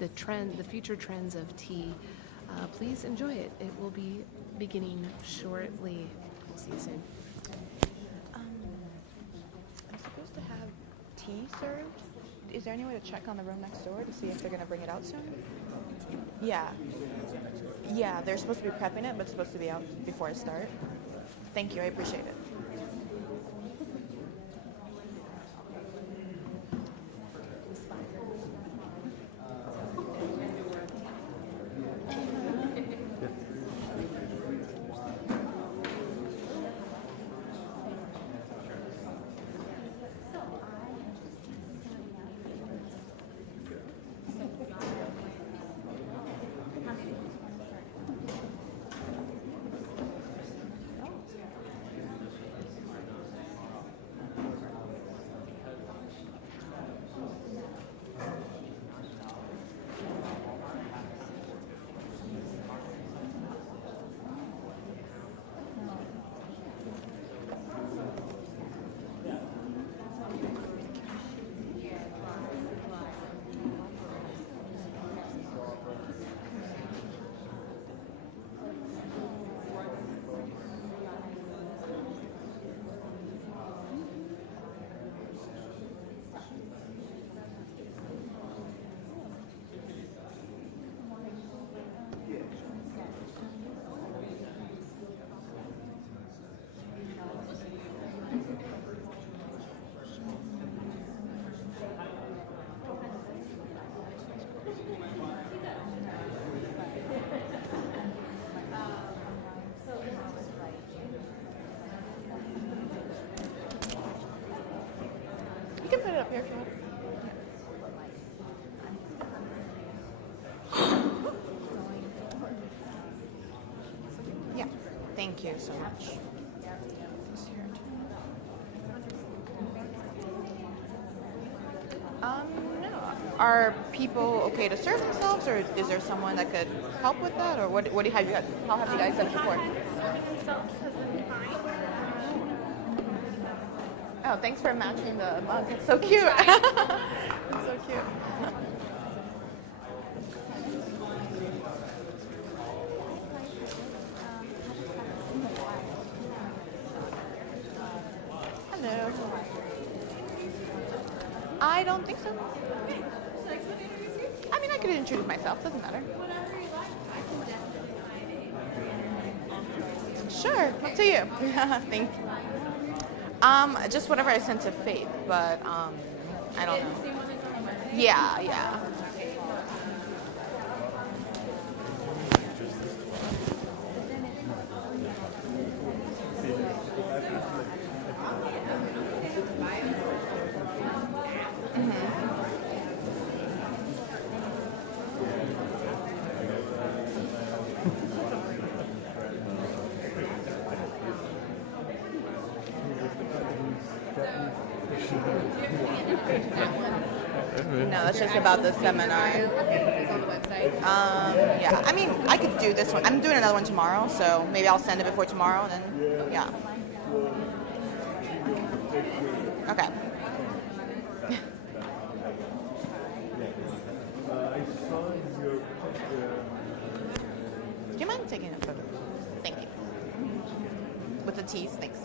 the future trends of tea, please enjoy it. It will be beginning shortly. We'll see you soon. I'm supposed to have tea served. Is there any way to check on the room next door to see if they're going to bring it out soon? Yeah. Yeah, they're supposed to be prepping it, but it's supposed to be out before I start. Thank you, I appreciate it. You can put it up here if you want. Yeah, thank you so much. No. Are people okay to serve themselves, or is there someone that could help with that, or what do you have? How have you guys done it before? Serving themselves has been fine. Oh, thanks for matching the mug. It's so cute. It's so cute. Hello. I don't think so. I mean, I could introduce myself. Doesn't matter. Sure. Up to you. Thank you. Just whatever I sent to Faith, but I don't know. Yeah, yeah. No, that's just about the seminar. Yeah, I mean, I could do this one. I'm doing another one tomorrow, so maybe I'll send it before tomorrow, and then, yeah. Okay. Do you mind taking a photo? Thank you. With the teas, thanks.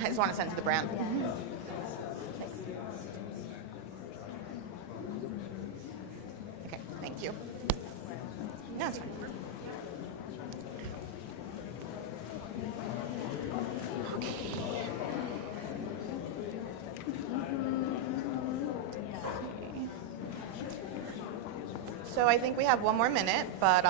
I just want to send to the brand. Okay, thank you. No, it's fine. Okay. So I think we have one more minute, but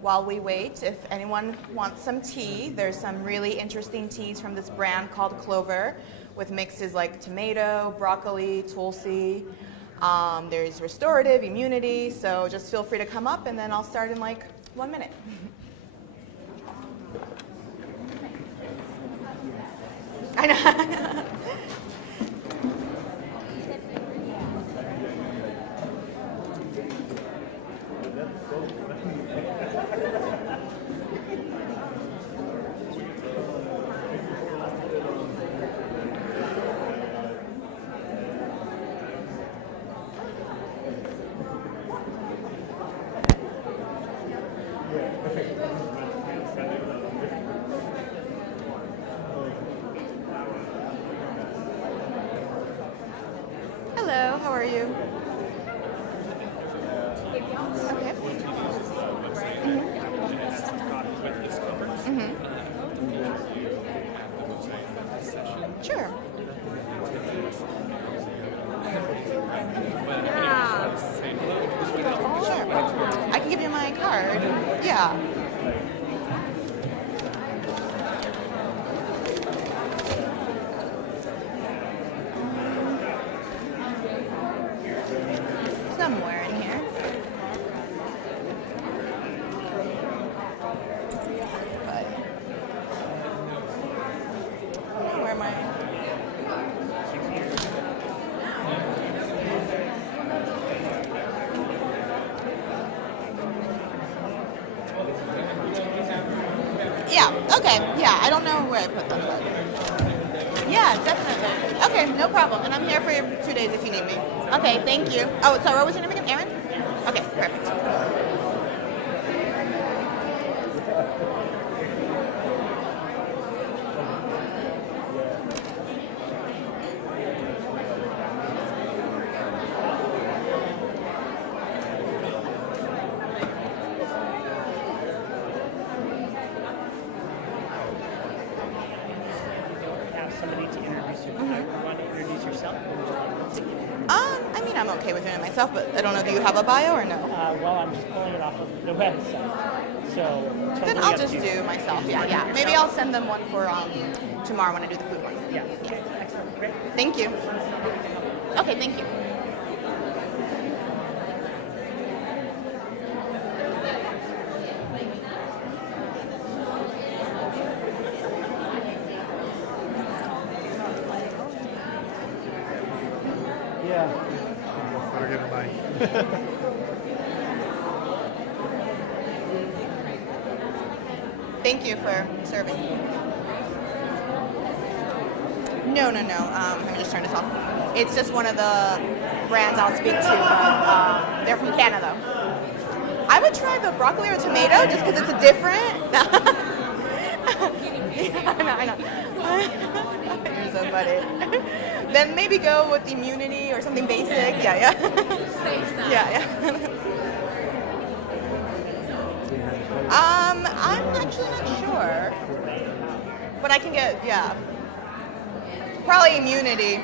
while we wait, if anyone wants some tea, there's some really interesting teas from this brand called Clover with mixes like tomato, broccoli, tulsi. There's restorative, immunity, so just feel free to come up and then I'll start in like 1 minute. I know. Hello, how are you? Okay. Mm-hmm. Sure. Sure. I can give you my card. Yeah. Somewhere in here. But where am I? Yeah, okay. Yeah, I don't know where I put them, but yeah, definitely. Okay, no problem. And I'm here for 2 days if you need me. Okay, thank you. Oh, sorry, what was your name again? Aaron? Okay, perfect. Have somebody to introduce you. Want to introduce yourself? I mean, I'm okay with doing it myself, but I don't know, do you have a bio or no? Well, I'm just pulling it off of the website. So totally Then I'll up just to you. do myself, yeah. Maybe I'll send them one for tomorrow when I do the food one. Yeah. Excellent. Great. Thank you. Okay, thank you. Yeah. Better get it right. Thank you for serving. No. Let me just turn this off. It's just one of the brands I'll speak to. They're from Canada. I would try the broccoli or tomato just because it's a different. Yeah, I know. You're so funny. Then maybe go with immunity or something basic. Yeah. Yeah. I'm actually not sure. But I can get, yeah. Probably immunity.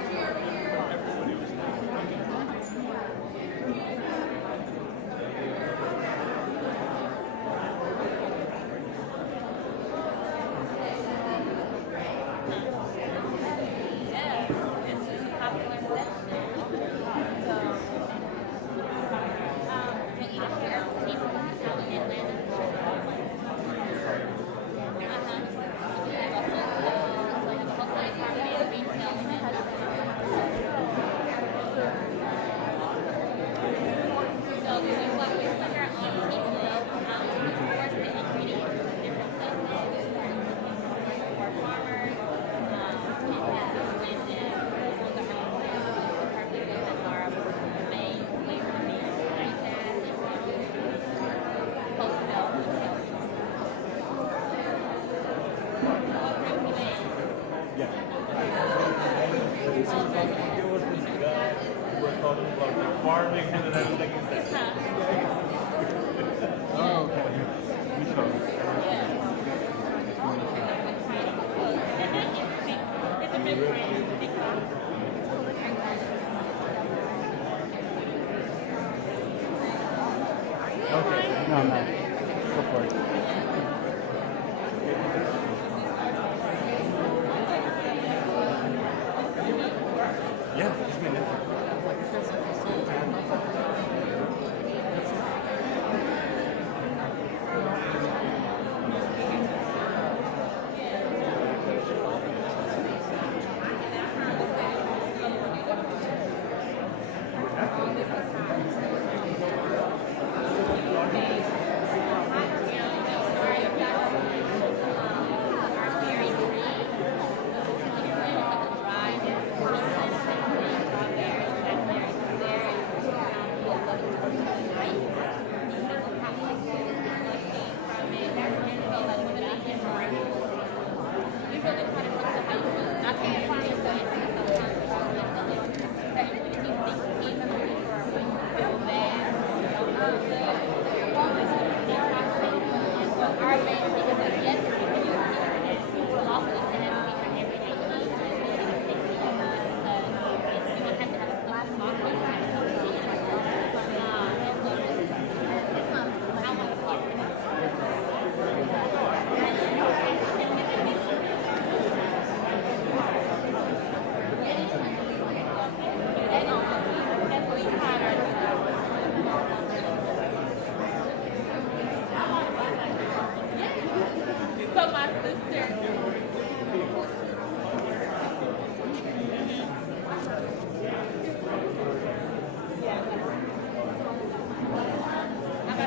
Farming and everything is that. Oh, okay. Okay. No. Go for it. Yeah, it's been different.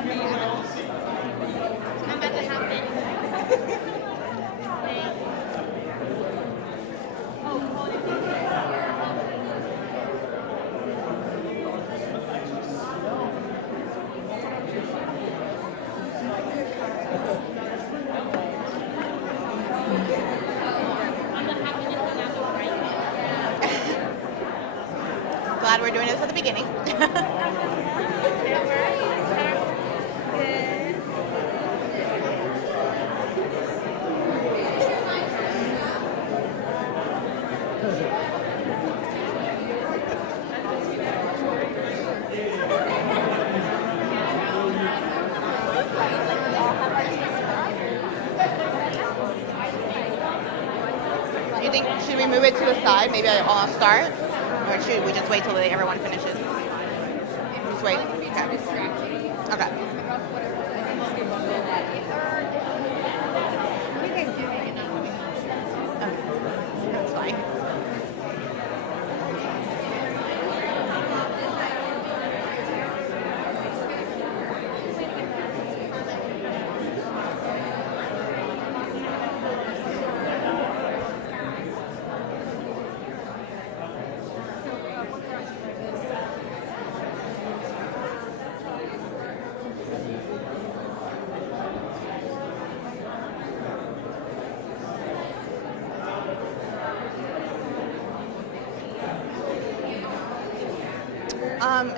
I'm about to have it. Glad we're doing this at the beginning. You think, should we move it to the side? Maybe I'll start? Or should we just wait till everyone finishes? Just wait. Okay. Okay. That's fine.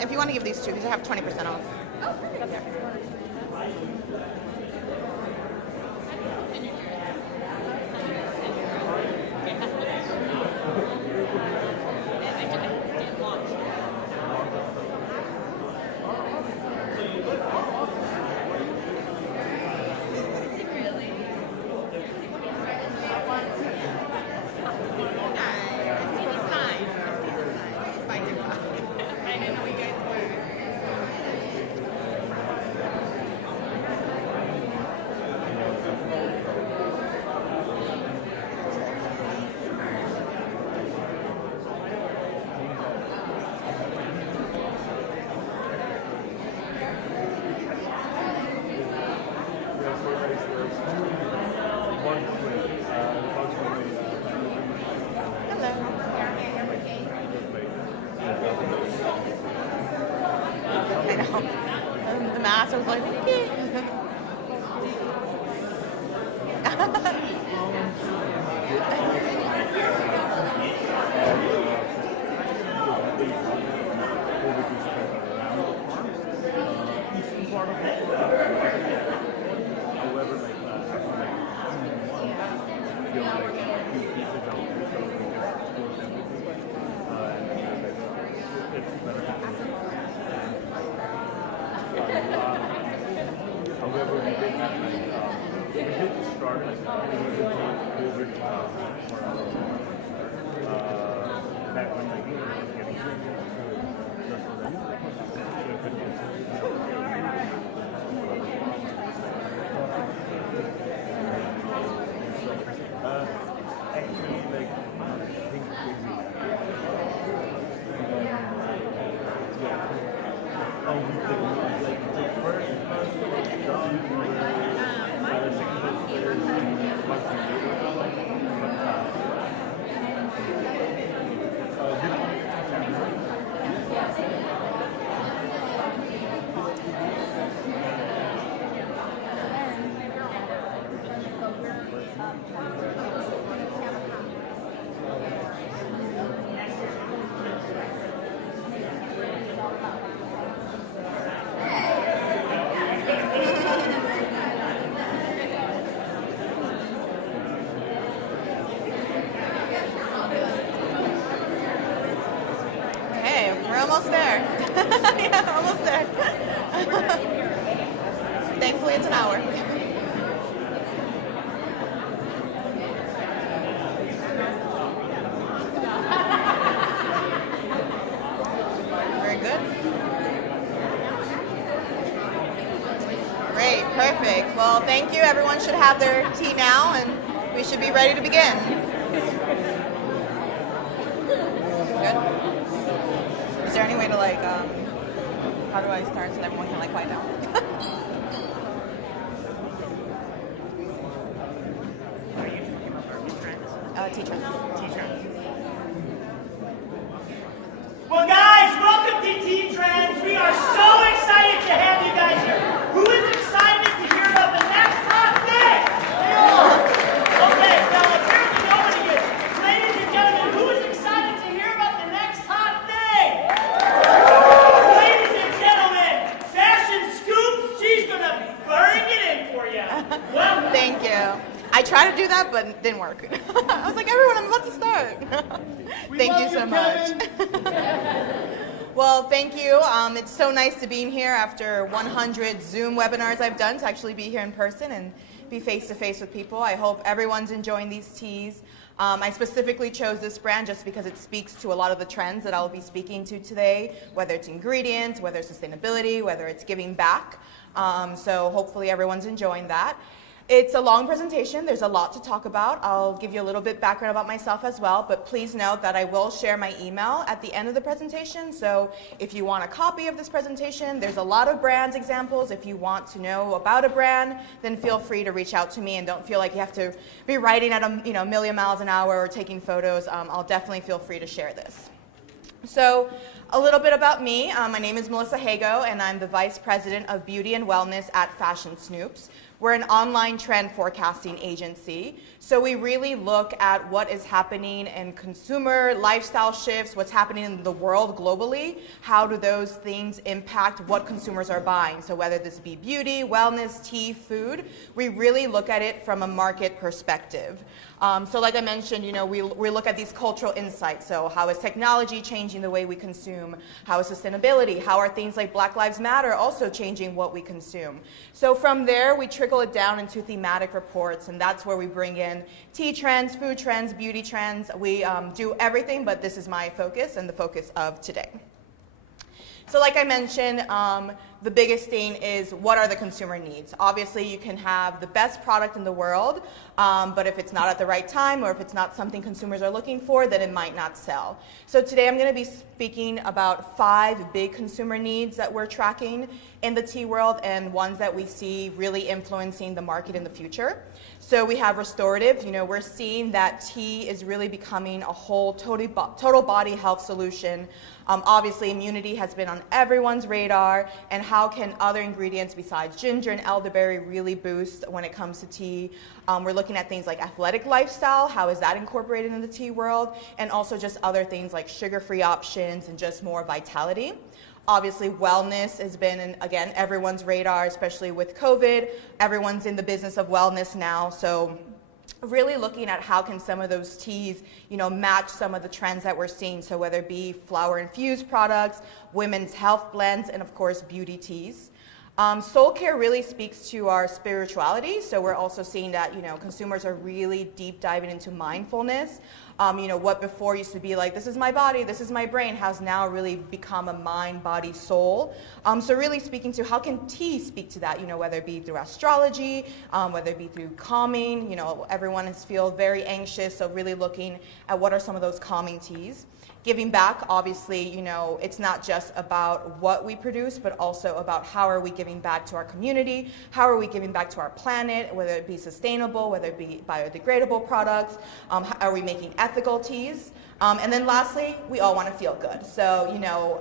If you want to give these two, because I have 20% off. I know. The mask, I was like, almost there. Yeah, almost there. Thankfully, it's an hour. Very good. Great, perfect. Well, thank you. Everyone should have their tea now, and we should be ready to begin. Good. Is there any way to How do I start so that everyone can like quiet down? Teacher. Well, guys, welcome to Tea Trends. We are so excited to have you guys here. Who is excited to hear about the next hot thing? Okay, well, apparently nobody is. Ladies and gentlemen, who is excited to hear about the next hot thing? Ladies and gentlemen, Fashion Scoops, she's going to bring it in for you. Well, Thank you. I tried to do that, but it didn't work. I was like, everyone, I'm about to start. Thank you so much. Well, thank you. It's so nice to be in here after 100 Zoom webinars I've done to actually be here in person and be face-to-face with people. I hope everyone's enjoying these teas. I specifically chose this brand just because it speaks to a lot of the trends that I'll be speaking to today, whether it's ingredients, whether it's sustainability, whether it's giving back. So hopefully everyone's enjoying that. It's a long presentation. There's a lot to talk about. I'll give you a little bit background about myself as well, but please note that I will share my email at the end of the presentation. So if you want a copy of this presentation, there's a lot of brands examples. If you want to know about a brand, then feel free to reach out to me and don't feel like you have to be writing at a million miles an hour or taking photos. I'll definitely feel free to share this. So a little bit about me. My name is Melissa Hago, and I'm the Vice President of Beauty and Wellness at Fashion Snoops. We're an online trend forecasting agency. So we really look at what is happening in consumer lifestyle shifts, what's happening in the world globally, how do those things impact what consumers are buying. So whether this be beauty, wellness, tea, food, we really look at it from a market perspective. So like I mentioned, we look at these cultural insights. So how is technology changing the way we consume? How is sustainability? How are things like Black Lives Matter also changing what we consume? So from there, we trickle it down into thematic reports, and that's where we bring in tea trends, food trends, beauty trends. We do everything, but this is my focus and the focus of today. So like I mentioned, the biggest thing is what are the consumer needs? Obviously, you can have the best product in the world, but if it's not at the right time or if it's not something consumers are looking for, then it might not sell. So today I'm going to be speaking about 5 big consumer needs that we're tracking in the tea world and ones that we see really influencing the market in the future. So we have restorative. We're seeing that tea is really becoming a whole total body health solution. Obviously, immunity has been on everyone's radar, and how can other ingredients besides ginger and elderberry really boost when it comes to tea? We're looking at things like athletic lifestyle, how is that incorporated in the tea world, and also just other things like sugar-free options and just more vitality. Obviously, wellness has been, again, everyone's radar, especially with COVID. Everyone's in the business of wellness now, so really looking at how can some of those teas, match some of the trends that we're seeing. So whether it be flower-infused products, women's health blends, and of course, beauty teas. Soul care really speaks to our spirituality. So we're also seeing that, consumers are really deep diving into mindfulness. What before used to be like, this is my body, this is my brain, has now really become a mind, body, soul. So really speaking to how can tea speak to that, whether it be through astrology, whether it be through calming, everyone is feel very anxious. So really looking at what are some of those calming teas. Giving back, obviously, it's not just about what we produce, but also about how are we giving back to our community, how are we giving back to our planet, whether it be sustainable, whether it be biodegradable products, are we making ethical teas? And then lastly, we all want to feel good. So,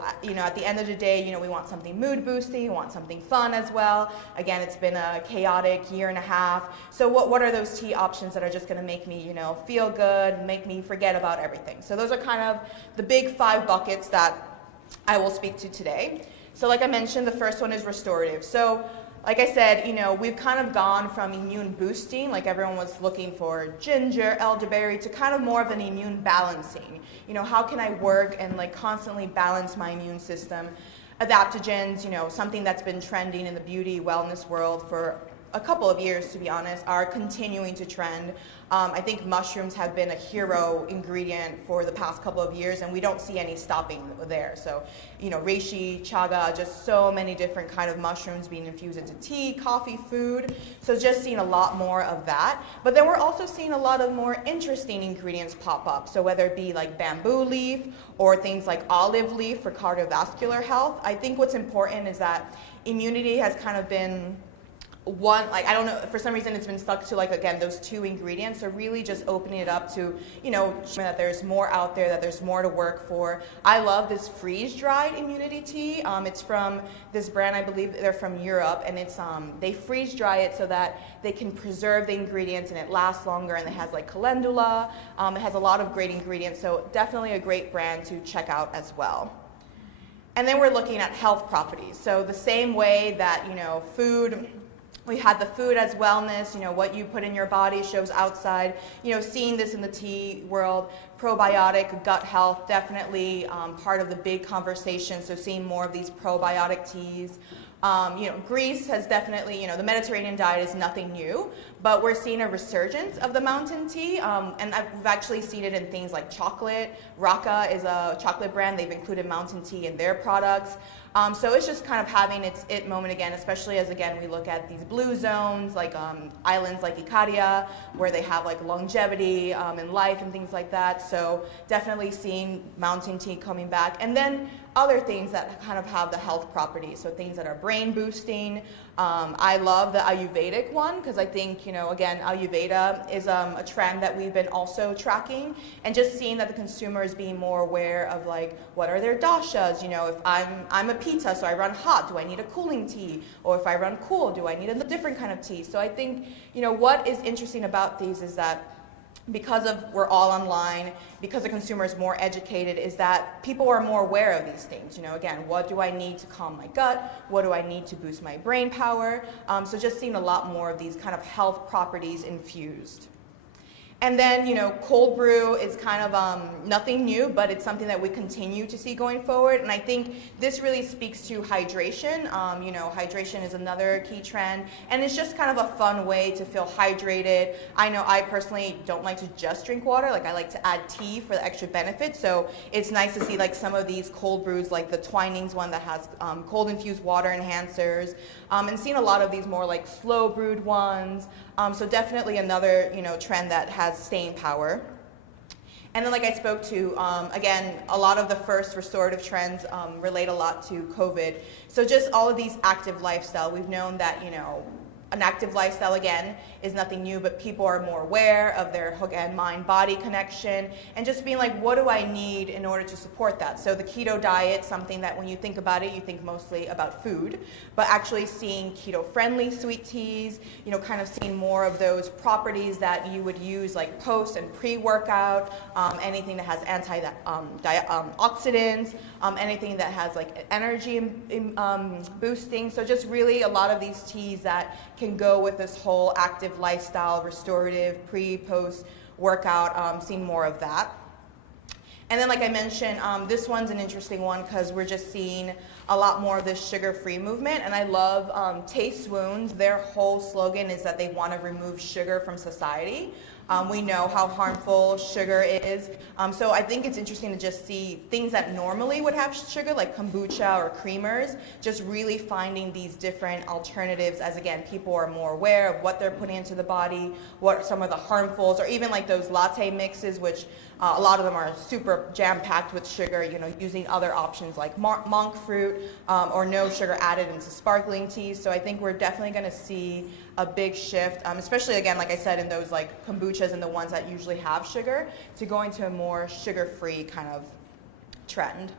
at the end of the day, we want something mood boosting, we want something fun as well. Again, it's been a chaotic year and a half. So what are those tea options that are just going to make me, feel good, make me forget about everything? So those are kind of the big 5 buckets that I will speak to today. So like I mentioned, the first one is restorative. So like I said, we've kind of gone from immune boosting, like everyone was looking for ginger, elderberry, to kind of more of an immune balancing. How can I work and constantly balance my immune system? Adaptogens, something that's been trending in the beauty wellness world for a couple of years, to be honest, are continuing to trend. I think mushrooms have been a hero ingredient for the past couple of years, and we don't see any stopping there. So, reishi, chaga, just so many different kind of mushrooms being infused into tea, coffee, food. So just seeing a lot more of that. But then we're also seeing a lot of more interesting ingredients pop up. So whether it be like bamboo leaf or things like olive leaf for cardiovascular health, I think what's important is that immunity has kind of been one, like, I don't know, for some reason it's been stuck to, like, again, those two ingredients. So really just opening it up to, that there's more out there, that there's more to work for. I love this freeze-dried immunity tea. It's from this brand, I believe they're from Europe, and it's they freeze-dry it so that they can preserve the ingredients and it lasts longer, and it has like calendula. It has a lot of great ingredients, so definitely a great brand to check out as well. And then we're looking at health properties. So the same way that, food, we had the food as wellness, what you put in your body shows outside. Seeing this in the tea world, probiotic gut health, definitely part of the big conversation. So seeing more of these probiotic teas. Greece has definitely, the Mediterranean diet is nothing new, but we're seeing a resurgence of the mountain tea, and we've actually seen it in things like chocolate. Raka is a chocolate brand. They've included mountain tea in their products. So it's just kind of having its it moment again, especially as, again, we look at these blue zones, like islands like Ikaria, where they have like longevity in life and things like that. So definitely seeing mountain tea coming back. And then other things that kind of have the health properties, so things that are brain boosting. I love the Ayurvedic one because I think, again, Ayurveda is a trend that we've been also tracking, and just seeing that the consumer is being more aware of, like, what are their dashas. If I'm a Pitta, so I run hot, do I need a cooling tea? Or if I run cool, do I need a different kind of tea? So I think, what is interesting about these is that because we're all online, because the consumer is more educated, is that people are more aware of these things. Again, what do I need to calm my gut? What do I need to boost my brain power? So just seeing a lot more of these kind of health properties infused. And then, cold brew is kind of nothing new, but it's something that we continue to see going forward. And I think this really speaks to hydration. Hydration is another key trend. And it's just kind of a fun way to feel hydrated. I know I personally don't like to just drink water. Like, I like to add tea for the extra benefit. So it's nice to see, like, some of these cold brews, like the Twinings one that has cold infused water enhancers. And seeing a lot of these more like slow brewed ones. So definitely another, trend that has staying power. And then, like I spoke to, again, a lot of the first restorative trends relate a lot to COVID. So just all of these active lifestyle, we've known that, an active lifestyle, again, is nothing new, but people are more aware of their, again, mind-body connection, and just being like, what do I need in order to support that? So the keto diet, something that when you think about it, you think mostly about food, but actually seeing keto-friendly sweet teas, kind of seeing more of those properties that you would use, like post and pre-workout, anything that has antioxidants, anything that has like energy boosting. So just really a lot of these teas that can go with this whole active lifestyle, restorative, pre-post workout, seeing more of that. And then, like I mentioned, this one's an interesting one because we're just seeing a lot more of this sugar-free movement. And I love Taste Wounds. Their whole slogan is that they want to remove sugar from society. We know how harmful sugar is. So I think it's interesting to just see things that normally would have sugar, like kombucha or creamers, just really finding these different alternatives as, again, people are more aware of what they're putting into the body, what some of the harmfuls, or even like those latte mixes, which a lot of them are super jam-packed with sugar, using other options like monk fruit or no sugar added into sparkling teas. So I think we're definitely going to see a big shift, especially, again, like I said, in those like kombuchas and the ones that usually have sugar, to going to a more sugar-free kind of trend.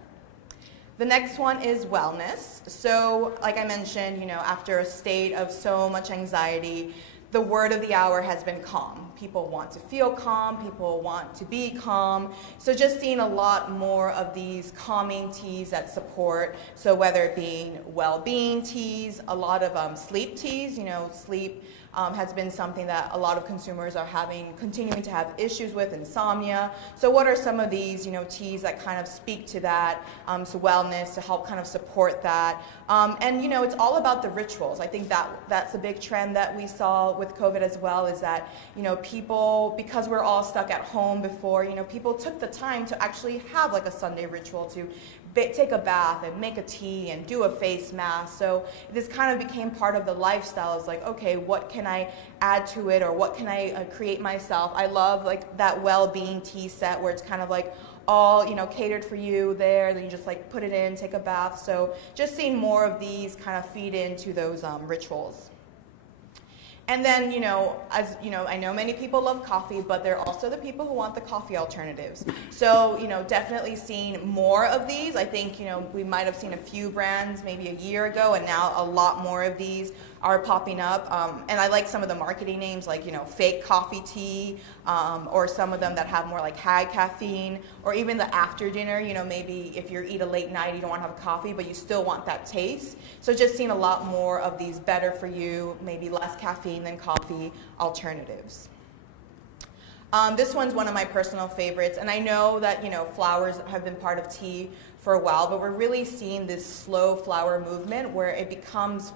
The next one is wellness. So like I mentioned, after a state of so much anxiety, the word of the hour has been calm. People want to feel calm, people want to be calm. So just seeing a lot more of these calming teas that support, so whether it being well-being teas, a lot of sleep teas, sleep has been something that a lot of consumers are continuing to have issues with, insomnia. So what are some of these, teas that kind of speak to that, to wellness, to help kind of support that? And it's all about the rituals. I think that's a big trend that we saw with COVID as well, is that, people, because we're all stuck at home before, people took the time to actually have like a Sunday ritual to take a bath and make a tea and do a face mask. So this kind of became part of the lifestyle. It's like, okay, what can I add to it, or what can I create myself? I love like that well-being tea set where it's kind of like all catered for you there, then you just like put it in, take a bath. So just seeing more of these kind of feed into those rituals. And then, as I know many people love coffee, but there are also the people who want the coffee alternatives. So, definitely seeing more of these. I think, we might have seen a few brands maybe a year ago, and now a lot more of these are popping up. And I like some of the marketing names like, fake coffee tea, or some of them that have more like high caffeine, or even the after dinner, maybe if you eat a late night, you don't want to have a coffee, but you still want that taste. So just seeing a lot more of these better for you, maybe less caffeine than coffee alternatives. This one's one of my personal favorites, and I know that flowers have been part of tea for a while, but we're really seeing this slow flower movement where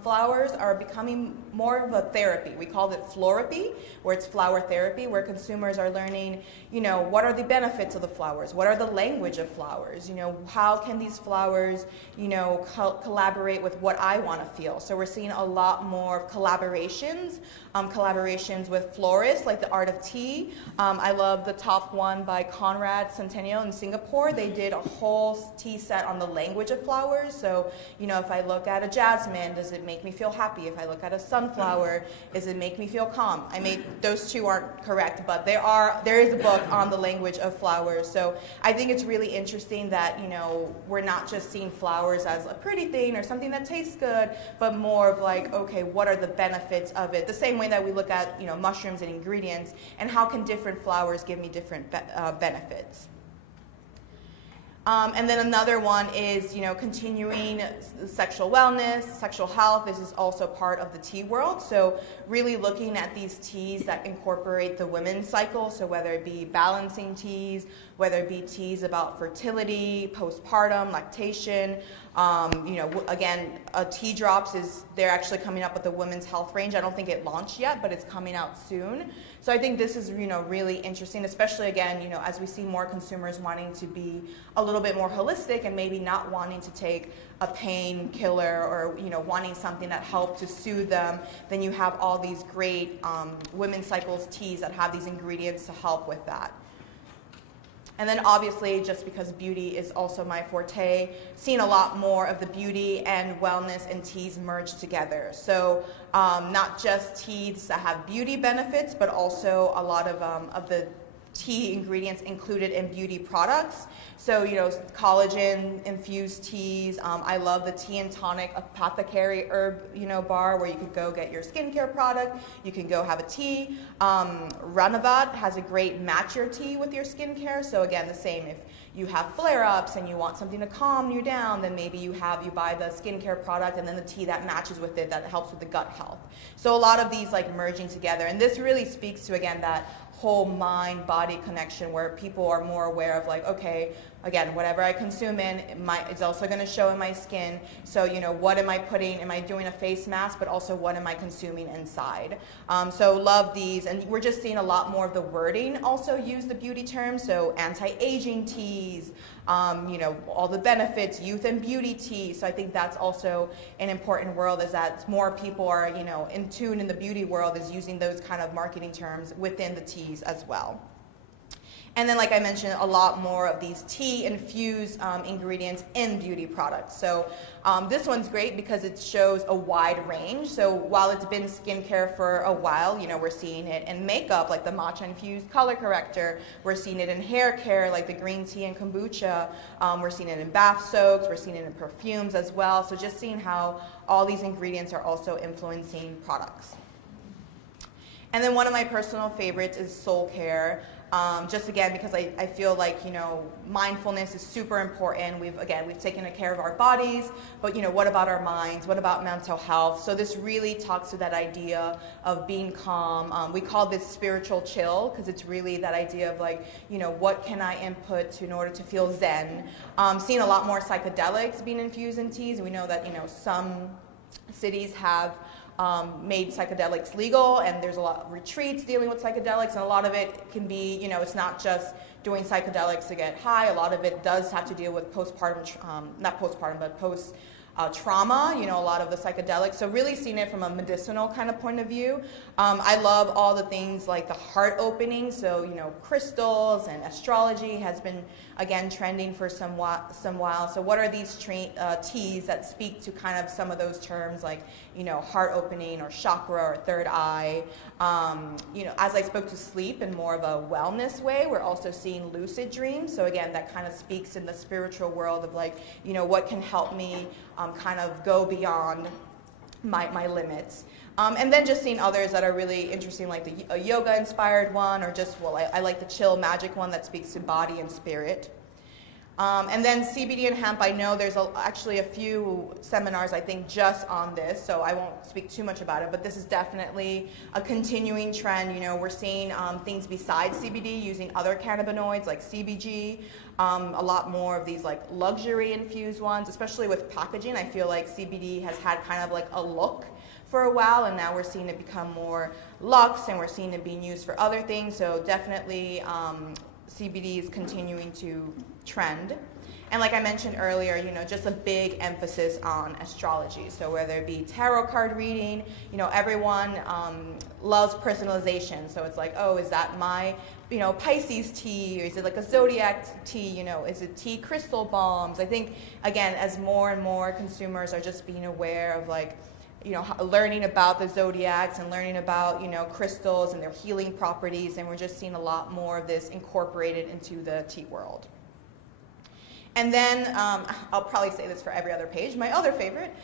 flowers are becoming more of a therapy. We call it florathy, where it's flower therapy, where consumers are learning, what are the benefits of the flowers? What are the language of flowers? How can these flowers, collaborate with what I want to feel? So we're seeing a lot more collaborations with florists, like the Art of Tea. I love the top one by Conrad Centennial in Singapore. They did a whole tea set on the language of flowers. So, if I look at a jasmine, does it make me feel happy? If I look at a sunflower, does it make me feel calm? Those two aren't correct, but there is a book on the language of flowers. So I think it's really interesting that, we're not just seeing flowers as a pretty thing or something that tastes good, but more of like, okay, what are the benefits of it? The same way that we look at, mushrooms and ingredients, and how can different flowers give me different benefits. And then another one is, continuing sexual wellness, sexual health. This is also part of the tea world. So really looking at these teas that incorporate the women's cycle. So whether it be balancing teas, whether it be teas about fertility, postpartum, lactation. Again, Tea Drops they're actually coming up with the women's health range. I don't think it launched yet, but it's coming out soon. So I think this is, really interesting, especially again, as we see more consumers wanting to be a little bit more holistic and maybe not wanting to take a painkiller or, wanting something that helps to soothe them, then you have all these great women's cycles teas that have these ingredients to help with that. And then obviously, just because beauty is also my forte, seeing a lot more of the beauty and wellness and teas merged together. So not just teas that have beauty benefits, but also a lot of the tea ingredients included in beauty products. So, collagen infused teas. I love the Tea and Tonic Apothecary herb, bar where you could go get your skincare product. You can go have a tea. Ranavat has a great match your tea with your skincare. So again, the same. If you have flare-ups and you want something to calm you down, then maybe you buy the skincare product and then the tea that matches with it that helps with the gut health. So a lot of these like merging together, and this really speaks to again that whole mind-body connection where people are more aware of like, okay, again, whatever I consume it's also going to show in my skin. So, what am I putting? Am I doing a face mask? But also, what am I consuming inside? So love these. And we're just seeing a lot more of the wording also use the beauty terms. So anti-aging teas, all the benefits, youth and beauty tea. So I think that's also an important world, is that more people are, in tune in the beauty world, is using those kind of marketing terms within the teas as well. And then, like I mentioned, a lot more of these tea-infused ingredients in beauty products. So this one's great because it shows a wide range. So while it's been skincare for a while, we're seeing it in makeup, like the matcha-infused color corrector. We're seeing it in hair care, like the green tea and kombucha. We're seeing it in bath soaks. We're seeing it in perfumes as well. So just seeing how all these ingredients are also influencing products. And then one of my personal favorites is soul care. Just again, because I feel like, mindfulness is super important. We've taken care of our bodies, but, what about our minds? What about mental health? So this really talks to that idea of being calm. We call this spiritual chill because it's really that idea of like, what can I input in order to feel zen? Seeing a lot more psychedelics being infused in teas. We know that, some cities have made psychedelics legal, and there's a lot of retreats dealing with psychedelics, and a lot of it can be, it's not just doing psychedelics to get high. A lot of it does have to deal with post trauma, a lot of the psychedelics. So really seeing it from a medicinal kind of point of view. I love all the things like the heart opening. So, crystals and astrology has been, again, trending for some while. So what are these teas that speak to kind of some of those terms like, heart opening or chakra or third eye? As I spoke to sleep in more of a wellness way, we're also seeing lucid dreams. So again, that kind of speaks in the spiritual world of like, what can help me kind of go beyond my limits. And then just seeing others that are really interesting, like a yoga-inspired one, or just, I like the chill magic one that speaks to body and spirit. And then CBD and hemp, I know there's actually a few seminars, I think, just on this, so I won't speak too much about it, but this is definitely a continuing trend. We're seeing things besides CBD using other cannabinoids like CBG, a lot more of these like luxury infused ones, especially with packaging. I feel like CBD has had kind of like a look for a while, and now we're seeing it become more luxe, and we're seeing it being used for other things, so definitely CBD is continuing to trend. And like I mentioned earlier, just a big emphasis on astrology. So whether it be tarot card reading, everyone loves personalization. So it's like, oh, is that my, Pisces tea, or is it like a zodiac tea? Is it tea crystal bombs? I think, again, as more and more consumers are just being aware of like, learning about the zodiacs and learning about, crystals and their healing properties, and we're just seeing a lot more of this incorporated into the tea world. And then, I'll probably say this for every other page, my other favorite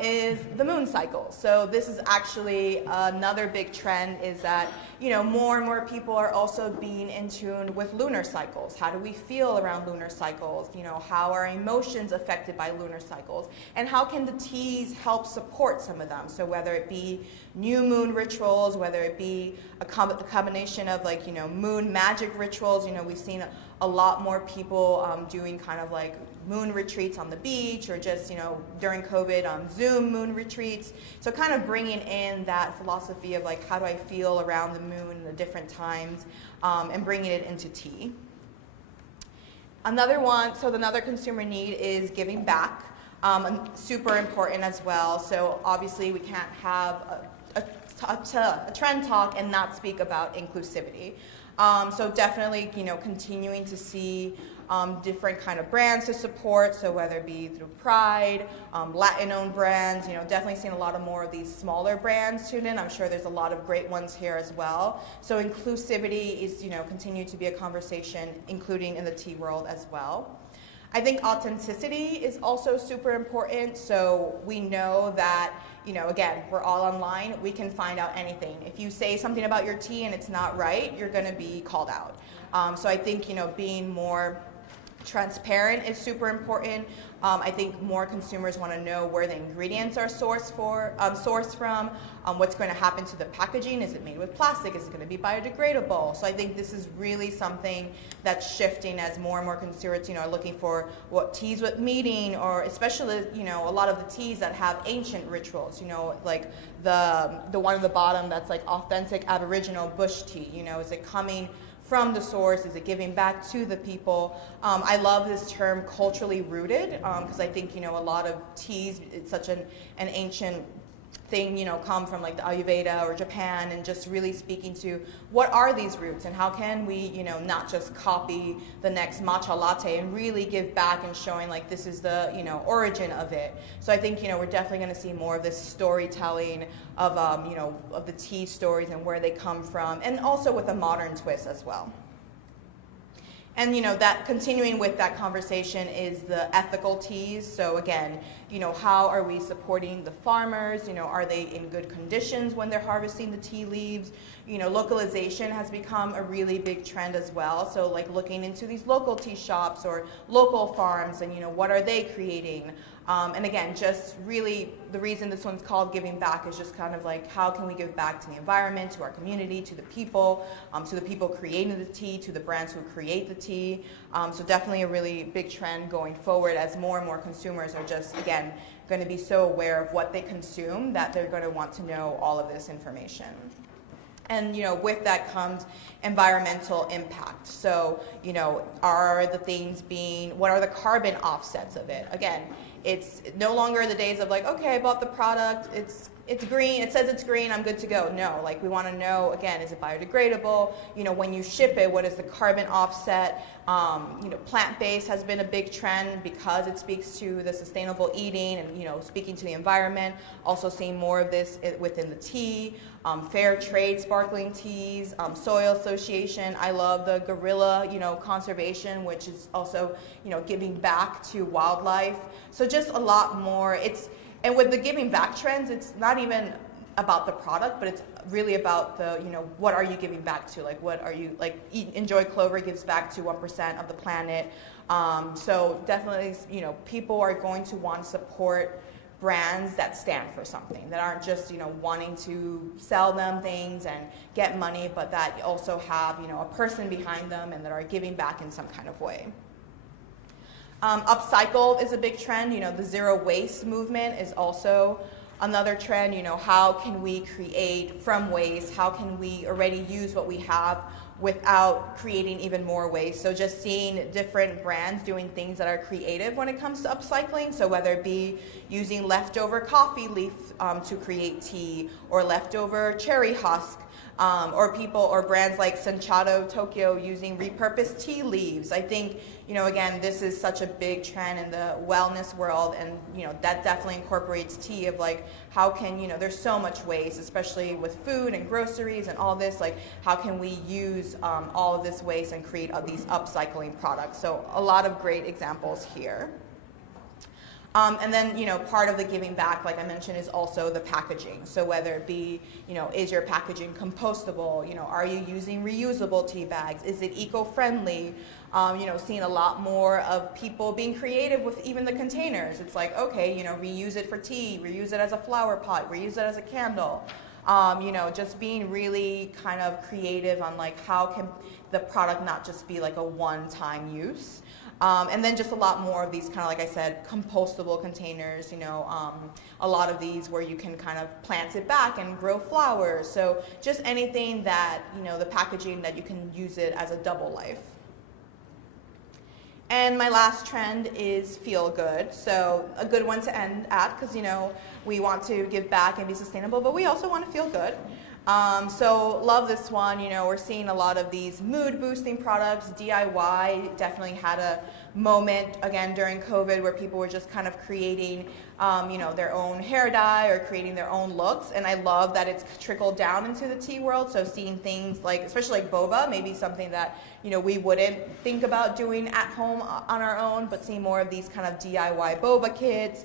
is the moon cycle. So this is actually another big trend, is that, more and more people are also being in tune with lunar cycles. How do we feel around lunar cycles? How are emotions affected by lunar cycles? And how can the teas help support some of them? So whether it be new moon rituals, whether it be a combination of like, moon magic rituals, we've seen a lot more people doing kind of like moon retreats on the beach, or just, during COVID, Zoom moon retreats. So kind of bringing in that philosophy of like, how do I feel around the moon in the different times, and bringing it into tea. Another consumer need is giving back, super important as well. So obviously we can't have a trend talk and not speak about inclusivity. So definitely, continuing to see different kind of brands to support. So whether it be through Pride, Latin-owned brands, definitely seeing a lot of more of these smaller brands tune in. I'm sure there's a lot of great ones here as well. So inclusivity is, continue to be a conversation, including in the tea world as well. I think authenticity is also super important. So we know that, again, we're all online. We can find out anything. If you say something about your tea and it's not right, you're going to be called out. So I think, being more transparent is super important. I think more consumers want to know where the ingredients are sourced from, what's going to happen to the packaging. Is it made with plastic? Is it going to be biodegradable? So I think this is really something that's shifting as more and more consumers, are looking for what teas with meaning, or especially, a lot of the teas that have ancient rituals, like the one at the bottom that's like authentic Aboriginal bush tea. Is it coming from the source? Is it giving back to the people? I love this term culturally rooted, because I think, a lot of teas, it's such an ancient thing, come from like the Ayurveda or Japan, and just really speaking to what are these roots and how can we, not just copy the next matcha latte, and really give back and showing like this is the, origin of it. So I think, we're definitely going to see more of this storytelling of, of the tea stories and where they come from, and also with a modern twist as well. And that continuing with that conversation is the ethical teas. So again, how are we supporting the farmers? Are they in good conditions when they're harvesting the tea leaves? Localization has become a really big trend as well. So like looking into these local tea shops or local farms and what are they creating? And again, just really the reason this one's called Giving Back is just kind of like how can we give back to the environment, to our community, to the people creating the tea, to the brands who create the tea. So definitely a really big trend going forward as more and more consumers are just, again, going to be so aware of what they consume that they're going to want to know all of this information. And with that comes environmental impact. So are the things what are the carbon offsets of it? Again, it's no longer the days of like, okay, I bought the product, it's green, it says it's green, I'm good to go. No, like we want to know, again, is it biodegradable? When you ship it, what is the carbon offset? Plant-based has been a big trend because it speaks to the sustainable eating and, speaking to the environment. Also seeing more of this within the tea. Fair trade sparkling teas, soil association. I love the gorilla, conservation, which is also, giving back to wildlife. So just a lot more. And with the giving back trends, it's not even about the product, but it's really about the, what are you giving back to? Like, what are you, like, Enjoy Clover gives back to 1% of the planet. So definitely, people are going to want to support brands that stand for something, that aren't just, wanting to sell them things and get money, but that also have, a person behind them and that are giving back in some kind of way. Upcycle is a big trend. The zero waste movement is also another trend. How can we create from waste? How can we already use what we have without creating even more waste? So just seeing different brands doing things that are creative when it comes to upcycling. So whether it be using leftover coffee leaf to create tea, or leftover cherry husk, or brands like Senchado Tokyo using repurposed tea leaves. I think, again, this is such a big trend in the wellness world, and, that definitely incorporates tea of like, how can, there's so much waste, especially with food and groceries and all this, like, how can we use all of this waste and create these upcycling products? So a lot of great examples here. And then, part of the giving back, like I mentioned, is also the packaging. So whether it be, is your packaging compostable? Are you using reusable tea bags? Is it eco-friendly? Seeing a lot more of people being creative with even the containers. It's like, okay, reuse it for tea, reuse it as a flower pot, reuse it as a candle. Just being really kind of creative on like how can the product not just be like a one-time use. And then just a lot more of these kind of, like I said, compostable containers, a lot of these where you can kind of plant it back and grow flowers. So just anything that, the packaging that you can use it as a double life. And my last trend is feel good. So a good one to end at, because, we want to give back and be sustainable, but we also want to feel good. So love this one. We're seeing a lot of these mood boosting products. DIY definitely had a moment again during COVID where people were just kind of creating their own hair dye or creating their own looks, and I love that it's trickled down into the tea world. So seeing things like, especially like boba, maybe something that we wouldn't think about doing at home on our own, but seeing more of these kind of DIY boba kits,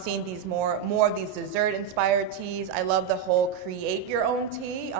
seeing these more of these dessert inspired teas. I love the whole create your own tea.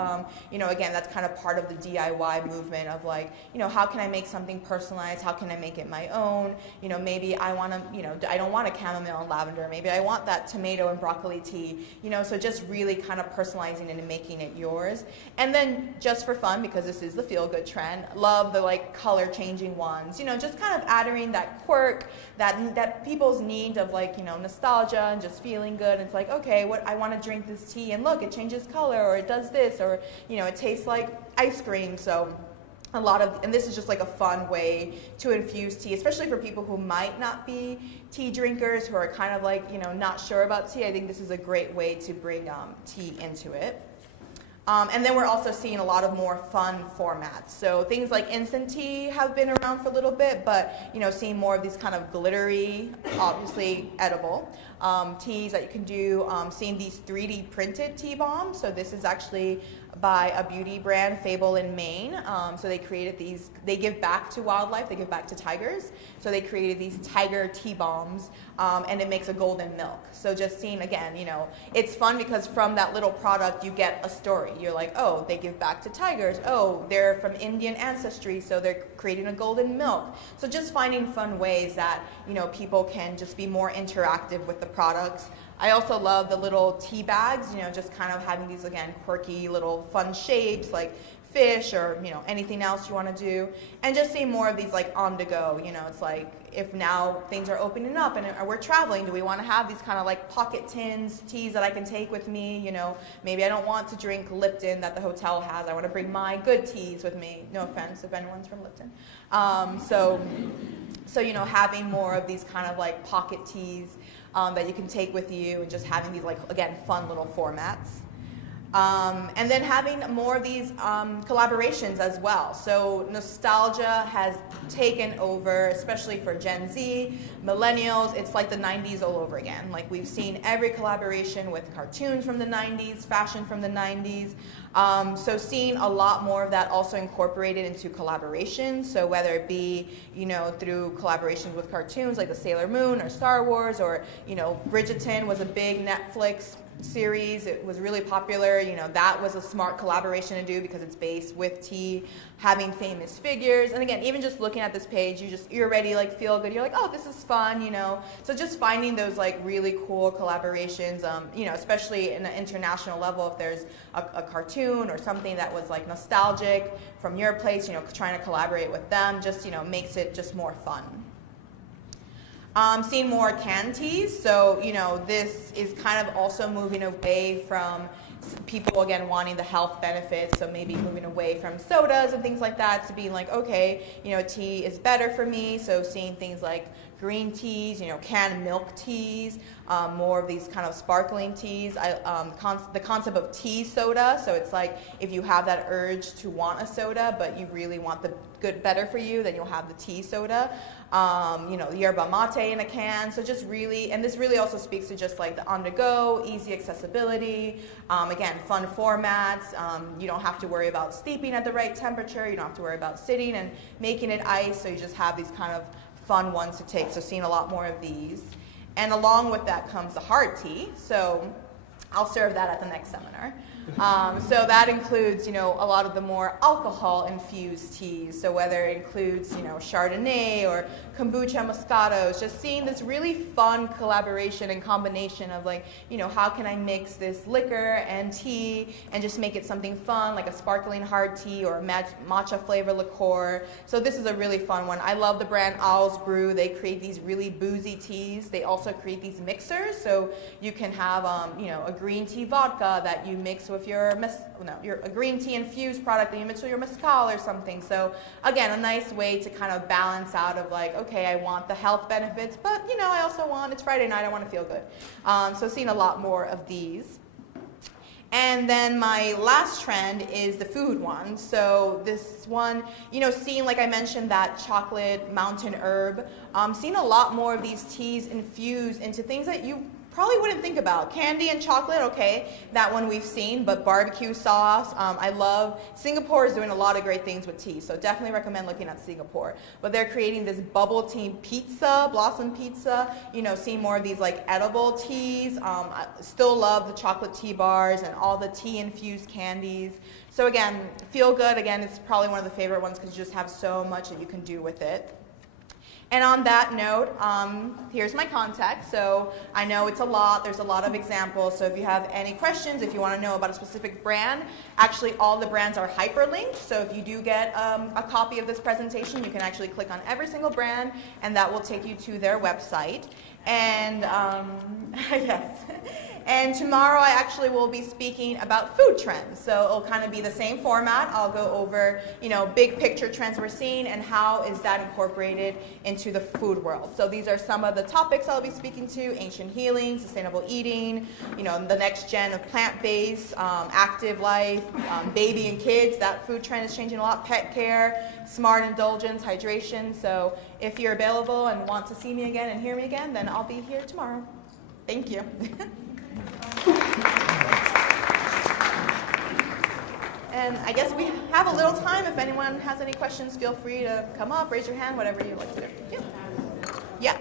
Again, that's kind of part of the DIY movement of like, how can I make something personalized? How can I make it my own? Maybe I want to, I don't want a chamomile and lavender. Maybe I want that tomato and broccoli tea. So just really kind of personalizing it and making it yours. And then just for fun, because this is the feel good trend, love the like color changing ones. Just kind of adding that quirk, that people's need of like, nostalgia and just feeling good. It's like, okay, I want to drink this tea and look, it changes color, or it does this, or it tastes like ice cream. So and this is just like a fun way to infuse tea, especially for people who might not be tea drinkers, who are kind of like, not sure about tea. I think this is a great way to bring tea into it. And then we're also seeing a lot of more fun formats. So things like instant tea have been around for a little bit, but seeing more of these kind of glittery, obviously edible, teas that you can do. Seeing these 3D printed tea bombs. So this is actually by a beauty brand, Fable in Maine. So they created these, they give back to wildlife, they give back to tigers. So they created these tiger tea bombs, and it makes a golden milk. So just seeing, again, you know, it's fun because from that little product you get a story. You're like, oh, they give back to tigers. Oh, they're from Indian ancestry, so they're creating a golden milk. So just finding fun ways that, you know, people can just be more interactive with the products. I also love the little tea bags, you know, just kind of having these, again, quirky little fun shapes like fish or, you know, anything else you want to do. And just seeing more of these like on the go, you know, it's like if now things are opening up and we're traveling, do we want to have these kind of like pocket tins, teas that I can take with me? You know, maybe I don't want to drink Lipton that the hotel has. I want to bring my good teas with me. No offense if anyone's from Lipton. So, you know, having more of these kind of like pocket teas that you can take with you and just having these like, again, fun little formats. And then having more of these collaborations as well. So nostalgia has taken over, especially for Gen Z, millennials. It's like the 90s all over again. Like we've seen every collaboration with cartoons from the 90s, fashion from the 90s. So seeing a lot more of that also incorporated into collaborations. So whether it be, you know, through collaborations with cartoons like the Sailor Moon or Star Wars, or, you know, Bridgerton was a big Netflix series. It was really popular. You know, that was a smart collaboration to do because it's based with tea, having famous figures. And again, even just looking at this page, you're already like feel good. You're like, oh, this is fun, you know. So just finding those like really cool collaborations, you know, especially in an international level, if there's a cartoon or something that was like nostalgic from your place, you know, trying to collaborate with them just, you know, makes it just more fun. Seeing more canned teas, so, you know, this is kind of also moving away from people, again, wanting the health benefits, so maybe moving away from sodas and things like that to being like, okay, you know, tea is better for me, so seeing things like green teas, you know, canned milk teas, more of these kind of sparkling teas. The concept of tea soda, so it's like if you have that urge to want a soda, but you really want the good, better for you, then you'll have the tea soda. You know, yerba mate in a can, so just really, and this really also speaks to just like the on-the-go, easy accessibility, again, fun formats, you don't have to worry about steeping at the right temperature, you don't have to worry about sitting and making it ice, so you just have these kind of fun ones to take, so seeing a lot more of these. And along with that comes the hard tea, so I'll serve that at the next seminar. So that includes, you know, a lot of the more alcohol-infused teas. So whether it includes, you know, Chardonnay or kombucha Moscatos, just seeing this really fun collaboration and combination of like, you know, how can I mix this liquor and tea and just make it something fun, like a sparkling hard tea or matcha flavor liqueur. So this is a really fun one. I love the brand Owl's Brew. They create these really boozy teas. They also create these mixers, so you can have, you know, a green tea vodka that you mix with your a green tea infused product that you mix with your mezcal or something. So again, a nice way to kind of balance out of like, okay, I want the health benefits, but you know, I also want, it's Friday night, I want to feel good. So seeing a lot more of these. And then my last trend is the food one. So this one, you know, seeing, like I mentioned, that chocolate mountain herb, seeing a lot more of these teas infused into things that you probably wouldn't think about. Candy and chocolate, okay, that one we've seen, but barbecue sauce, I love. Singapore is doing a lot of great things with tea, so definitely recommend looking at Singapore. But they're creating this bubble tea pizza, blossom pizza, you know, seeing more of these like edible teas. I still love the chocolate tea bars and all the tea infused candies. So again, feel good, again, it's probably one of the favorite ones because you just have so much that you can do with it. And on that note, here's my contact. So I know it's a lot. There's a lot of examples. So if you have any questions, if you want to know about a specific brand, actually all the brands are hyperlinked. So if you do get a copy of this presentation, you can actually click on every single brand, and that will take you to their website. And yes. And tomorrow I actually will be speaking about food trends. So it'll kind of be the same format. I'll go over, you know, big picture trends we're seeing and how is that incorporated into the food world. So these are some of the topics I'll be speaking to: ancient healing, sustainable eating, you know, the next gen of plant-based, active life, baby and kids. That food trend is changing a lot. Pet care, smart indulgence, hydration. So if you're available and want to see me again and hear me again, then I'll be here tomorrow. Thank you. And I guess we have a little time. If anyone has any questions, feel free to come up, raise your hand, whatever you like to do. Yeah. Yeah.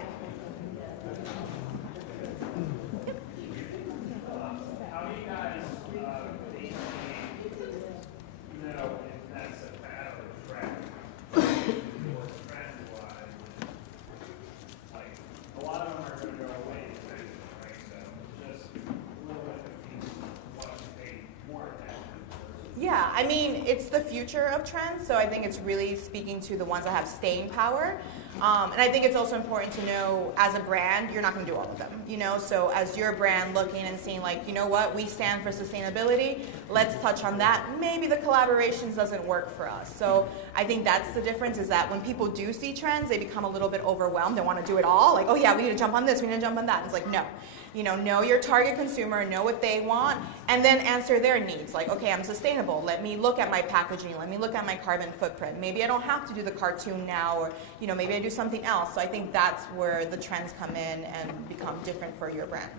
How do you guys basically know if that's a fad or a trend? Or trend-wise, like a lot of them are going to go away eventually, right? So just a little bit of people want to pay more attention. Yeah, I mean, it's the future of trends, so I think it's really speaking to the ones that have staying power. And I think it's also important to know, as a brand, you're not going to do all of them, you know? So as your brand looking and seeing like, you know what, we stand for sustainability, let's touch on that. Maybe the collaborations doesn't work for us. So I think that's the difference, is that when people do see trends, they become a little bit overwhelmed. They want to do it all. Like, oh yeah, we need to jump on this, we need to jump on that. And it's like, no. You know your target consumer, know what they want, and then answer their needs. Like, okay, I'm sustainable. Let me look at my packaging. Let me look at my carbon footprint. Maybe I don't have to do the cartoon now, or maybe I do something else. So I think that's where the trends come in and become different for your brand.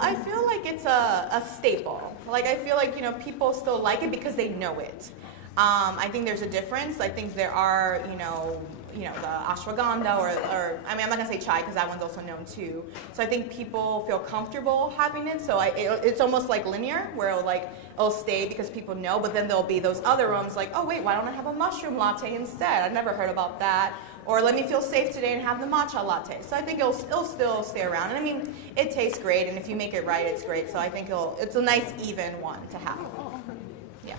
I feel like it's a staple. Like, I feel like people still like it because they know it. I think there's a difference. I think there are, the ashwagandha or I mean, I'm not gonna say chai because that one's also known too. So I think people feel comfortable having it. So it's almost like linear, where it'll stay because people know. But then there'll be those other rooms like, oh wait, why don't I have a mushroom latte instead? I've never heard about that. Or let me feel safe today and have the matcha latte. So I think it'll still stay around. And I mean, it tastes great, and if you make it right, it's great. So I think it's a nice even one to have. Yeah.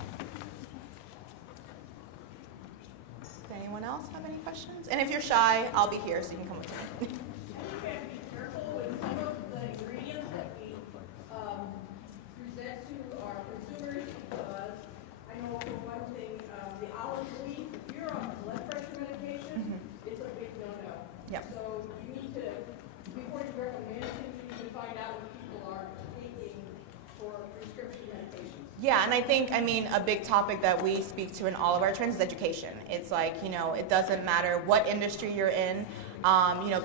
Anyone else have any questions? And if you're shy, I'll be here so you can come with me. We have to be careful with some of the ingredients that we present to our consumers, because I know for one thing, the olive leaf, if you're on blood pressure medication, it's a big no-no. Yep. So you need to, before you recommend things, you need to find out what people are taking for prescription medications. Yeah, and I think, a big topic that we speak to in all of our trends is education. It's like, it doesn't matter what industry you're in.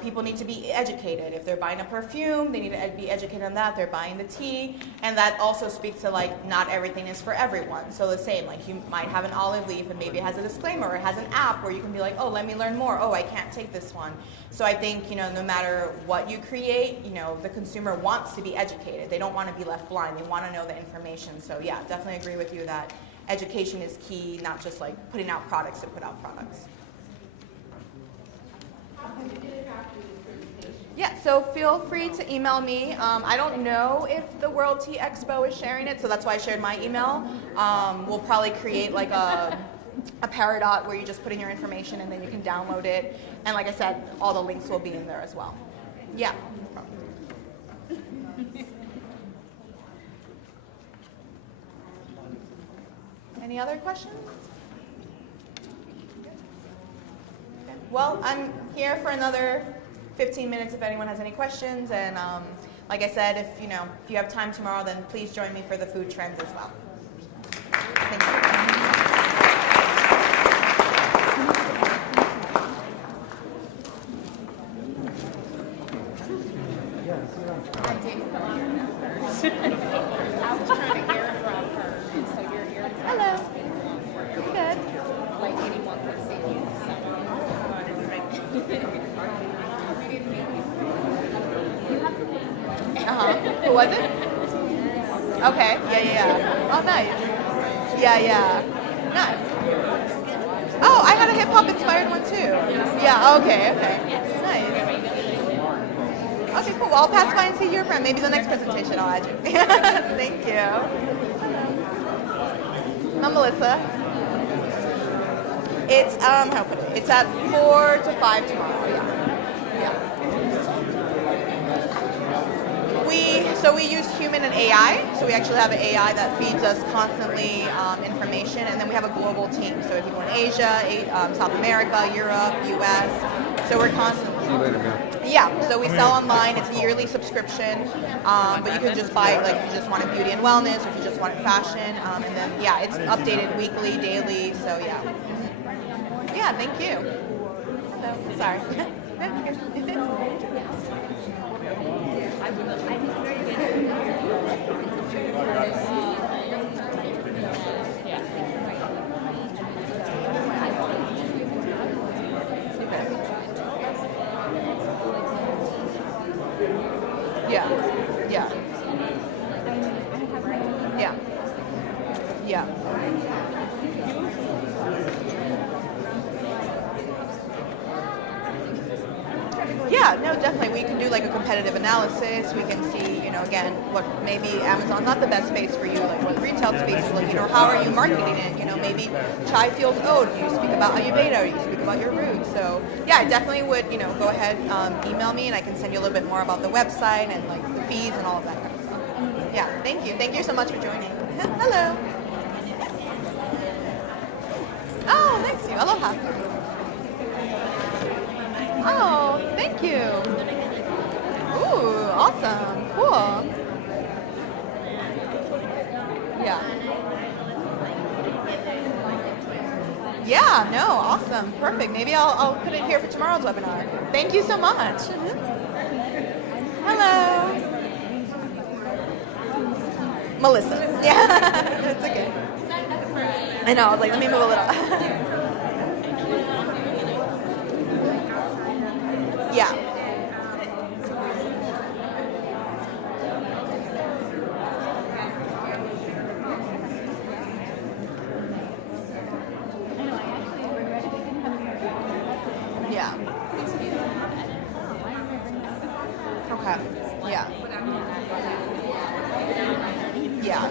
People need to be educated. If they're buying a perfume, they need to be educated on that. They're buying the tea. And that also speaks to, not everything is for everyone. So the same, you might have an olive leaf and maybe it has a disclaimer, or it has an app where you can be like, oh, let me learn more. Oh, I can't take this one. So I think, no matter what you create, the consumer wants to be educated. They don't want to be left blind. They want to know the information. So yeah, definitely agree with you that education is key, not just putting out products to put out products. Yeah, so feel free to email me. I don't know if the World Tea Expo is sharing it, so that's why I shared my email. We'll probably create a Peridot where you just put in your information and then you can download it. And like I said, all the links will be in there as well. Yeah. Any other questions? Okay. Well, I'm here for another 15 minutes if anyone has any questions. And like I said, if you have time tomorrow, then please join me for the food trends as well. Thank you. Hello. Good. Who was it? Okay. Yeah. Oh, nice. Yeah. Nice. Oh, I had a hip hop inspired one too. Yeah. Okay. Nice. Okay, cool. Well, I'll pass by and see your friend. Maybe the next presentation I'll add you. Thank you. I'm Melissa. It's how to put it? It's at 4 to 5 tomorrow. Yeah. We use human and AI. So we actually have an AI that feeds us constantly information, and then we have a global team. So we have people in Asia, South America, Europe, US. So we're constantly. See you later, man. Yeah, so we sell online. It's a yearly subscription, but you can just buy it like if you just want it beauty and wellness, or if you just want it fashion, and then yeah, it's updated weekly, daily. So yeah, yeah. Thank you. So, sorry. Yeah. Yeah. Yeah. Yeah. Yeah, no, definitely. We can do like a competitive analysis. We can see, you know, again, what maybe Amazon not the best space for you, like what retail space is like, you know, how are you marketing it? You know, maybe chai feels ode. Do you speak about Ayurveda or you speak about your roots? So yeah, I definitely would, you know, go ahead, email me and I can send you a little bit more about the website and like the fees and all of that kind of stuff. Yeah, thank you. Thank you so much for joining. Hello. Oh, thanks you. Aloha. Oh, thank you. Ooh, awesome. Cool. Yeah. Yeah, no, awesome. Perfect. Maybe I'll put it here for tomorrow's webinar. Thank you so much. Hello. Melissa. Yeah, it's okay. I know, I was like, let me move a little. Yeah. Yeah. Okay. Yeah. Yeah.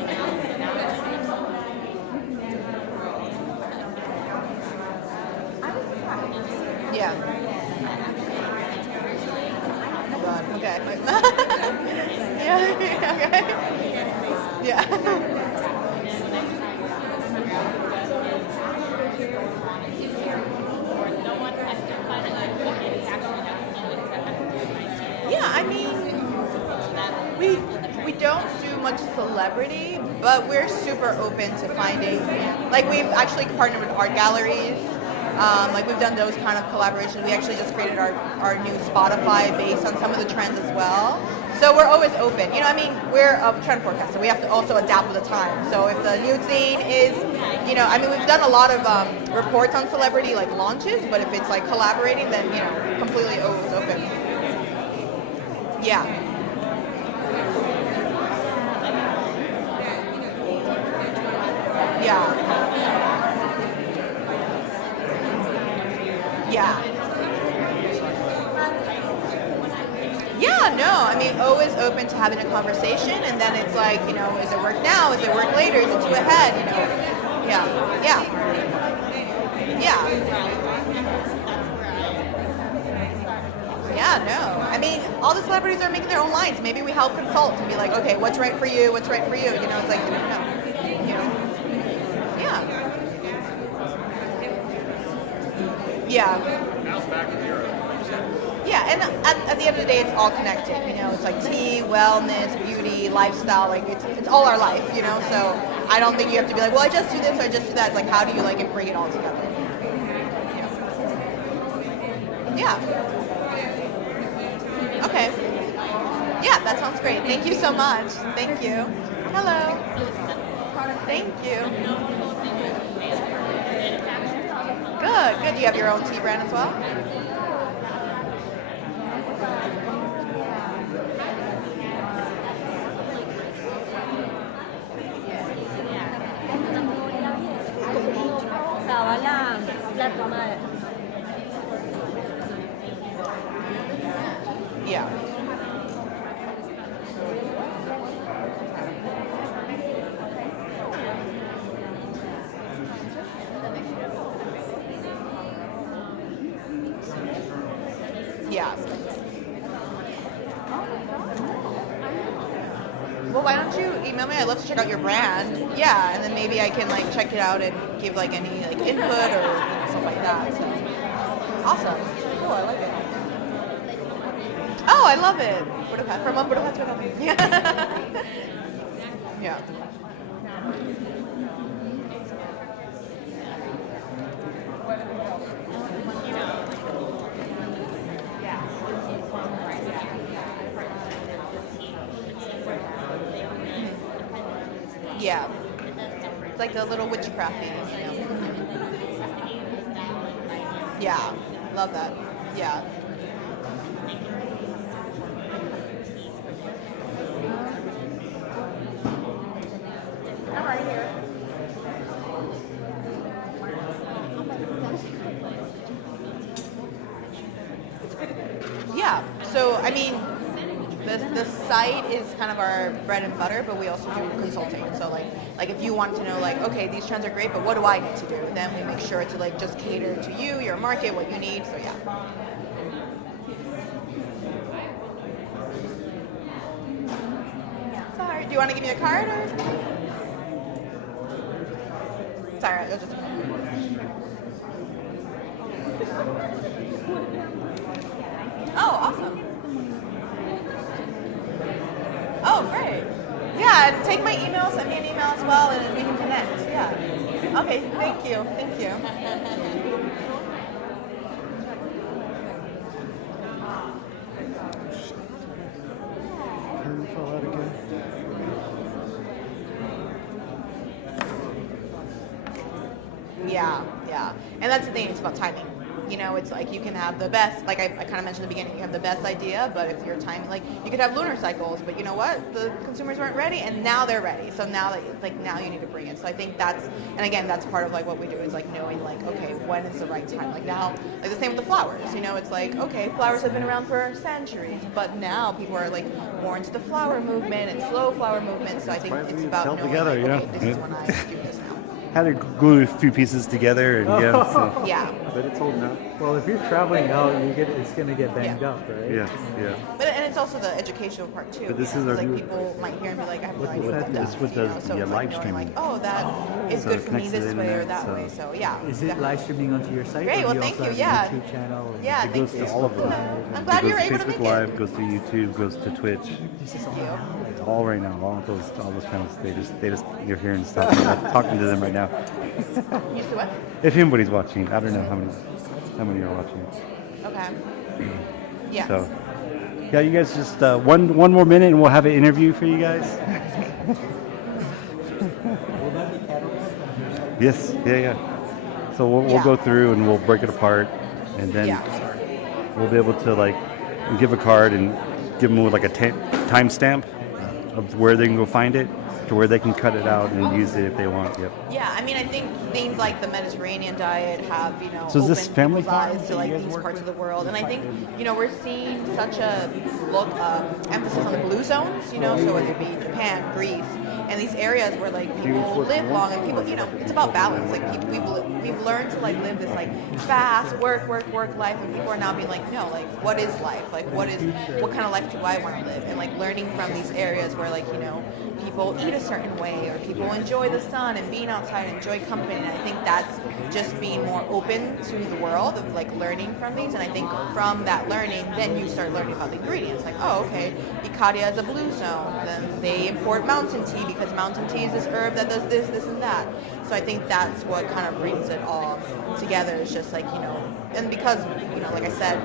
Yeah. God. Okay. Yeah. Okay. Yeah. Yeah. I mean, we don't do much celebrity, but we're super open to finding. Like we've actually partnered with art galleries. Like we've done those kind of collaborations. We actually just created our new Spotify based on some of the trends as well. So we're always open. You know, I mean, we're a trend forecaster. We have to also adapt with the time. So if the new thing is, you know, I mean, we've done a lot of reports on celebrity like launches, but if it's like collaborating, then, you know, completely always open. Yeah. Yeah. Yeah. Yeah, no, I mean, always open to having a conversation, and then it's like, you know, is it work now? Is it work later? Is it too ahead? You know? Yeah. Yeah. Yeah. Yeah, no. I mean, all the celebrities are making their own lines. Maybe we help consult and be like, okay, what's right for you? What's right for you? You know, it's like, you know. Yeah. Yeah. Now's back in Europe. Yeah, and at the end of the day, it's all connected. You know, it's like tea, wellness, beauty, lifestyle. Like it's all our life. You know, so I don't think you have to be like, well, I just do this or I just do that. It's like, how do you like bring it all together? Yeah. Okay. Yeah, that sounds great. Thank you so much. Thank you. Hello. Thank you. Good, good. You have your own tea brand as well? Yeah. Yeah. Well, why don't you email me? I'd love to check out your brand. Yeah, and then maybe I can like check it out and give like any like input or stuff like that. So awesome. Cool, I like it. Oh, I love it. Budapest, from Budapest to nothing. Yeah. Yeah. It's like the little witchcrafty. Yeah. Love that. Yeah. I'm right here. Yeah. So I mean, the site is kind of our bread and butter, but we also do consulting. So like if you want to know like, okay, these trends are great, but what do I need to do? Then we make sure to like just cater to you, your market, what you need. So yeah. Sorry, do you want to give me a card or? Sorry, I'll just. Oh, awesome. Oh, great. Yeah, take my email, send me an email as well, and we can connect. Yeah. Okay, thank you. Thank you. Turn fell out again. Yeah, yeah. And that's the thing, it's about timing. You know, it's like you can have the best, like I kind of mentioned at the beginning, you have the best idea, but if your time, like you could have lunar cycles, but you know what? The consumers weren't ready and now they're ready. So now like now you need to bring it. So I think that's, and again, that's part of like what we do is like knowing like, okay, when is the right time? Like now, like the same with the flowers, you know, it's like, okay, flowers have been around for centuries, but now people are like more into the flower movement and slow flower movement. So I think it's about held knowing together, like, you okay, know? this is when I do this now. Had to glue a few pieces together, and yeah. So. Yeah. But it's holding up. Well, if you're traveling out, it's going to get banged Yeah. up, right? Yeah, yeah. But and it's also the educational part too. But this you know, is 'cause, our- like people might hear and be like, I have no idea what what this that what does. does So the it's live like knowing streaming. like, oh, that is So good it for me connects to this the way or internet, that so- way. So yeah. Is it definitely. live streaming onto your site? Great, or well, do you thank also you, have a yeah. YouTube channel? Yeah, It thank goes you. to all of them. I'm glad it you goes were to able to Facebook make Live, it. goes to YouTube, goes to Twitch. Thank you. All right now, all those channels. They just you're hearing stuff. I'm talking to them right now. You see what? If anybody's watching, I don't know how many are watching. Okay. Yeah. So, yeah, you guys just one more minute, and we'll have an interview for you guys. Yes, yeah. So we'll Yeah. go through and we'll break it apart, and then Yeah. we'll be able to like give a card and give them like a timestamp of where they can go find it, to where they can cut it out and use it if they want. Yep. Yeah, I mean, I think things like the Mediterranean diet have, you know, So is this opened family people's farm eyes that to you like guys these work parts of with? the world, and I think, you know, we're seeing such a emphasis on the blue zones, you know, so whether it be Japan, Greece, and these areas where like people live long and people, you know, it's about balance. Like we've learned to like live this like fast work life, and people are now being like, no, like what is life? Like what kind of life do I want to live? And like learning from these areas where like, you know, people eat a certain way or people enjoy the sun and being outside and enjoy company. And I think that's just being more open to the world of like learning from these. And I think from that learning, then you start learning about the ingredients. Like, oh, okay, Icaria is a blue zone. Then they import mountain tea because mountain tea is this herb that does this, this, and that. So I think that's what kind of brings it all together. It's just like, you know, and because, you know, like I said,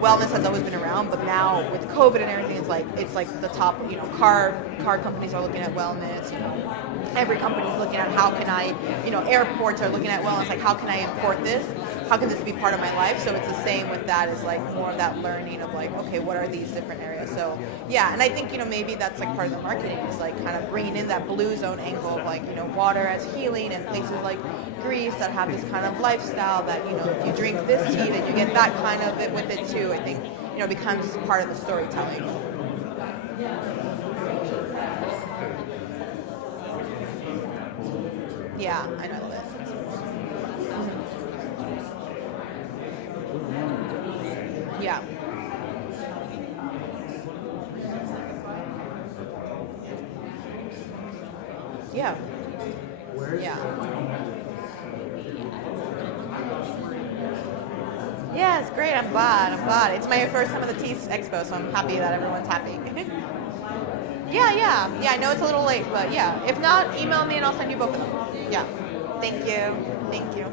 wellness has always been around, but now with COVID and everything, it's like the top, you know, car companies are looking at wellness, you know, every company's looking at how can I, you know, airports are looking at wellness, like how can I import this? How can this be part of my life? So it's the same with that, is like more of that learning of like, okay, what are these different areas? So yeah, and I think, you know, maybe that's like part of the marketing is like kind of bringing in that blue zone angle of like, you know, water as healing, and places like Greece that have this kind of lifestyle that, you know, if you drink this tea, then you get that kind of it with it too. I think, you know, becomes part of the storytelling. Yeah, I know this. Yeah. Yeah. Yeah. Yes, great. great. I'm glad. I'm glad. It's my first time at the Tea Expo, so I'm happy that everyone's happy. Yeah. I know it's a little late, but yeah. If not, email me and I'll send you both of them. Yeah. Thank you. Thank you.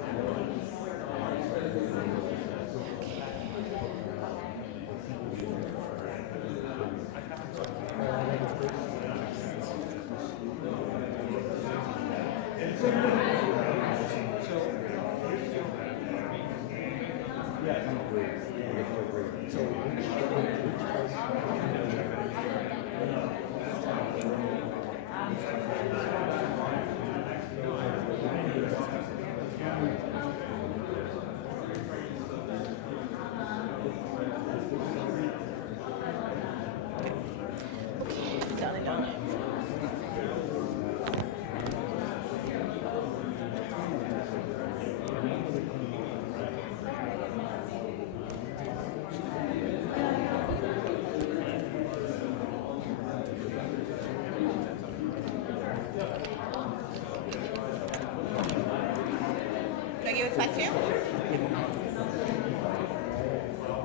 Can I give it back to you?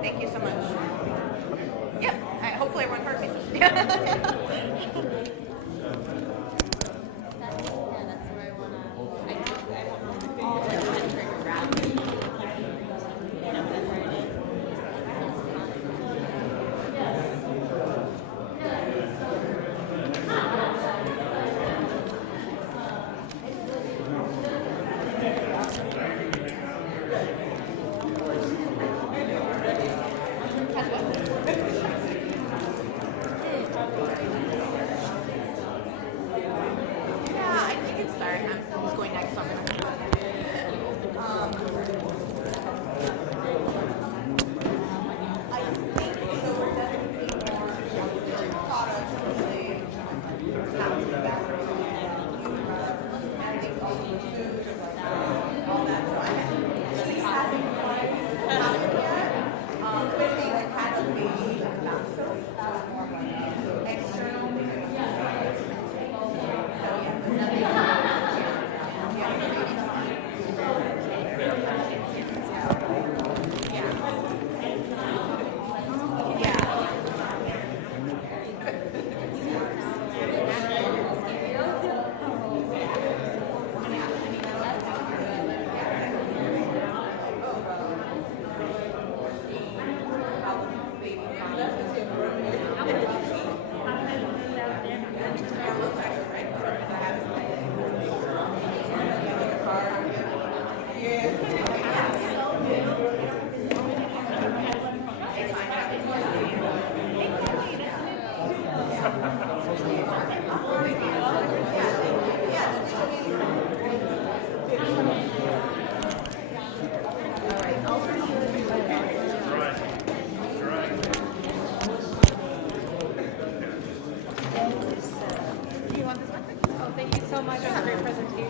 Thank you so much. Yep. Hopefully everyone heard me.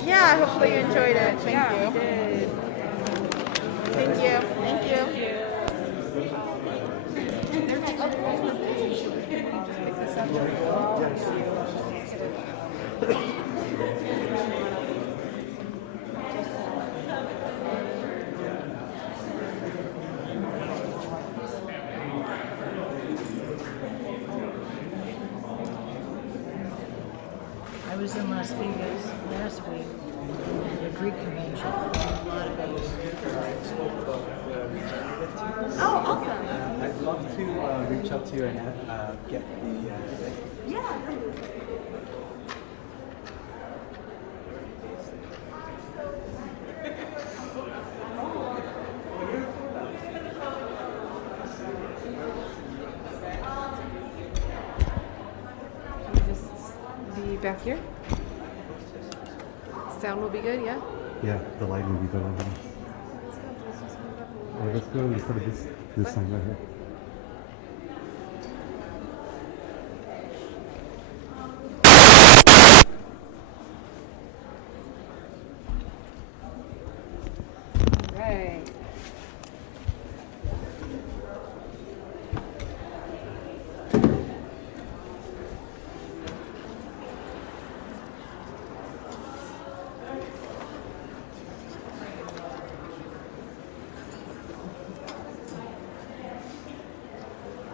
Yeah, hopefully you enjoyed it. Thank you. Thank you. Thank you. I was in Las Vegas last week at a Greek convention. A lot of it. Oh, awesome. I'd love to reach out to you and get the. Yeah. Be back here. Sound will be good, yeah? Yeah, the lighting will be good over there. Oh, let's go instead of this sign right here. Right.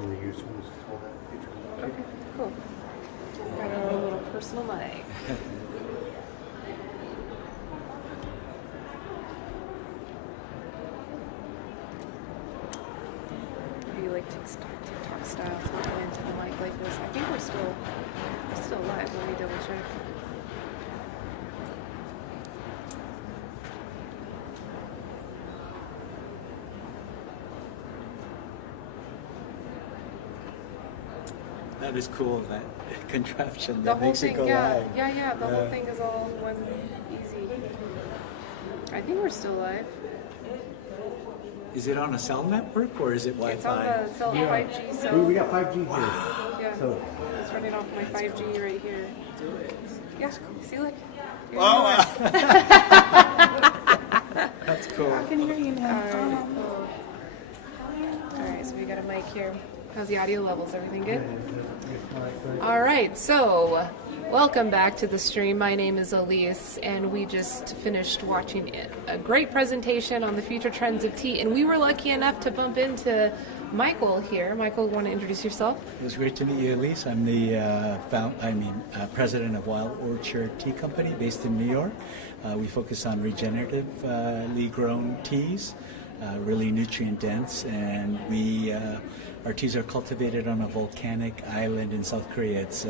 And the use was told that. Okay, cool. Got our own little personal mic. Do you like TikTok style talking into the mic like this? I think we're still live. Let me double check. That is cool, that contraption The that whole makes thing, it go yeah, live. yeah. The whole thing is all one easy. I think we're still live. Is it on a cell network or is it Wi-Fi? It's on the cell 5G, so We got 5G here. yeah, So it's running off my 5G right here. Yeah, see, look. oh, that's cool. I can hear you now. All right, so we got a mic here. How's the audio levels? Everything good? All right, so welcome back to the stream. My name is Elise, and we just finished watching a great presentation on the future trends of tea, and we were lucky enough to bump into Michael here. Michael, want to introduce yourself? It was great to meet you, Elise. I'm the president of Wild Orchard Tea Company based in New York. We focus on regeneratively grown teas, really nutrient dense, and our teas are cultivated on a volcanic island in South Korea. It's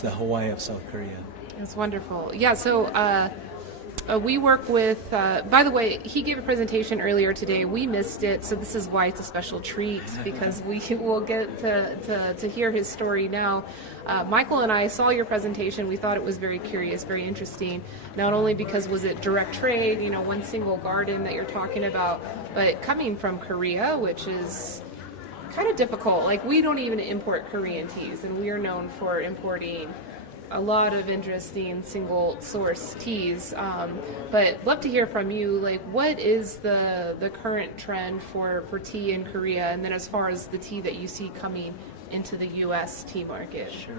the Hawaii of South Korea. That's wonderful. Yeah, so we work with, by the way, he gave a presentation earlier today. We missed it, so this is why it's a special treat, because we will get to hear his story now. Michael and I saw your presentation. We thought it was very curious, very interesting, not only because was it direct trade, one single garden that you're talking about, but coming from Korea, which is kind of difficult. Like, we don't even import Korean teas, and we are known for importing a lot of interesting single source teas, but love to hear from you. Like, what is the current trend for tea in Korea, and then as far as the tea that you see coming into the U.S. tea market? Sure.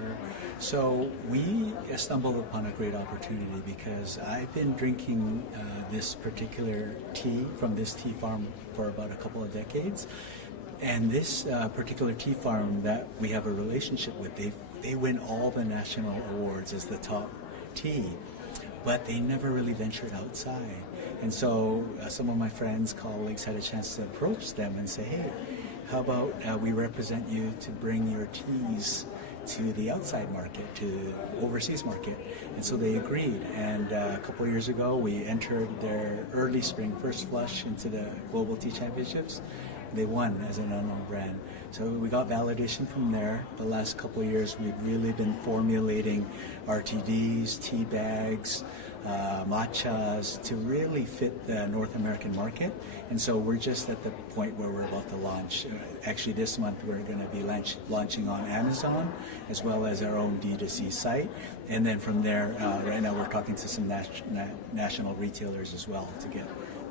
So we stumbled upon a great opportunity because I've been drinking this particular tea from this tea farm for about a couple of decades. And this particular tea farm that we have a relationship with, they win all the national awards as the top tea, but they never really ventured outside. And so some of my friends, colleagues had a chance to approach them and say, hey, how about we represent you to bring your teas to the outside market, to overseas market. And so they agreed. And a couple of years ago, we entered their early spring first flush into the Global Tea Championships. They won as an unknown brand. So we got validation from there. The last couple of years, we've really been formulating RTDs, tea bags, matchas to really fit the North American market. And so we're just at the point where we're about to launch. Actually, this month we're going to be launching on Amazon as well as our own D2C site. And then from there, right now we're talking to some national retailers as well to get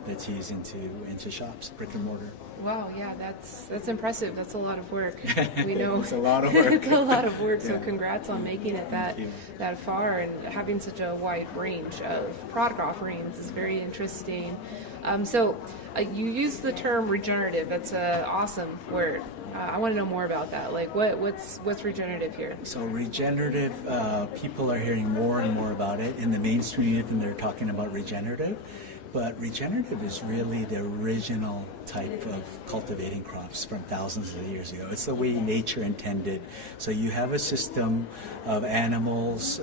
the teas into shops, brick and mortar. Wow, yeah, that's impressive. That's a lot of work. We know it's a lot of work. It's a lot of work. Yeah. So congrats on making it that far and having such a wide range of product offerings is very interesting. So you use the term regenerative. That's an awesome word. I want to know more about that. Like, what's regenerative here? So regenerative, people are hearing more and more about it in the mainstream. Even they're talking about regenerative. But regenerative is really the original type of cultivating crops from thousands of years ago. It's the way nature intended. So you have a system of animals,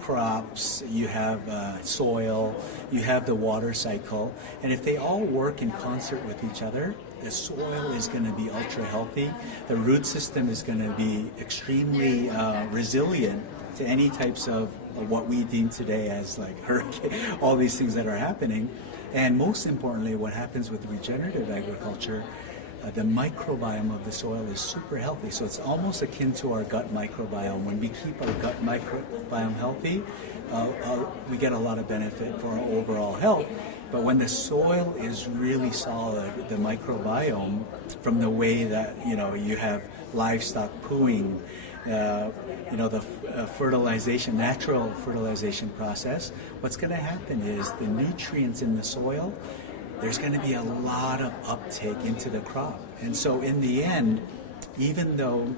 crops, you have soil, you have the water cycle, and if they all work in concert with each other, the soil is going to be ultra healthy. The root system is going to be extremely resilient to any types of what we deem today as like hurricane, all these things that are happening. And most importantly, what happens with regenerative agriculture, the microbiome of the soil is super healthy. So it's almost akin to our gut microbiome. When we keep our gut microbiome healthy, we get a lot of benefit for our overall health. But when the soil is really solid, the microbiome, from the way that you have livestock pooing, the fertilization, natural fertilization process, what's going to happen is the nutrients in the soil, there's going to be a lot of uptake into the crop. And so in the end, even though,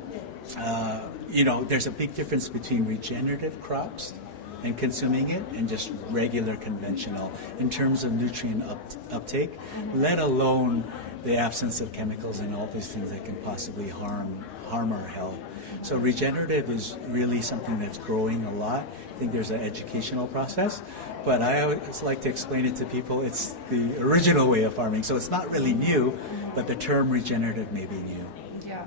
there's a big difference between regenerative crops and consuming it and just regular conventional in terms of nutrient uptake, let alone the absence of chemicals and all these things that can possibly harm our health. So regenerative is really something that's growing a lot. I think there's an educational process, but I always like to explain it to people, it's the original way of farming. So it's not really new, but the term regenerative may be new. Yeah.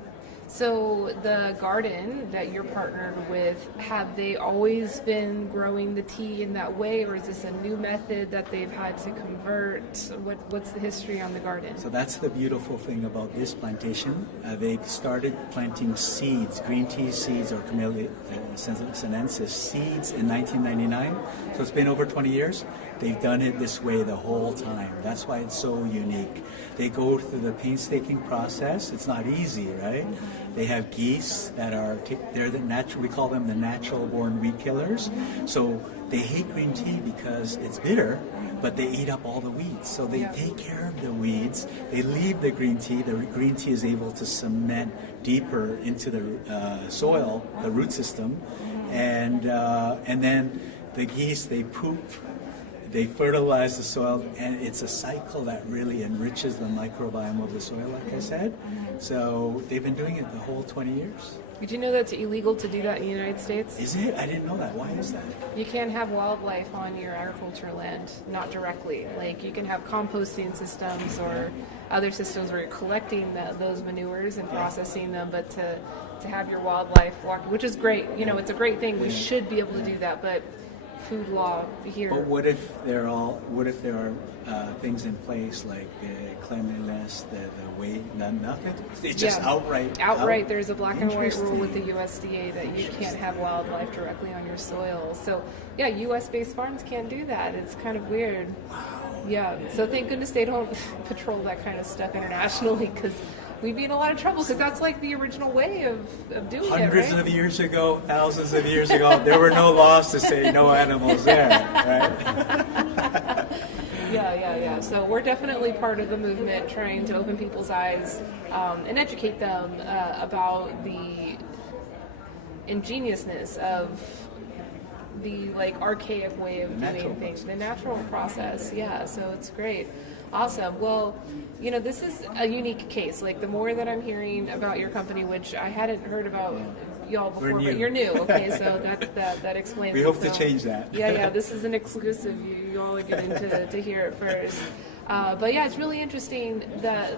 So the garden that you're partnered with, have they always been growing the tea in that way, or is this a new method that they've had to convert? What's the history on the garden? So that's the beautiful thing about this plantation. They started planting seeds, green tea seeds or Camellia sinensis seeds in 1999. So it's been over 20 years. They've done it this way the whole time. That's why it's so unique. They go through the painstaking process. It's not easy, right? They have geese that they're the natural, we call them the natural born weed killers. So they hate green tea because it's bitter, but they eat up all the weeds. So they take care of the weeds. They leave the green tea. The green tea is able to cement deeper into the soil, the root system. And then the geese, they poop. They fertilize the soil, and it's a cycle that really enriches the microbiome of the soil, like I said. So they've been doing it the whole 20 years. Did you know that's illegal to do that in the United States? Is it? I didn't know that. Why is that? You can't have wildlife on your agricultural land, not directly. Like you can have composting systems or other systems where you're collecting those manures and processing them, but to have your wildlife walk, which is great. It's a great thing. We should be able to do that, but food law here. But what if there are things in place like the cleanliness, the weight, nothing? It's just outright. There's a black and white rule with the USDA that you can't have wildlife directly on your soil. So yeah, US-based farms can't do that. It's kind of weird. Wow. Yeah. So thank goodness they don't patrol that kind of stuff internationally, because we'd be in a lot of trouble, because that's like the original way of doing it, right? Hundreds of years ago, thousands of years ago, there were no laws to say no animals there, right? Yeah. So we're definitely part of the movement, trying to open people's eyes and educate them about the ingeniousness of the archaic way of doing things, the natural process. Yeah, so it's great. Awesome. Well, this is a unique case. Like the more that I'm hearing about your company, which I hadn't heard about y'all before, but you're new. Okay, so that explains. We hope to change that. Yeah. This is an exclusive. You all are getting to hear it first. But yeah, it's really interesting that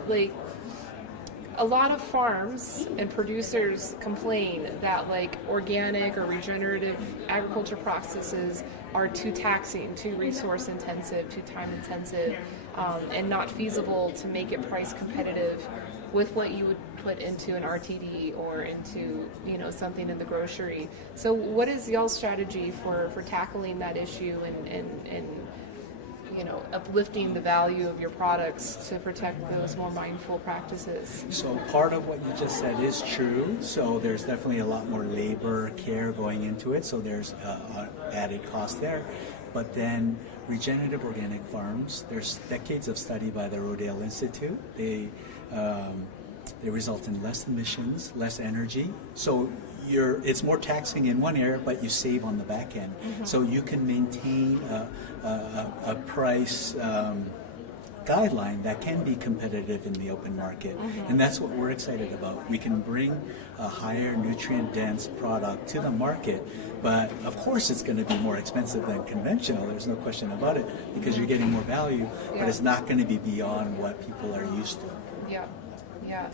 a lot of farms and producers complain that organic or regenerative agriculture processes are too taxing, too resource intensive, too time intensive, and not feasible to make it price competitive with what you would put into an RTD or into something in the grocery. So what is y'all's strategy for tackling that issue and uplifting the value of your products to protect those more mindful practices? So part of what you just said is true. So there's definitely a lot more labor, care going into it. So there's added cost there. But then regenerative organic farms, there's decades of study by the Rodale Institute. They result in less emissions, less energy. So it's more taxing in one area, but you save on the back end. Mm-hmm. So you can maintain a price guideline that can be competitive in the open market. Mm-hmm. And that's what we're excited about. We can bring a higher nutrient-dense product to the market, but of course it's going to be more expensive than conventional. There's no question about it, because you're getting more value, but it's not going to be beyond what people are used to. Yeah.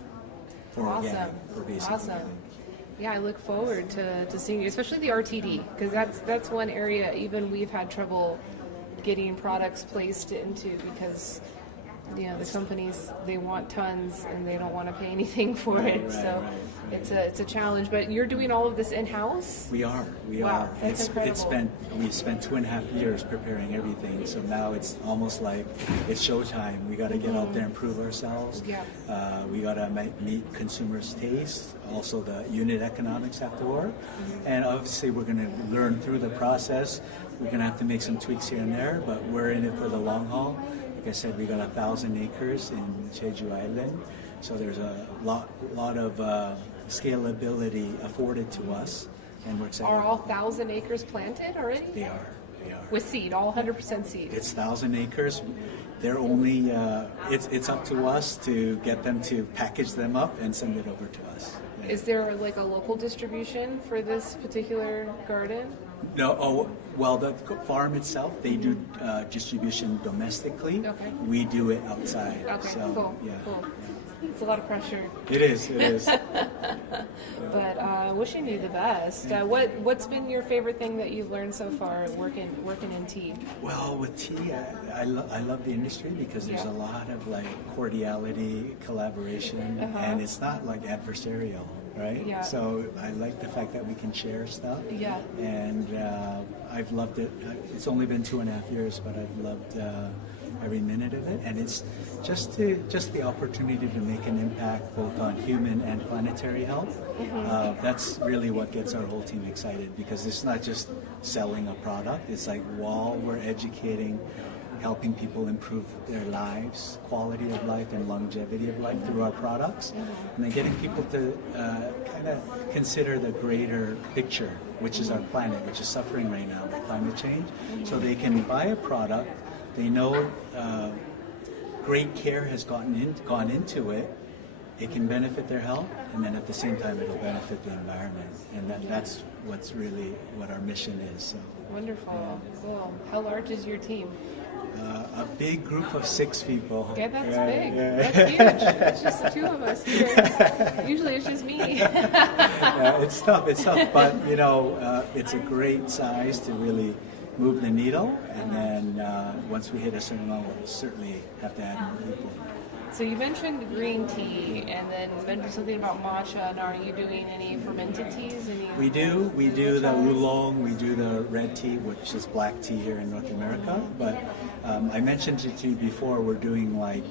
For awesome. Organic, for basic Awesome. organic. Yeah, I look forward to seeing you, especially the RTD, because that's one area even we've had trouble getting products placed into, because the companies, they want tons and they don't want to pay anything for it. So it's a challenge. But you're doing all of this in-house? We are. Wow, that's incredible. We've spent 2.5 years preparing everything. So now it's almost like it's showtime. We got to get out there and prove ourselves. Yeah. We got to meet consumers' taste. Also, the unit economics have to work. And obviously, we're going to learn through the process. We're going to have to make some tweaks here and there, but we're in it for the long haul. Like I said, we got 1,000 acres in Jeju Island. So there's a lot of scalability afforded to us, and we're excited. Are all 1,000 acres planted already? They are. With seed, all 100% seed. It's 1,000 acres. They're only. It's up to us to get them to package them up and send it over to us. Yeah. Is there like a local distribution for this particular garden? No. Oh, well, the farm itself, they do distribution domestically. Okay. We do it outside. Okay, So, cool. Yeah. Cool. It's a lot of pressure. It is. It is. But wishing you the best. What's been your favorite thing that you've learned so far working in tea? Well, with tea, I love the industry because there's a lot of like cordiality, collaboration, and it's not like adversarial, right? Yeah. So I like the fact that we can share stuff. Yeah. And I've loved it. It's only been 2.5 years, but I've loved every minute of it, and it's just the opportunity to make an impact both on human and planetary health. That's really what gets our whole team excited, because it's not just selling a product. It's like while we're educating, helping people improve their lives, quality of life and longevity of life through our products, and then getting people to kind of consider the greater picture, which is our planet, which is suffering right now with climate change. So they can buy a product. They know great care has gone into it. It can benefit their health, and then at the same time, it'll benefit the environment. And that's what's really what our mission is. So, Wonderful. Cool. How large is your team? a big group of 6 people. Yeah, that's big. Yeah. That's huge. It's just the 2 of us here. Usually it's just me. Yeah, it's tough, but it's a great size to really move the needle, and then once we hit a certain level, we'll certainly have to add more people. So you mentioned green tea, and then mentioned something about matcha. And are you doing any fermented teas? We do the oolong, we do the red tea, which is black tea here in North America. But I mentioned it to you before, we're doing like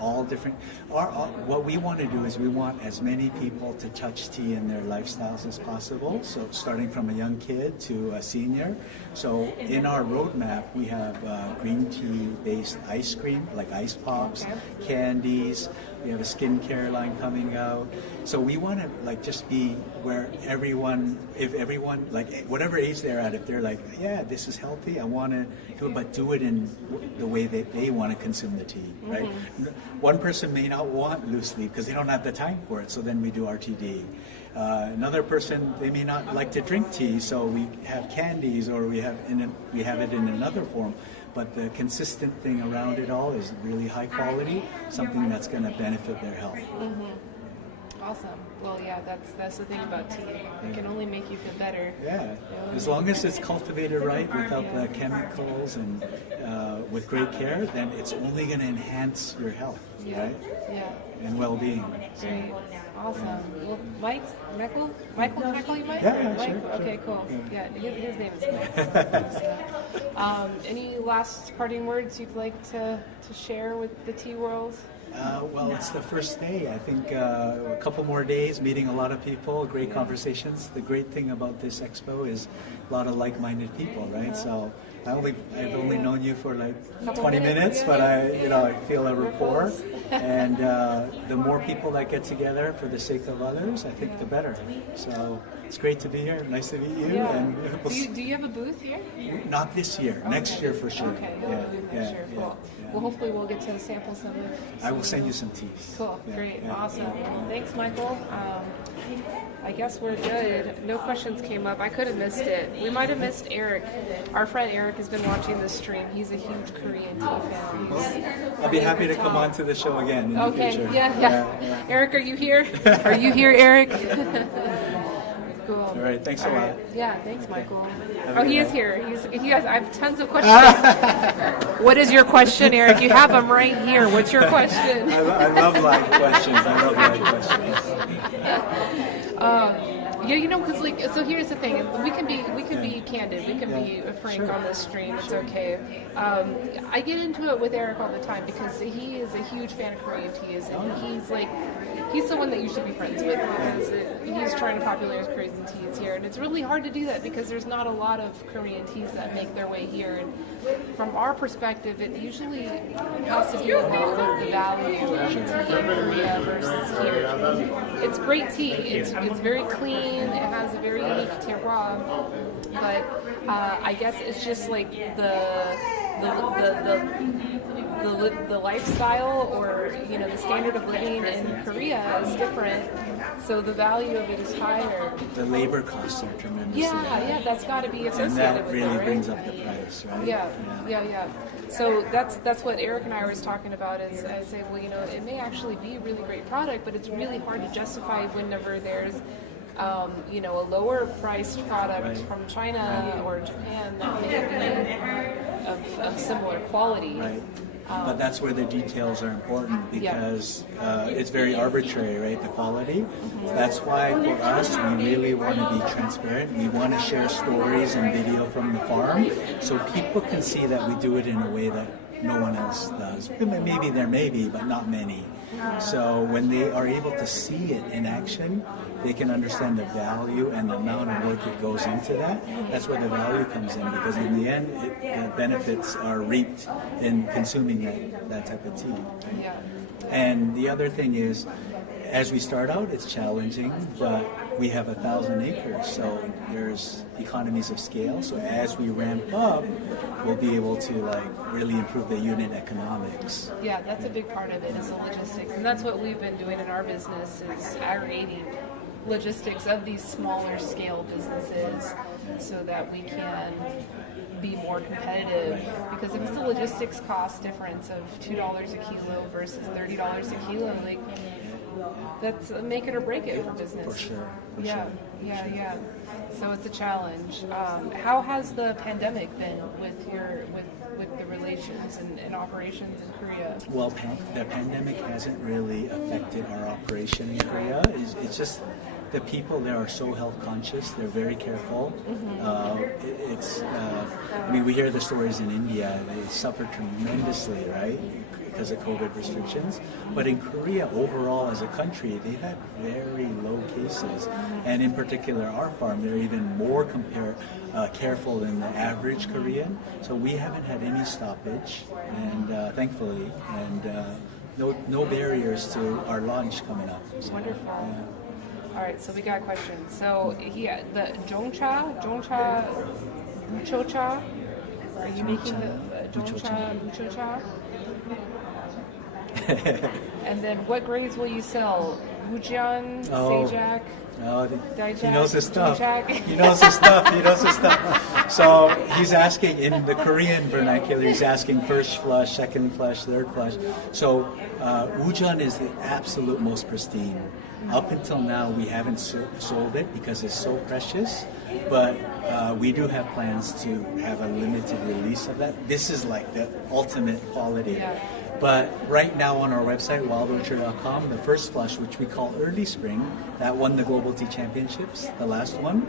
all different. What we want to do is we want as many people to touch tea in their lifestyles as possible. So starting from a young kid to a senior. So in our roadmap, we have green tea based ice cream, like ice pops, candies. We have a skincare line coming out. So we want to just be where everyone, like whatever age they're at, if they're like, yeah, this is healthy, I want to do it, but do it in the way that they want to consume the tea, right? One person may not want loose leaf because they don't have the time for it, so then we do RTD. Another person, they may not like to drink tea, so we have candies, or we have it in another form. But the consistent thing around it all is really high quality, something that's going to benefit their health. Awesome. Well, yeah, that's the thing about tea. It can only make you feel better. Yeah, as long as it's cultivated right, without the chemicals and with great care, then it's only going to enhance your health, right? Yeah. And well-being. Great. Awesome. Well, Michael, can I call you Mike? Yeah, Mike? sure. Okay, cool. Yeah, his name is Mike. Any last parting words you'd like to share with the tea world? Well, it's the first day. I think a couple more days, meeting a lot of people, great conversations. The great thing about this expo is a lot of like-minded people, right? So I've only known you for like 20 minutes, but I feel a rapport. And the more people that get together for the sake of others, I think the better. So it's great to be here. Nice to meet you. Yeah. And Do you have a booth here? Not this year. Next year for sure. Okay, next year. Cool. Well, hopefully we'll get to sample some of. I will send you some teas. Cool. Yeah, Great. yeah. Awesome. Well, thanks, Michael. I guess we're good. No questions came up. I could have missed it. We might have missed Eric. Our friend Eric has been watching this stream. He's a huge Korean tea fan. I'll be happy to come on to the show again in the future. Yeah. Eric, are you here? Are you here, Eric? Cool. All right, thanks a lot. Yeah, thanks, Michael. He is here. He has. I have tons of questions. What is your question, Eric? You have them right here. What's your question? I love live questions. Yeah, because so here's the thing. We can be candid. We can be frank on this stream. It's okay. I get into it with Eric all the time because he is a huge fan of Korean teas, and he's like, he's someone that you should be friends with because he's trying to popularize Korean teas here, and it's really hard to do that because there's not a lot of Korean teas that make their way here. And from our perspective, it usually has to do with the value of tea in Korea versus here. It's great tea. It's very clean. It has a very unique terroir, but I guess it's just like the lifestyle or the standard of living in Korea is different, so the value of it is higher. The labor costs are tremendous. Yeah, that's got to be associated and that with really it, right? brings up the price, right? Yeah. So that's what Eric and I was talking about. Is I say, well, it may actually be a really great product, but it's really hard to justify whenever there's a lower priced product from China or Japan that may be of similar quality. Right. But that's where the details are important because it's very arbitrary, right? The quality. That's why for us, we really want to be transparent. We want to share stories and video from the farm so people can see that we do it in a way that no one else does. Maybe there may be, but not many. So when they are able to see it in action, they can understand the value and the amount of work that goes into that. That's where the value comes in because in the end, the benefits are reaped in consuming that type of tea. Right? Yeah. And the other thing is, as we start out, it's challenging, but we have 1,000 acres, so there's economies of scale. So as we ramp up, we'll be able to really improve the unit economics. Yeah, that's a big part of it is the logistics, and that's what we've been doing in our business is aggregating logistics of these smaller scale businesses so that we can be more competitive. Because if it's a logistics cost difference of $2 a kilo versus $30 a kilo, that's make it or break it for business. For sure. Yeah. So it's a challenge. How has the pandemic been with the relations and operations in Korea? Well, the pandemic hasn't really affected our operation in Korea. It's just the people there are so health conscious. They're very careful. We hear the stories in India. They suffer tremendously, right? Because of COVID restrictions. But in Korea, overall, as a country, they've had very low cases. And in particular, our farm, they're even more careful than the average Korean. So we haven't had any stoppage, and thankfully, and no barriers to our launch coming up. So, Wonderful. Yeah. All right, so we got questions. So the Jongcha, Buchocha, are you making the Jongcha, Buchocha? And then what grades will you sell? Wujian, Sejak, Dijak, he knows his stuff. Dijak? He knows his stuff. So he's asking in the Korean vernacular. He's asking first flush, second flush, third flush. So Wujian is the absolute most pristine. Up until now, we haven't sold it because it's so precious. But we do have plans to have a limited release of that. This is like the ultimate quality. Yeah. But right now on our website, wildorchard.com, the first flush, which we call early spring, that won the Global Tea Championships, the last one.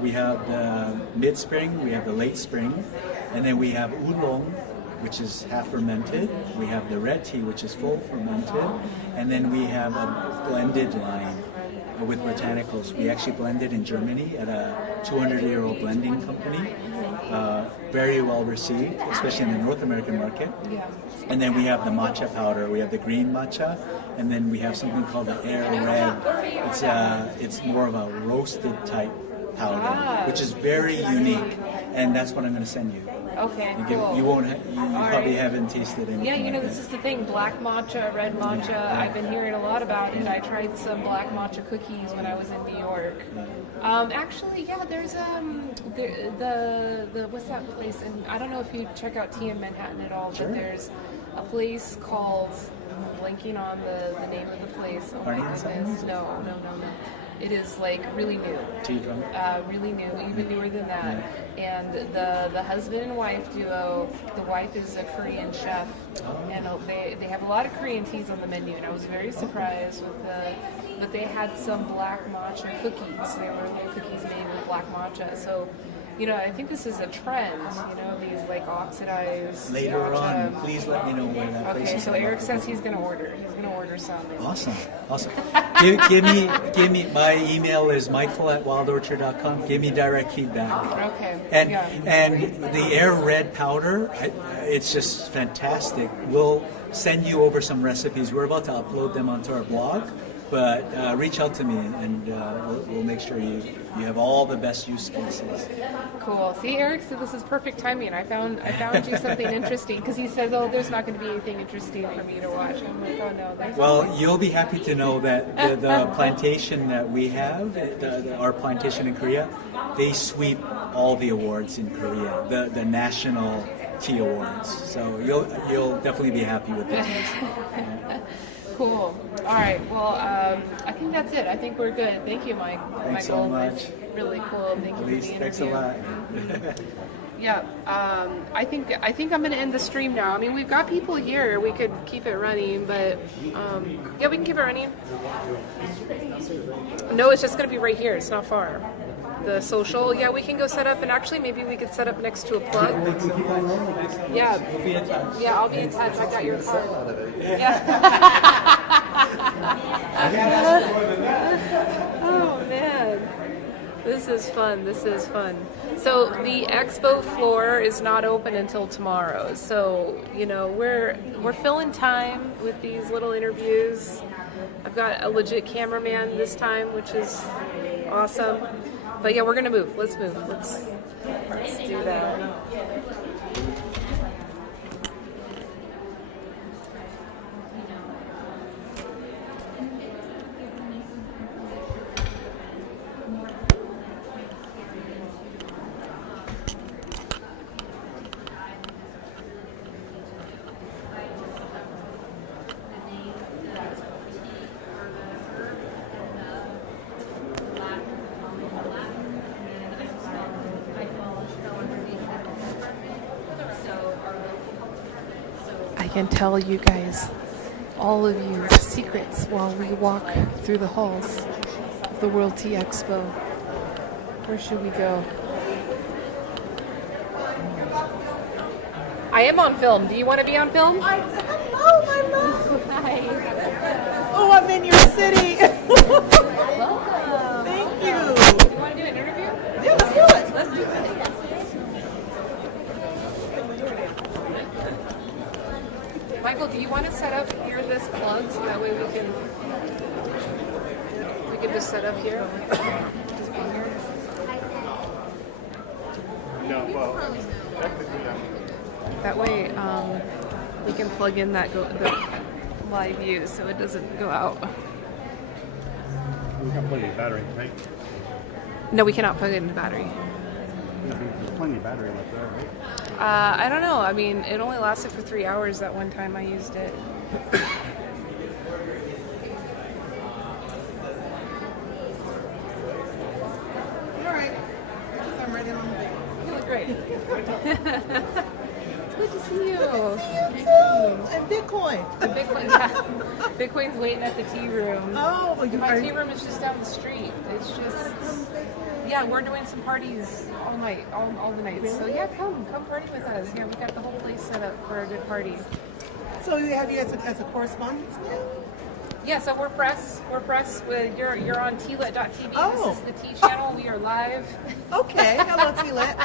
We have the mid-spring, we have the late spring, and then we have oolong, which is half fermented. We have the red tea, which is full fermented, and then we have a blended line with botanicals. We actually blended in Germany at a 200-year-old blending company. Very well received, especially in the North American market. Yeah. And then we have the matcha powder. We have the green matcha, and then we have something called the Air Red. It's more of a roasted type powder, which is very unique, and that's what I'm going to send you. Okay, You probably haven't tasted anything. Yeah, this is the thing, black matcha, red matcha. I've been hearing a lot about it. I tried some black matcha cookies when I was in New York. Actually, yeah, there's the what's that place? And I don't know if you check out Tea in Manhattan at all, but there's a place called, I'm blanking on the name of the place. Oh my goodness. No. It is really new. Tea drum? Really new, even newer than that. Yeah. And the husband and wife duo, the wife is a Korean chef, and they have a lot of Korean teas on the menu, and I was very surprised but they had some black matcha cookies. They were little cookies made with black matcha. So I think this is a trend. These like oxidized. Later on, matcha. please let me know where that place Okay, is. so Eric says he's gonna order. He's gonna order some. Awesome. give me. My email is michael@wildorchard.com. Give me direct feedback. Okay. And the Air Red powder, it's just fantastic. We'll send you over some recipes. We're about to upload them onto our blog, but reach out to me and we'll make sure you have all the best use cases. Cool. See, Eric said this is perfect timing. I found you something interesting because he says, "Oh, there's not going to be anything interesting for me to watch." I'm like, "Oh no." Well, you'll be happy to know that the plantation that we have, our plantation in Korea, they sweep all the awards in Korea, the national tea awards. So you'll definitely be happy with the teas. Yeah. Cool. All right. Well, I think that's it. I think we're good. Thank you, Mike. Thanks so much. It's really cool. Thank you for the interview. Thanks a lot. Yeah. I think I'm going to end the stream now. I mean, we've got people here. We could keep it running, but yeah, we can keep it running. No, it's just going to be right here. It's not far. The social, yeah, we can go set up, and actually maybe we could set up next to a plug. Yeah, I'll be in touch. I got your card. Yeah. Oh man, this is fun. So the expo floor is not open until tomorrow. So we're filling time with these little interviews. I've got a legit cameraman this time, which is awesome. But yeah, we're gonna move. Let's move. Let's do that. I can tell you guys all of you secrets while we walk through the halls of the World Tea Expo. Where should we go? I am on film. Do you want to be on film? Hello, my love. Hi. Oh, I'm in your city. Welcome. Thank you. Do you want to do an interview? Yeah, let's do it. Let's do it. Michael, do you want to set up here this plug so that way we can just set up here? Just be here? No, well, technically, That way we can plug in the live view so it doesn't go out. We can plug in battery, right? No, we cannot plug in the battery. There's plenty of battery left there, right? I don't know. I mean, it only lasted for 3 hours that one time I used it. All right. I'm ready on the big. You look great. It's good to see you. And Bitcoin. Bitcoin's waiting at the tea room. Oh, My tea room is just down the street. It's just, yeah, we're doing some parties all night, all the nights. So yeah, come party with us. Yeah, we got the whole place set up for a good party. So you have you as a correspondence now? Yeah, so we're press. You're on tlet.tv. Oh. This is the Tea channel. We are live. Okay. Hello, T-Lit.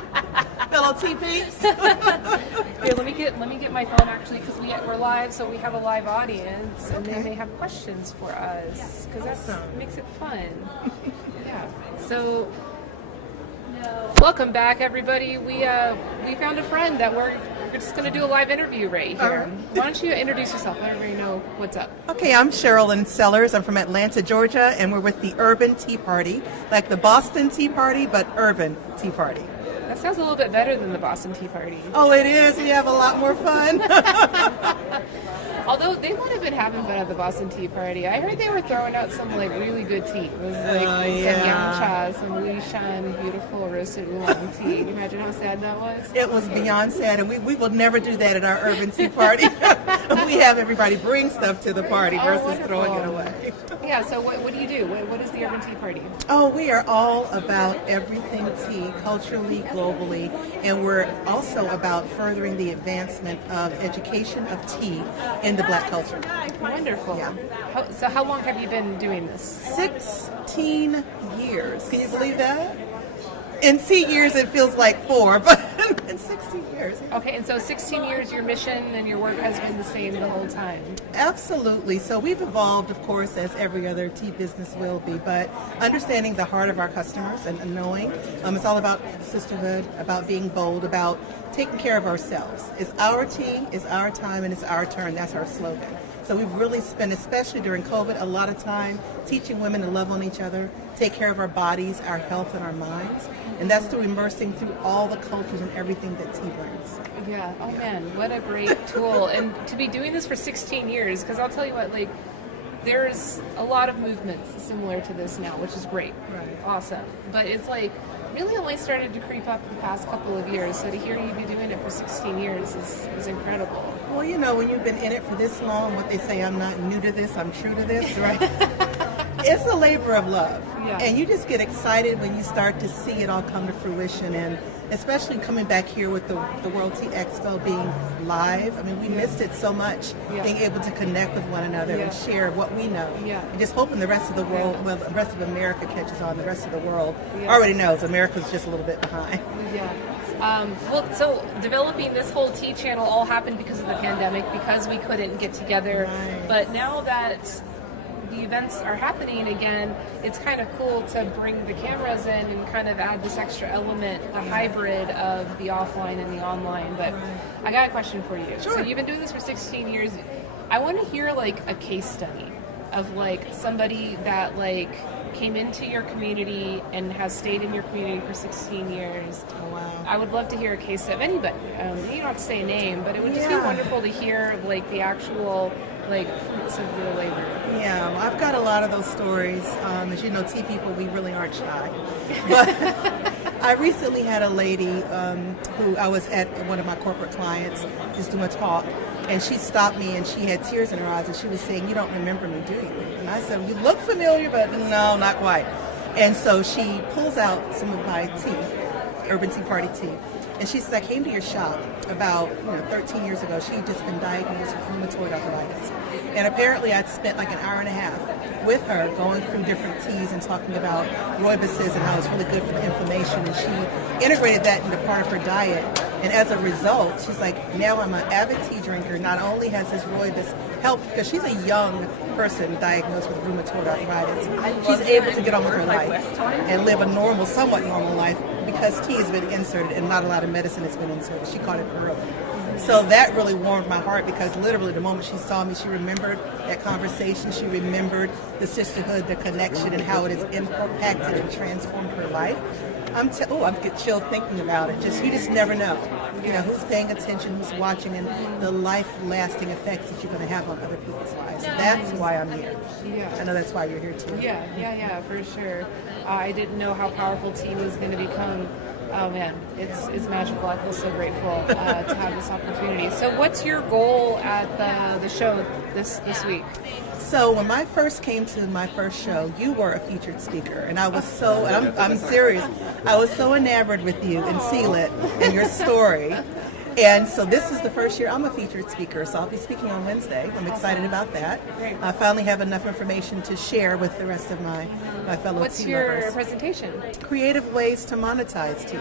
Hello, T-Peeps. Here, let me get my phone actually because we're live, so we have a live audience, and then they have questions for us because that makes it fun. Yeah. So, welcome back, everybody. We found a friend that we're just going to do a live interview right here. Why don't you introduce yourself? Let everybody know what's up. Okay, I'm Sherilyn Sellers. I'm from Atlanta, Georgia, and we're with the Urban Tea Party, like the Boston Tea Party, but Urban Tea Party. That sounds a little bit better than the Boston Tea Party. Oh, it is. We have a lot more fun. Although they might have been having fun at the Boston Tea Party. I heard they were throwing out some like really good tea. It was like some yang cha, some Li Shan beautiful roasted oolong tea. Can you imagine how sad that was? It was beyond sad, and we will never do that at our Urban Tea Party. we have everybody bring stuff to the party versus throwing it away. Yeah, so what do you do? What is the Urban Tea Party? Oh, we are all about everything tea, culturally, globally, and we're also about furthering the advancement of education of tea in the Black culture. Wonderful. Yeah. So how long have you been doing this? 16 years. Can you believe that? In tea years, it feels like 4, but in 16 years. Okay, and so 16 years, your mission and your work has been the same the whole time. Absolutely. So we've evolved, of course, as every other tea business will be, but understanding the heart of our customers and knowing it's all about sisterhood, about being bold, about taking care of ourselves. It's our tea, it's our time, and it's our turn. That's our slogan. So we've really spent, especially during COVID, a lot of time teaching women to love on each other, take care of our bodies, our health, and our minds. And that's through immersing through all the cultures and everything that tea brings. Yeah. Oh man, what a great tool. And to be doing this for 16 years, because I'll tell you what, like, there's a lot of movements similar to this now, which is great. Right. Awesome. But it's like really only started to creep up the past couple of years. So to hear you be doing it for 16 years is incredible. Well, you know, when you've been in it for this long, what they say, I'm not new to this, I'm true to this, right? It's a labor of love. Yeah. And you just get excited when you start to see it all come to fruition. And especially coming back here with the World Tea Expo being live. I mean, we missed it so much, being able to connect with one another and share what we know. And just hoping the rest of the world, well, the rest of America catches on. The rest of the world already knows America's just a little bit behind. Well, so developing this whole tea channel all happened because of the pandemic, because we couldn't get together. Right. But now that the events are happening again, it's kind of cool to bring the cameras in and kind of add this extra element, the hybrid of the offline and the online. But I got a question for you. Sure. So you've been doing this for 16 years. I want to hear like a case study of like somebody that like came into your community and has stayed in your community for 16 years. Oh, wow. I would love to hear a case study of anybody. You don't have to say a name, but it would just be wonderful to hear like the actual like fruits of your labor. Yeah, well, I've got a lot of those stories. As you know, tea people, we really aren't shy. But I recently had a lady who I was at one of my corporate clients just doing a talk, and she stopped me and she had tears in her eyes and she was saying, "You don't remember me, do you?" And I said, "You look familiar, but no, not quite." And so she pulls out some of my tea, Urban Tea Party tea. And she said, "I came to your shop about 13 years ago. She had just been diagnosed with rheumatoid arthritis. And apparently I'd spent like an hour and a half with her going through different teas and talking about rooibuses and how it's really good for the inflammation. And she integrated that into part of her diet. And as a result, she's like, now I'm an avid tea drinker. Not only has this rooibus helped, because she's a young person diagnosed with rheumatoid arthritis, she's able to get on with her life and live a normal, somewhat normal life because tea has been inserted and not a lot of medicine has been inserted. She caught it early. So that really warmed my heart because literally the moment she saw me, she remembered that conversation. She remembered the sisterhood, the connection, and how it has impacted and transformed her life. I'm getting chilled thinking about it. You just never know. You know, who's paying attention, who's watching, and the life-lasting effects that you're going to have on other people's lives. That's why I'm here. I know that's why you're here too. Yeah, for sure. I didn't know how powerful tea was going to become. Oh man, it's magical. I feel so grateful to have this opportunity. So what's your goal at the show this week? So when I first came to my first show, you were a featured speaker, and I was so, and I'm serious, I was so enamored with you and Seal-It and your story. And so this is the first year I'm a featured speaker, so I'll be speaking on Wednesday. I'm excited about that. I finally have enough information to share with the rest of my fellow What's tea your lovers. Presentation? Creative ways to monetize tea.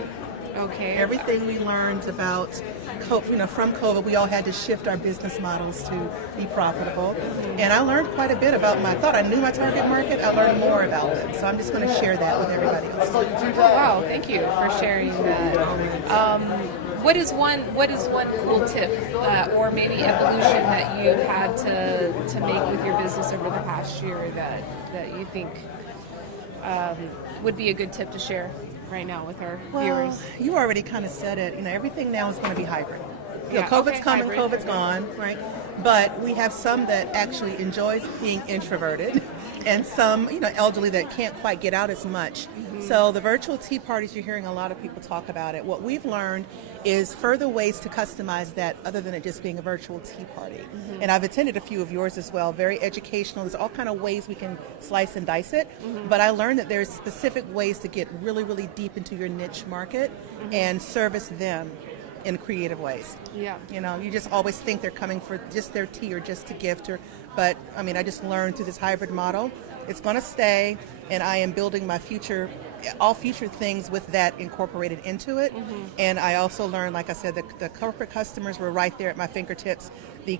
Okay. Everything we learned about, from COVID, we all had to shift our business models to be profitable. And I learned quite a bit about I thought I knew my target market. I learned more about them. So I'm just going to share that with everybody else. Wow, thank you for sharing that. What is one cool tip or maybe evolution that you've had to make with your business over the past year that you think would be a good tip to share right now with our viewers? You already kind of said it. Everything now is going to be hybrid. Yeah, COVID's coming, hybrid. COVID's gone, right? But we have some that actually enjoys being introverted and some, elderly that can't quite get out as much. So the virtual tea parties, you're hearing a lot of people talk about it. What we've learned is further ways to customize that other than it just being a virtual tea party. And I've attended a few of yours as well, very educational. There's all kind of ways we can slice and dice it. But I learned that there's specific ways to get really, really deep into your niche market and service them in creative ways. Yeah. You just always think they're coming for just their tea or just a gift, but I just learned through this hybrid model, it's going to stay, and I am building my all future things with that incorporated into it. And I also learned, like I said, the corporate customers were right there at my fingertips. The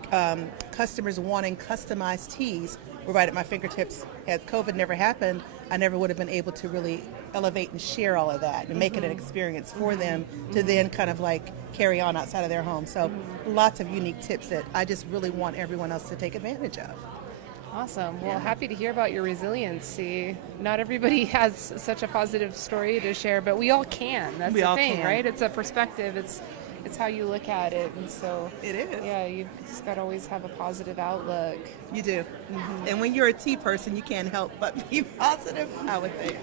customers wanting customized teas were right at my fingertips. Had COVID never happened, I never would have been able to really elevate and share all of that and make it an experience for them to then kind of like carry on outside of their home. So lots of unique tips that I just really want everyone else to take advantage of. Awesome. Well, happy to hear about your resiliency. Not everybody has such a positive story to share, but we all can. That's the thing, right? It's a perspective. It's how you look at it, and so it is. Yeah, you just got to always have a positive outlook. You do. And when you're a tea person, you can't help but be positive, I would think.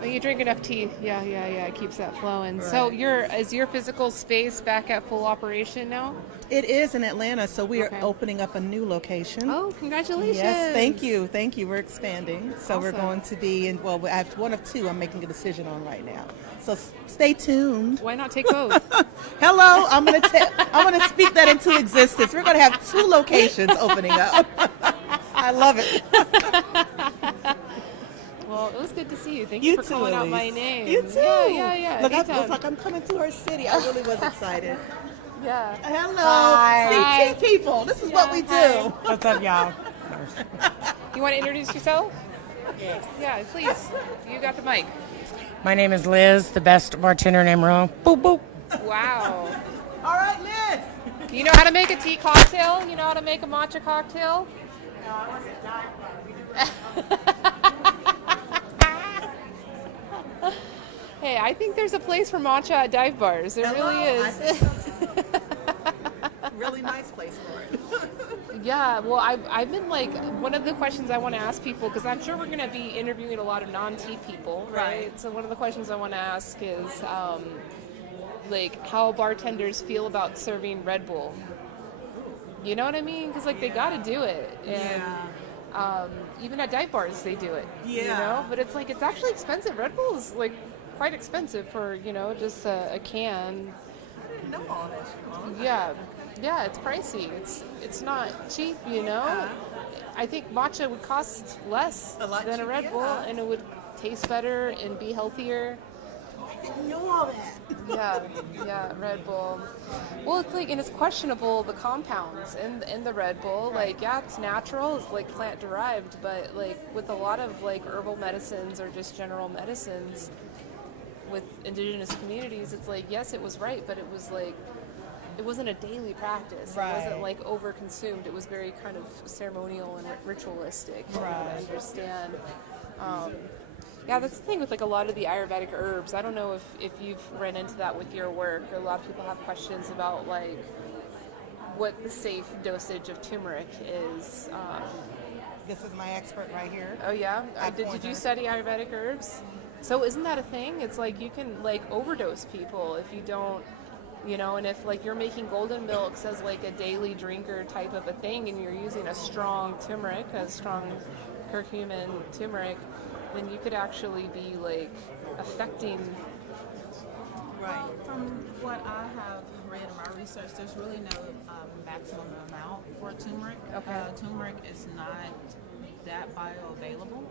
When you drink enough tea, yeah, it keeps that flowing. Right. So is your physical space back at full operation now? It is in Atlanta, so we are opening up a new location. Oh, congratulations. Yes, thank you. We're expanding. So we're going to be in, I have one of two I'm making a decision on right now. So stay tuned. Why not take both? Hello, I'm gonna speak that into existence. We're gonna have 2 locations opening up. I love it. Well, it was good to see you. Thank you for calling out my name. You too. Yeah. Look, I was like, I'm coming to her city. I really was excited. Yeah. Hello. Hi. CT people. This is what we do. What's up, y'all? You want to introduce yourself? Yes. Yeah, please. You got the mic. My name is Liz, the best bartender named Ron. Boop, boop. Wow. All right, Liz. Do you know how to make a tea cocktail? You know how to make a matcha cocktail? No, I wasn't Hey, I think there's a place for matcha at dive bars. There really is. I think so too. Really nice place for it. Yeah, well, I've been like, one of the questions I want to ask people, because I'm sure we're going to be interviewing a lot of non-tea people, right? So one of the questions I want to ask is, like, how bartenders feel about serving Red Bull. You know what I mean? Because, like, they got to do it. And even at dive bars, they do it. Yeah. You know? But it's like, it's actually expensive. Red Bull is, like, quite expensive for, just a can. I didn't know all this. Yeah, it's pricey. It's not cheap, I think matcha would cost less than a Red Bull, and it would taste better and be healthier. I didn't know all that. Yeah, Red Bull. Well, it's like, and it's questionable, the compounds in the Red Bull. Like, yeah, it's natural, it's like plant derived, but like with a lot of like herbal medicines or just general medicines with indigenous communities, it's like, yes, it was right, but it was like, it wasn't a daily practice. Right. It wasn't like over-consumed. It was very kind of ceremonial and ritualistic. Right. I understand. Yeah, that's the thing with like a lot of the Ayurvedic herbs. I don't know if you've run into that with your work. A lot of people have questions about like what the safe dosage of turmeric is. This is my expert right here. Oh yeah? Did you study Ayurvedic herbs? So isn't that a thing? It's like you can like overdose people if you don't, and if like you're making golden milks as like a daily drinker type of a thing and you're using a strong turmeric, a strong curcumin turmeric, then you could actually be like affecting. Right. From what I have read in my research, there's really no maximum amount for turmeric. Okay. Turmeric is not that bioavailable,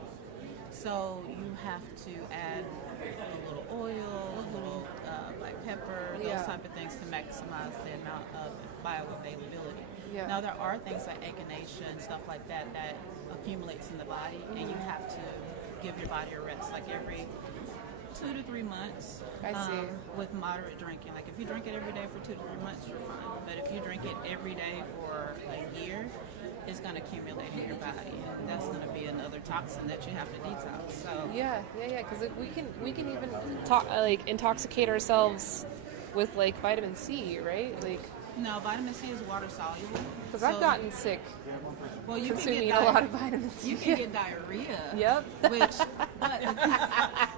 so you have to add a little oil, a little black pepper, those type of things to maximize the amount of bioavailability. Yeah. Now there are things like echinacea and stuff like that accumulates in the body, and you have to give your body a rest, like every 2 to 3 months. I see. With moderate drinking. Like if you drink it every day for 2 to 3 months, you're fine. But if you drink it every day for a year, it's going to accumulate in your body, and that's going to be another toxin that you have to detox. So Yeah, because we can even intoxicate ourselves with like vitamin C, right? Like No, vitamin C is water soluble. Because I've gotten sick well, you consuming can get a lot of vitamin C. You can get diarrhea. Yep. Which, but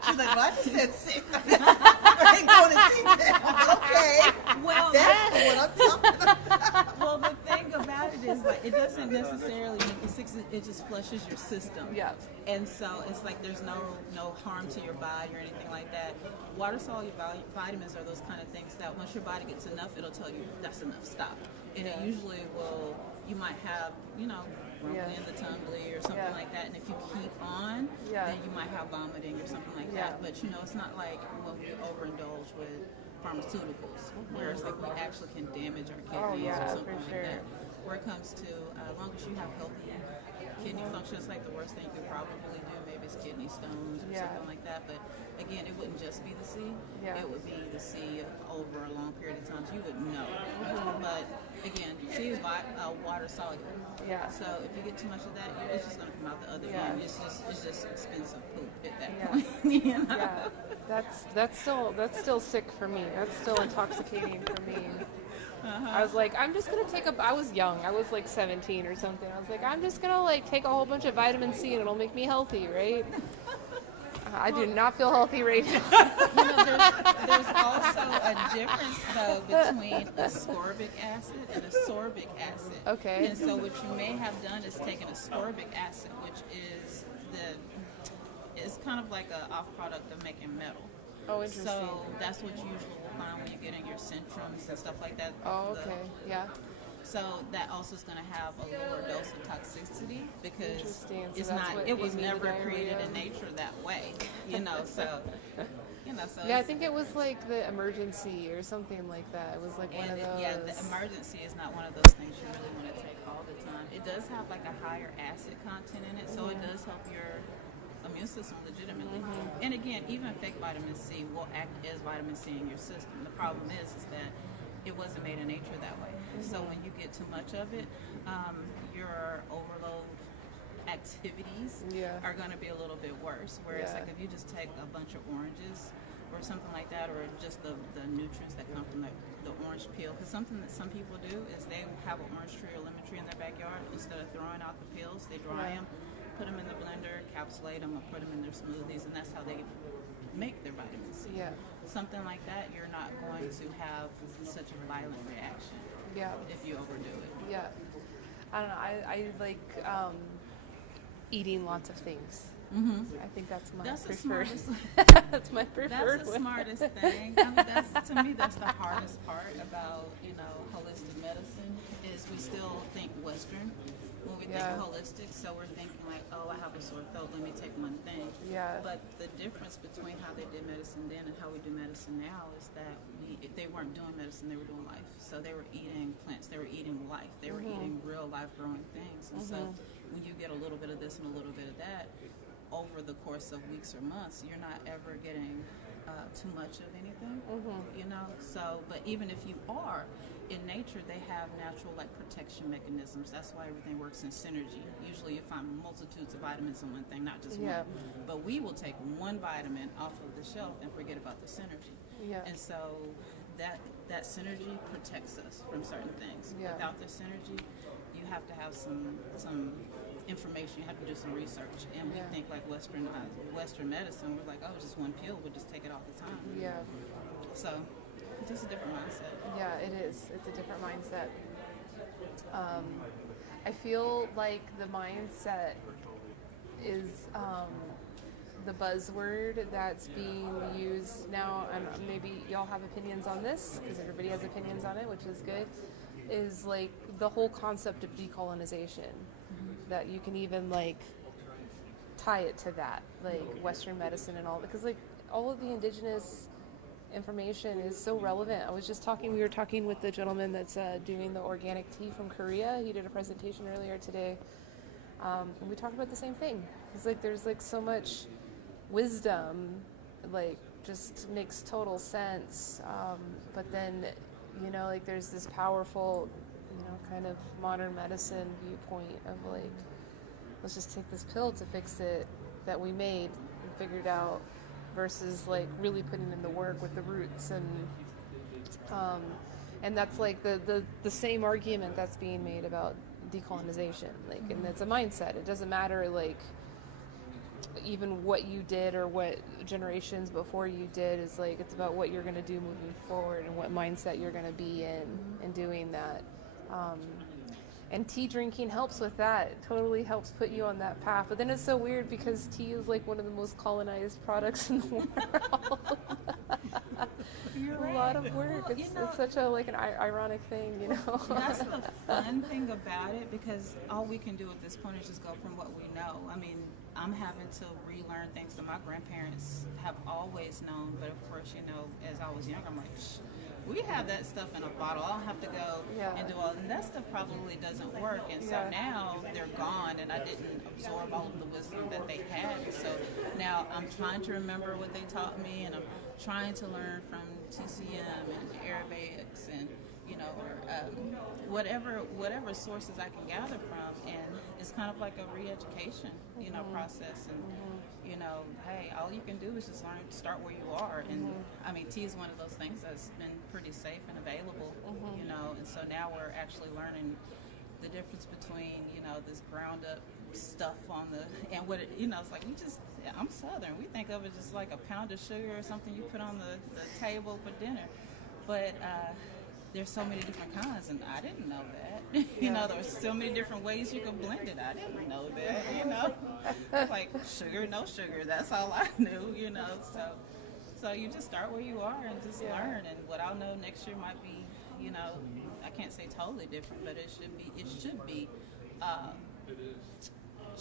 She's like, well, I just said sick. I ain't going to detail. Okay. well, That's what I'm talking about. well, the thing about it is like it doesn't necessarily make you sick. It just flushes your system. Yeah. And so it's like there's no harm to your body or anything like that. Water soluble vitamins are those kind of things that once your body gets enough, it'll tell you that's enough. Stop. And it usually will. You might have, rumbling in the tummy or something like that. And if you keep on, then you might have vomiting or something like that. But it's not like when we overindulge with pharmaceuticals, where it's like we actually can damage our kidneys or something like that. Where it comes to, as long as you have healthy kidney function, it's like the worst thing you could probably do. Maybe it's kidney stones or something like that. But again, it wouldn't just be the C. It would be the C over a long period of time. So you would know. But again, C is water soluble. Yeah. So if you get too much of that, it's just going to come out the other end. It's just expensive poop at that point. Yeah. That's still sick for me. That's still intoxicating for me. I was like, I'm just gonna I was young. I was like 17 or something. I was like, I'm just gonna like take a whole bunch of vitamin C and it'll make me healthy, right? I do not feel healthy right now. There's also a difference though between ascorbic acid and ascorbic acid. Okay. And so what you may have done is taken ascorbic acid, which is it's kind of like an off product of making metal. Oh, interesting. So that's what you usually will find when you're getting your centrums and stuff like that. Oh, okay. Yeah. So that also is going to have a lower dose of toxicity because it's so not. It was never created in nature that way, So. So yeah, I think it was like the emergency or something like that. It was like one of those. Yeah, the emergency is not one of those things you really want to take all the time. It does have like a higher acid content in it, so it does help your immune system legitimately. And again, even fake vitamin C will act as vitamin C in your system. The problem is that it wasn't made in nature that way. So when you get too much of it, your overload activities are going to be a little bit worse. Whereas like if you just take a bunch of oranges or something like that, or just the nutrients that come from the orange peel, because something that some people do is they have an orange tree or lemon tree in their backyard. Instead of throwing out the peels, they dry them, put them in the blender, encapsulate them, or put them in their smoothies, and that's how they make their vitamin C. Something like that, you're not going to have such a violent reaction if you overdo it. I don't know. I like eating lots of things. I think that's my preferred. That's my preferred. That's the smartest thing. I mean, to me, that's the hardest part about holistic medicine is we still think Western when we think holistic. So we're thinking like, oh, I have a sore throat, let me take one thing. But the difference between how they did medicine then and how we do medicine now is that they weren't doing medicine, they were doing life. So they were eating plants, they were eating life, they were eating real life growing things. And so when you get a little bit of this and a little bit of that over the course of weeks or months, you're not ever getting too much of anything, So, but even if you are, in nature they have natural protection mechanisms. That's why everything works in synergy. Usually you find multitudes of vitamins in one thing, not just one. But we will take one vitamin off of the shelf and forget about the synergy. And so that synergy protects us from certain things. Without the synergy, you have to have some information. You have to do some research, and we think like Western medicine. We're like, oh, just one pill. We'll just take it all the time. So it's just a different mindset. Yeah, it is. It's a different mindset. I feel like the mindset is the buzzword that's being used now, and maybe y'all have opinions on this because everybody has opinions on it, which is good. Is like the whole concept of decolonization. That you can even tie it to that, Western medicine and all, because all of the indigenous information is so relevant. We were talking with the gentleman that's doing the organic tea from Korea. He did a presentation earlier today, and we talked about the same thing. It's there's so much wisdom, just makes total sense, but then there's this powerful kind of modern medicine viewpoint of let's just take this pill to fix it that we made and figured out versus really putting in the work with the roots and And that's like the same argument that's being made about decolonization. Like, and it's a mindset. It doesn't matter, like, even what you did or what generations before you did. Is like, it's about what you're going to do moving forward and what mindset you're going to be in doing that. And tea drinking helps with that. It totally helps put you on that path. But then it's so weird because tea is like one of the most colonized products in the world. A lot of work. It's such a like an ironic thing, you know. That's the fun thing about it, because all we can do at this point is just go from what we know. I mean, I'm having to relearn things that my grandparents have always known, but of course, you know, as I was younger, I'm like, we have that stuff in a bottle. I don't have to go and do all, and that stuff probably doesn't work. And so now they're gone, and I didn't absorb all of the wisdom that they had. So now I'm trying to remember what they taught me, and I'm trying to learn from TCM and Ayurvedics and, you know, or whatever sources I can gather from. And it's kind of like a re-education, you know, process. And you know, hey, all you can do is just learn, start where you are. And I mean, tea is one of those things that's been pretty safe and available, you know, and so now we're actually learning the difference between, you know, this ground up stuff on the, and what it, you know, it's like, I'm Southern, we think of it just like a pound of sugar or something you put on the table for dinner, but there's so many different kinds, and I didn't know that. You know, there's so many different ways you can blend it. I didn't know that, you know. Like sugar, no sugar, that's all I knew, you know. So you just start where you are and just learn, and what I'll know next year might be, you know, I can't say totally different, but it should be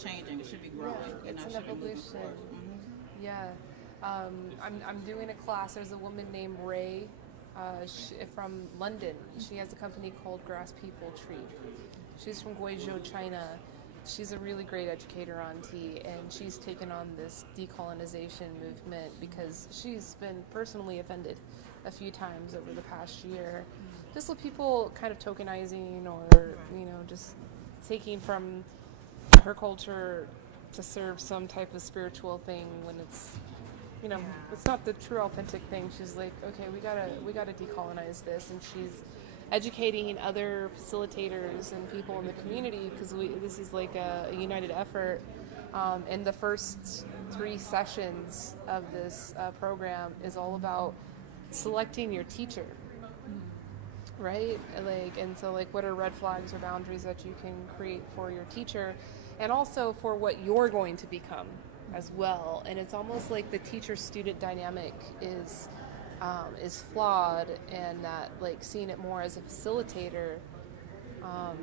changing. It should be growing. It's an evolution. Yeah. I'm doing a class. There's a woman named Ray from London. She has a company called Grass People Tree. She's from Guizhou, China. She's a really great educator on tea, and she's taken on this decolonization movement because she's been personally offended a few times over the past year. Just with people kind of tokenizing or, you know, just taking from her culture to serve some type of spiritual thing when it's, you know, it's not the true authentic thing. She's like, okay, we gotta decolonize this, and she's educating other facilitators and people in the community because this is like a united effort. And the first 3 sessions of this program is all about selecting your teacher, right? Like, and so like, what are red flags or boundaries that you can create for your teacher, and also for what you're going to become as well. And it's almost like the teacher-student dynamic is flawed, and that like seeing it more as a facilitator,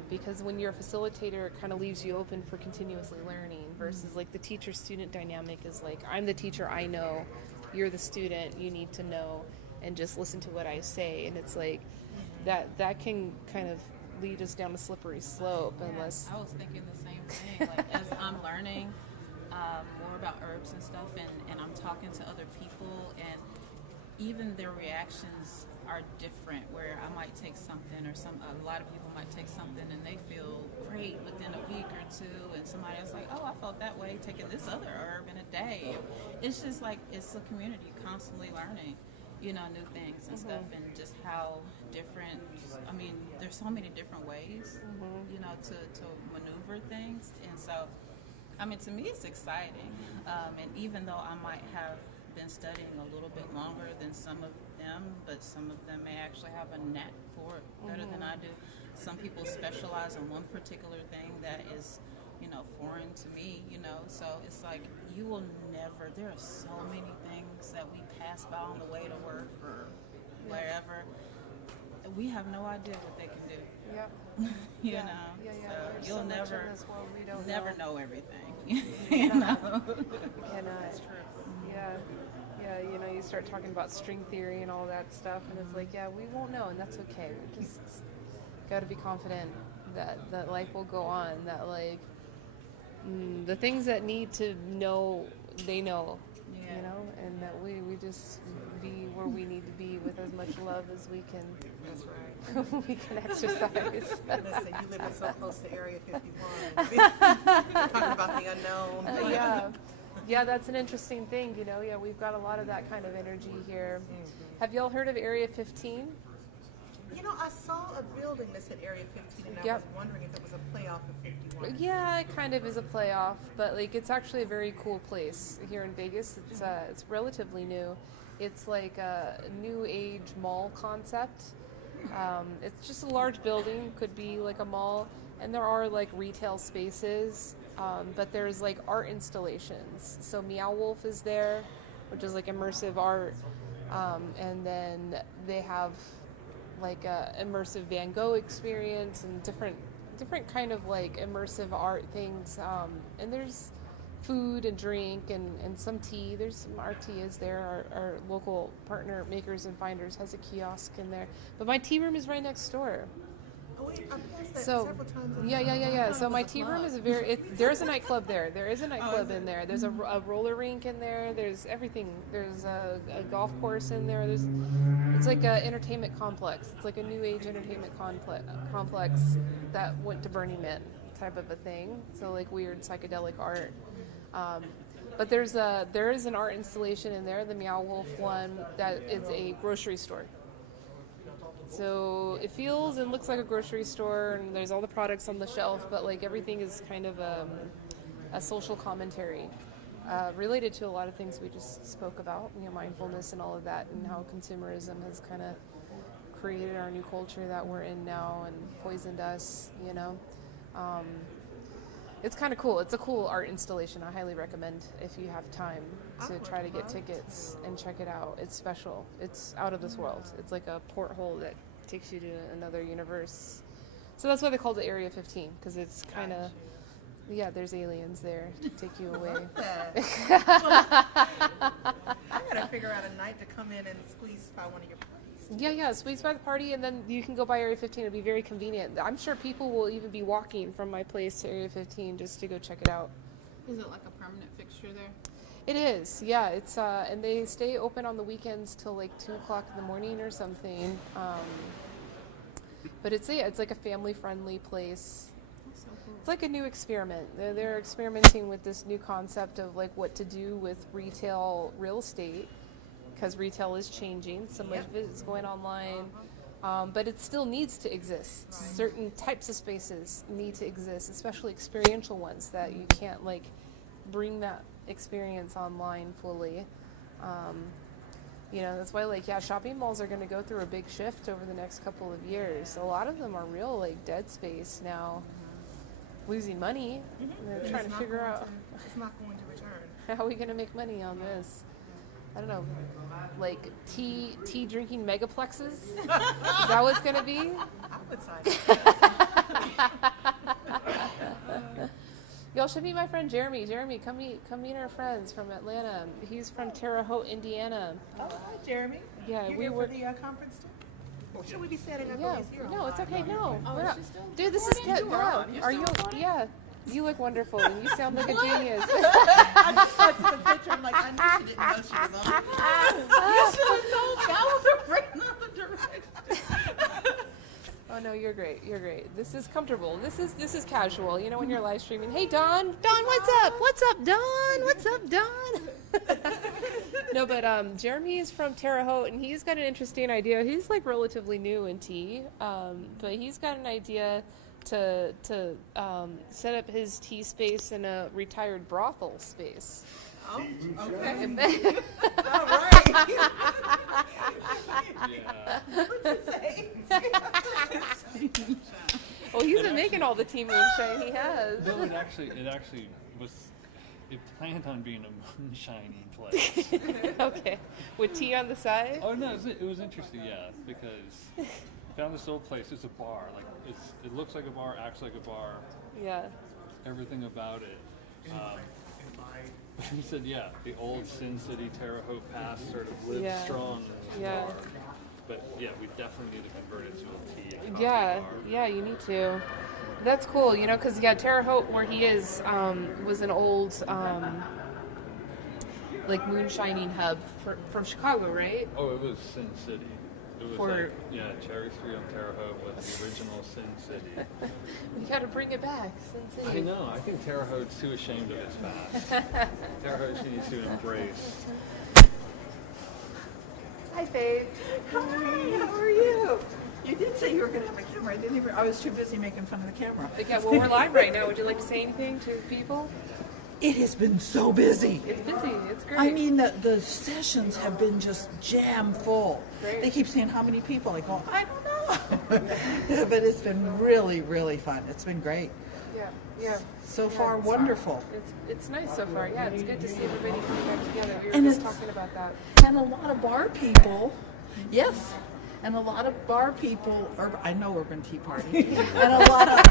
because when you're a facilitator, it kind of leaves you open for continuously learning, versus like the teacher-student dynamic is like, I'm the teacher, I know, you're the student, you need to know, and just listen to what I say. And it's like that can kind of lead us down a slippery slope. Unless I was thinking the same thing. Like, as I'm learning more about herbs and stuff, and I'm talking to other people, and even their reactions are different, where I might take something, or a lot of people might take something and they feel great within a week or 2, and somebody else like, oh, I felt that way taking this other herb in a day. It's just like, it's a community constantly learning, you know, new things and stuff, and just how different, I mean, there's so many different ways, you know, to maneuver things. And so, I mean, to me, it's exciting. And even though I might have been studying a little bit longer than some of them, but some of them may actually have a knack for it better than I do. Some people specialize in one particular thing that is, you know, foreign to me, you know. So it's like, you will never, there are so many things that we pass by on the way to work or wherever. We have no idea what they can do. You know, so you'll never know everything. You know, that's true. Yeah, you know, you start talking about string theory and all that stuff, and it's like, yeah, we won't know, and that's okay. We just got to be confident that life will go on. That like the things that need to know, they know. You know, and that we just be where we need to be with as much love as we can. That's right. We can exercise. Listen, you live so close to Area 51. Talking about the unknown. Yeah, that's an interesting thing. You know, we've got a lot of that kind of energy here. Have y'all heard of Area 15? You know, I saw a building that said Area 15, and I Yep. was wondering if it was a playoff of 51. Yeah, it kind of is a playoff, but like it's actually a very cool place here in Vegas. It's relatively new. It's like a new age mall concept. It's just a large building, could be like a mall, and there are like retail spaces, but there's like art installations. So Meow Wolf is there, which is like immersive art, and then they have like a immersive Van Gogh experience and different kind of like immersive art things, and there's food and drink and some tea. There's some Artias there. Our local partner Makers and Finders has a kiosk in there, but my tea room is right next door. Oh, wait, I passed that So several times. yeah. So my tea room is there's a nightclub there. There is a nightclub in there. There's a roller rink in there. There's everything. There's a golf course in there. It's like an entertainment complex. It's like a new age entertainment complex that went to Burning Man type of a thing. So like weird psychedelic art. But there is an art installation in there, the Meow Wolf one, that is a grocery store. So it feels and looks like a grocery store, and there's all the products on the shelf, but like everything is kind of a social commentary related to a lot of things we just spoke about, mindfulness and all of that, and how consumerism has kind of created our new culture that we're in now and poisoned us. It's kind of cool. It's a cool art installation. I highly recommend if you have time to try to get tickets and check it out. It's special. It's out of this world. It's like a porthole that takes you to another universe. So that's why they called it Area 15, because it's kind of, there's aliens there to take you away. I gotta figure out a night to come in and squeeze by one of your parties. Yeah, squeeze by the party, and then you can go by Area 15. It'll be very convenient. I'm sure people will even be walking from my place to Area 15 just to go check it out. Is it like a permanent fixture there? It is, yeah. It's and they stay open on the weekends till like 2 o'clock in the morning or something. But it's like a family-friendly place. That's so cool. It's like a new experiment. They're experimenting with this new concept of like what to do with retail real estate, because retail is changing. So much of it is going online, but it still needs to exist. Right. Certain types of spaces need to exist, especially experiential ones that you can't like bring that experience online fully. That's why shopping malls are going to go through a big shift over the next couple of years. A lot of them are real like dead space now, losing money. They're trying to figure out it's not going to return. how are we going to make money on this. I don't know, like tea drinking megaplexes? Is that what it's going to be? I would sign Y'all should meet my friend Jeremy. Jeremy, come meet our friends from Atlanta. He's from Terre Haute, Indiana. Oh, hi, Jeremy. Yeah, You're we here work. for the conference too? Or should we be setting up Yeah, these here? no, it's okay. No, Oh, we're is not. she still Dude, this is recording? good. You are Yeah. on. You're Are still you? recording? Yeah. You look wonderful, and you sound like a genius. I just saw the picture. I'm like, I knew she didn't know she was on. You should have told me. I was right in the other direction. Oh no, you're great. You're great. This is comfortable. This is casual. When you're live streaming. Hey Don, what's up? What's up, Don? What's up, Don? No, but Jeremy is from Terre Haute, and he's got an interesting idea. He's like relatively new in tea, but he's got an idea to set up his tea space in a retired brothel space. Oh, okay. And then- All right. What'd you say? Well, he's been making all the tea moonshine he has. No, it actually was. It planned on being a moonshining place. Okay, with tea on the side. Oh no, it was interesting, yeah, because I found this old place. It's a bar. Like it looks like a bar, acts like a bar. Yeah. Everything about it. He said, yeah, the old Sin City Terre Haute past sort of lives strong in the bar. But yeah, we definitely need to convert it to a tea and coffee bar. Yeah, you need to. That's cool, because Terre Haute, where he is, was an old like moonshining hub from Chicago, right? Oh, it was Sin City. It was Cherry Street on Terre Haute was the original Sin City. You got to bring it back, Sin City. I know. I think Terre Haute's too ashamed of its past. Terre Haute needs to embrace. Hi, Faith. Hi, how are you? You did say you were going to have a camera. I was too busy making fun of the camera. Yeah, well, we're live right now. Would you like to say anything to people? It has been so busy. It's busy. It's great. I mean, the sessions have been just jam full. Great. They keep saying, how many people? I go, I don't know. But it's been really, really fun. It's been great. Yeah. So far, wonderful. It's nice so far. Yeah, it's good to see everybody coming back together. We were And just it's- talking about that. And a lot of bar people, yes, and a lot of bar people, I know Urban Tea Party, and a lot of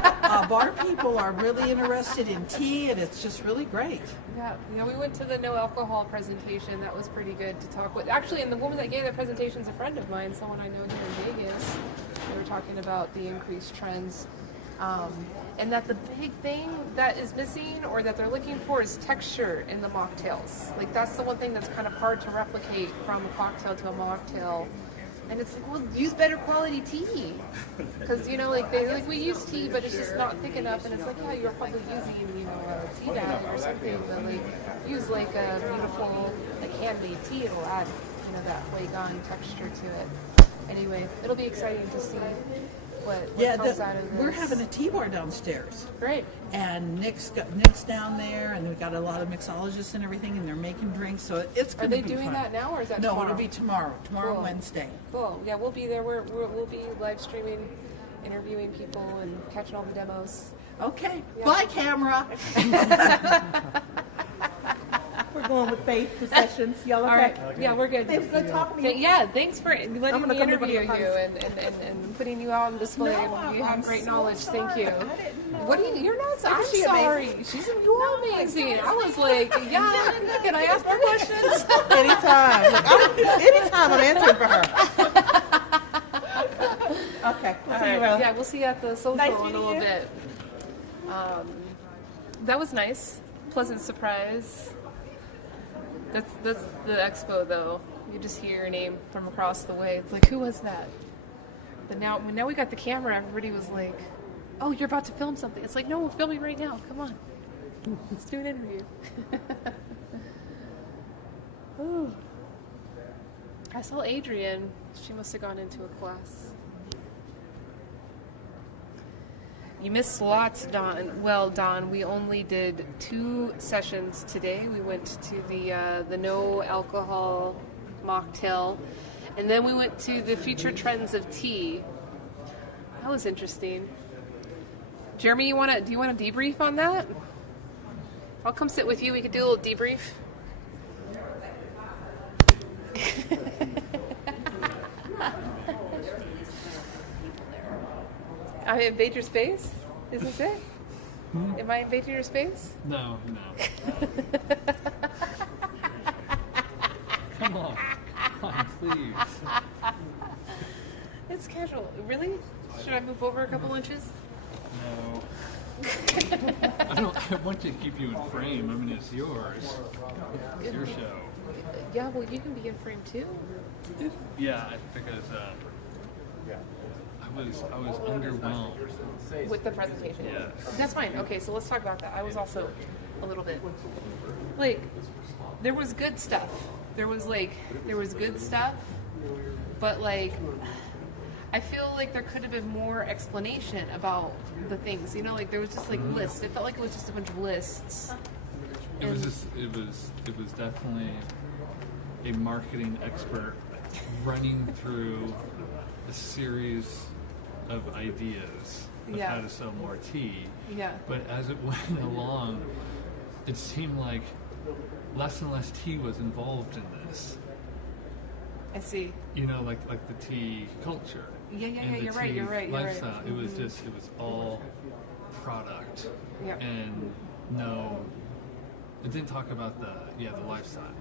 bar people are really interested in tea, and it's just really great. Yeah, we went to the no alcohol presentation. That was pretty good to talk with. Actually, and the woman that gave that presentation is a friend of mine, someone I know here in Vegas. We were talking about the increased trends. And that the big thing that is missing or that they're looking for is texture in the mocktails. Like that's the one thing that's kind of hard to replicate from a cocktail to a mocktail. And it's like, well, use better quality tea. Because, we use tea, but it's just not thick enough. And it's like, yeah, you're probably using, a tea bag or something. But, use, a beautiful, handmade tea. It'll add, that Wagon texture to it. Anyway, it'll be exciting to see what comes out of this. We're having a tea bar downstairs. Great. And Nick's down there, and we've got a lot of mixologists and everything, and they're making drinks, so it's going to be fun. Are they doing that now, or is that No, tomorrow? it'll be tomorrow. Tomorrow, Cool. Wednesday. Cool. Yeah, we'll be there. We'll be live streaming, interviewing people, and catching all the demos. Okay. Yeah. Bye, camera. We're going with Faith Processions. Y'all okay? All right. Yeah, we're good. It was good talking to you. Yeah, thanks for letting gonna me come to interview one of you your and putting you out on display. No, You have I'm great so knowledge. Thank sorry. you. I didn't know. What do you? You're not. I'm Isn't she sorry. amazing? You're amazing. I was like, yeah. Can I ask her questions? Anytime I'm answering for her. Okay. We'll All see you right. around. Yeah, we'll see you at the social Nice in a meeting little you. bit. That was nice. Pleasant surprise. That's the expo though. You just hear your name from across the way. It's like, who was that? But now we got the camera. Everybody was like, "Oh, you're about to film something." It's like, no, we're filming right now. Come on, let's do an interview. Ooh. I saw Adrienne. She must have gone into a class. You missed lots, Don. Well, Don, we only did 2 sessions today. We went to the no alcohol mocktail, and then we went to the future trends of tea. That was interesting. Jeremy, do you want to debrief on that? I'll come sit with you. We could do a little debrief. I invade your space? Is this it? Am I invading your space? No. Come on, please. It's casual. Really? Should I move over a couple inches? No. I want to keep you in frame. I mean, it's yours. It's your show. Yeah, well, you can be in frame too. Yeah, because I was underwhelmed. With the presentation? Yes. That's fine. Okay, so let's talk about that. I was also a little bit, there was good stuff. There was good stuff, but I feel like there could have been more explanation about the things. There was just lists. It felt like it was just a bunch of lists. It was definitely a marketing expert running through a series of ideas of how to sell more tea. Yeah. But as it went along, it seemed like less and less tea was involved in this. I see. Like the tea culture. Yeah, and the you're right, tea you're right. lifestyle. It was it was all product. Yeah. And it didn't talk about the lifestyle.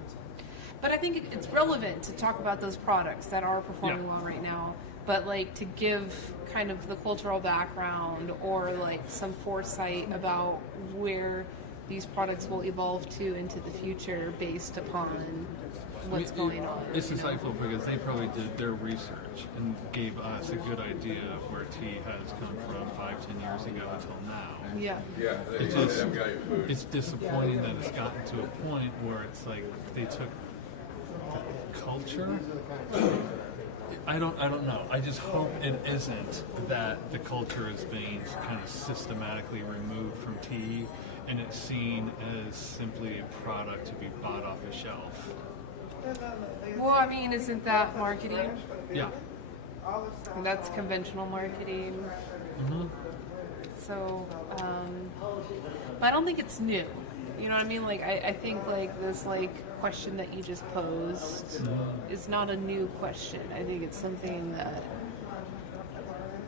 But I think it's relevant to talk about those products that are performing well right now. But to give kind of the cultural background or some foresight about where these products will evolve to into the future based upon what's going on. It's insightful because they probably did their research and gave us a good idea of where tea has come from 5-10 years ago until now. Yeah. It's disappointing that it's gotten to a point where it's like they took the culture I don't know. I just hope it isn't that the culture is being kind of systematically removed from tea and it's seen as simply a product to be bought off a shelf. Well, I mean, isn't that marketing? Yeah. That's conventional marketing. Mm-hmm. So, but I don't think it's new. You know what I mean? Like, I think like this question that you just posed is not a new question. I think it's something that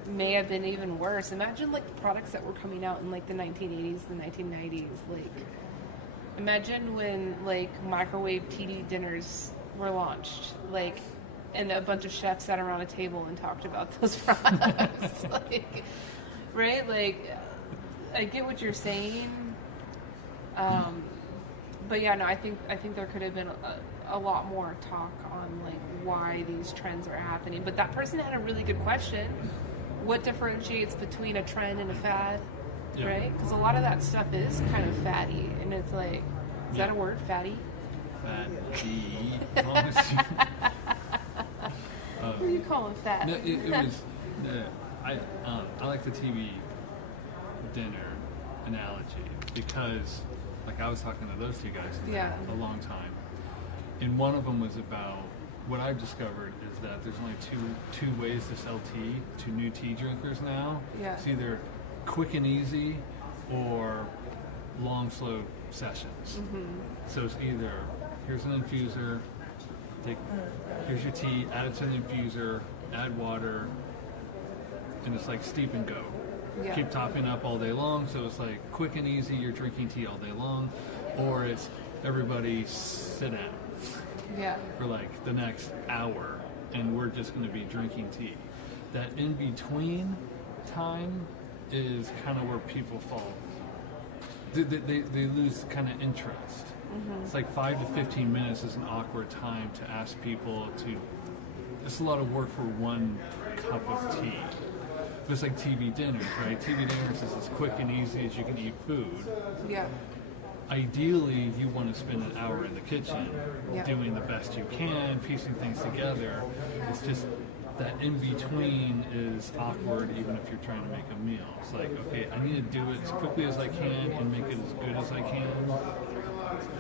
may have been even worse. Imagine like the products that were coming out in like the 1980s, the 1990s. Like, imagine when like microwave TD dinners were launched, like, and a bunch of chefs sat around a table and talked about those products. Like, right? Like, I get what you're saying. But yeah, no, I think there could have been a lot more talk on like why these trends are happening. But that person had a really good question. What differentiates between a trend and a fad, right? Because a lot of that stuff is kind of fatty, and it's like, is that a word, fatty? Fatty. What do you call it, fat? No, it was. I like the TV dinner analogy because, like, I was talking to those two guys for a long time, and one of them was about what I've discovered is that there's only two ways to sell tea to new tea drinkers now. Yeah. It's either quick and easy or long, slow sessions. Mm-hmm. So it's either here's an infuser, here's your tea, add it to the infuser, add water, and it's like steep and go. Yeah. Keep topping up all day long, so it's like quick and easy, you're drinking tea all day long, or it's everybody sit down for like the next hour and we're just going to be drinking tea. That in between time is kind of where people fall. They lose kind of interest. Mm-hmm. It's like 5 to 15 minutes is an awkward time to ask people to. It's a lot of work for one cup of tea. But it's like TV dinners, right? TV dinners is as quick and easy as you can eat food. Yeah. Ideally, you want to spend an hour in the kitchen doing the best you can, piecing things together. It's just that in between is awkward, even if you're trying to make a meal. It's like, okay, I need to do it as quickly as I can and make it as good as I can. But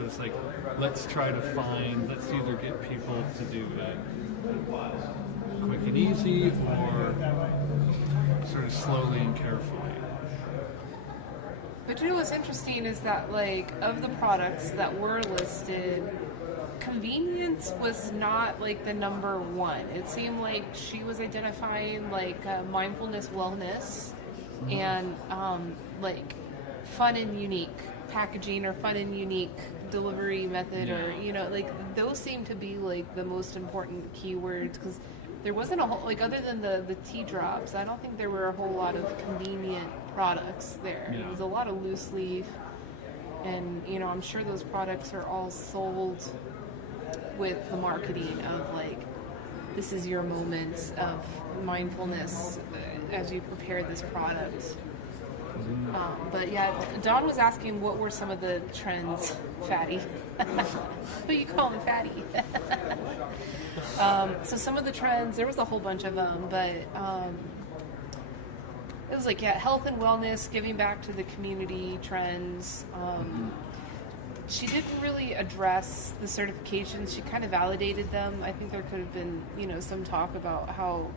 it's like, let's either get people to do it quick and easy or sort of slowly and carefully. But you know what's interesting is that, like, of the products that were listed, convenience was not like the number one. It seemed like she was identifying like mindfulness, wellness, and like fun and unique packaging or fun and unique delivery method, or like those seem to be like the most important keywords, because there wasn't a whole, like, other than the tea drops, I don't think there were a whole lot of convenient products there. It was a lot of loose leaf, and I'm sure those products are all sold with the marketing of like, this is your moment of mindfulness as you prepare this product. But yeah, Don was asking what were some of the trends, fatty. Who you calling fatty? So some of the trends, there was a whole bunch of them, but it was like, health and wellness, giving back to the community trends. She didn't really address the certifications. She kind of validated them. I think there could have been, some talk about how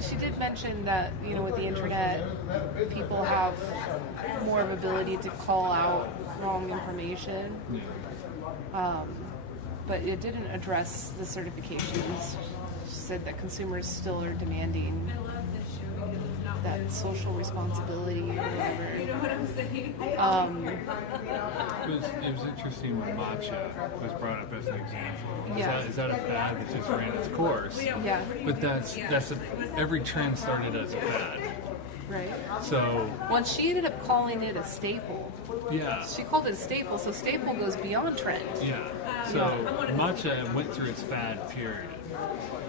she did mention that, with the internet, people have more of ability to call out wrong information. But it didn't address the certifications. She said that consumers still are demanding that social responsibility or whatever. You know what I'm saying? It was interesting when matcha was brought up as an example. Is that a fad that just ran its course? Yeah. But every trend started as a fad. Right. So. Well, she ended up calling it a staple. Yeah. She called it a staple, so staple goes beyond trend. Yeah. So matcha went through its fad period,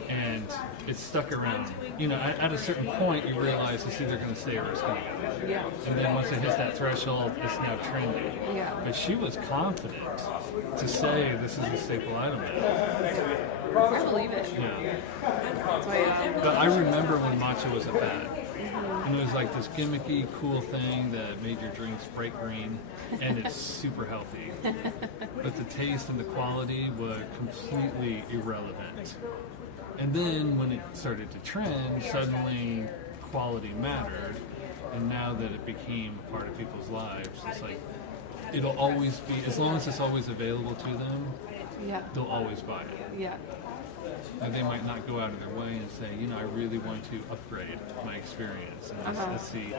and it stuck around. You know, at a certain point, you realize it's either going to stay or it's going to go. Yeah. And then once it hits that threshold, it's now trendy. Yeah. But she was confident to say this is a staple item. I believe it. Yeah. That's why, But I remember when matcha was a fad. And it was like this gimmicky, cool thing that made your drinks bright green, and it's super healthy. But the taste and the quality were completely irrelevant. And then when it started to trend, suddenly quality mattered. And now that it became a part of people's lives, it's like it'll always be, as long as it's always available to them, yeah. they'll always buy it. Yeah. And they might not go out of their way and say, you know, I really want to upgrade my experience. And let's see,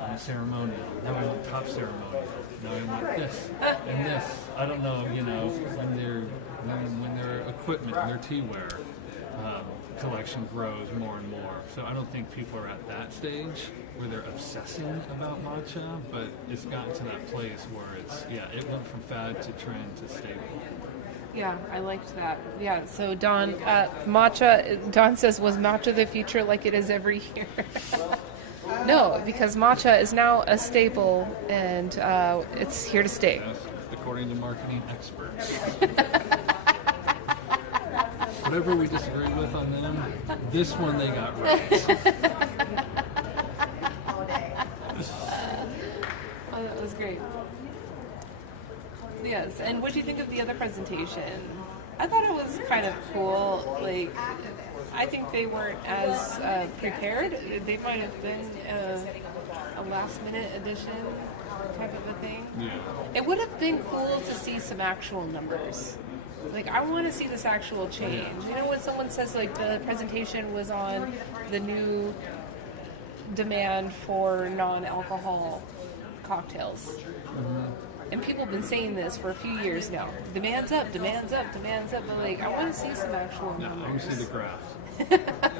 I'm ceremonial. Now I want top ceremonial. Now I want this and this. I don't know, you know, when their equipment and their teaware collection grows more and more. So I don't think people are at that stage where they're obsessing about matcha, but it's gotten to that place where it's, it went from fad to trend to staple. Yeah, I liked that. Yeah, so Don, matcha, Don says, was matcha the future like it is every year? No, because matcha is now a staple and it's here to stay. Yes, according to marketing experts. Whatever we disagree with on them, this one they got right. Oh, that was great. Yes, and what do you think of the other presentation? I thought it was kind of cool. Like, I think they weren't as prepared. They might have been a last-minute addition type of a thing. Yeah. It would have been cool to see some actual numbers. Like, I want to see this actual change. You know, when someone says, like, the presentation was on the new demand for non-alcohol cocktails. Mm-hmm. And people have been saying this for a few years now. Demand's up, demand's up, demand's up. But, like, I want to see some actual numbers. I want to see the graph.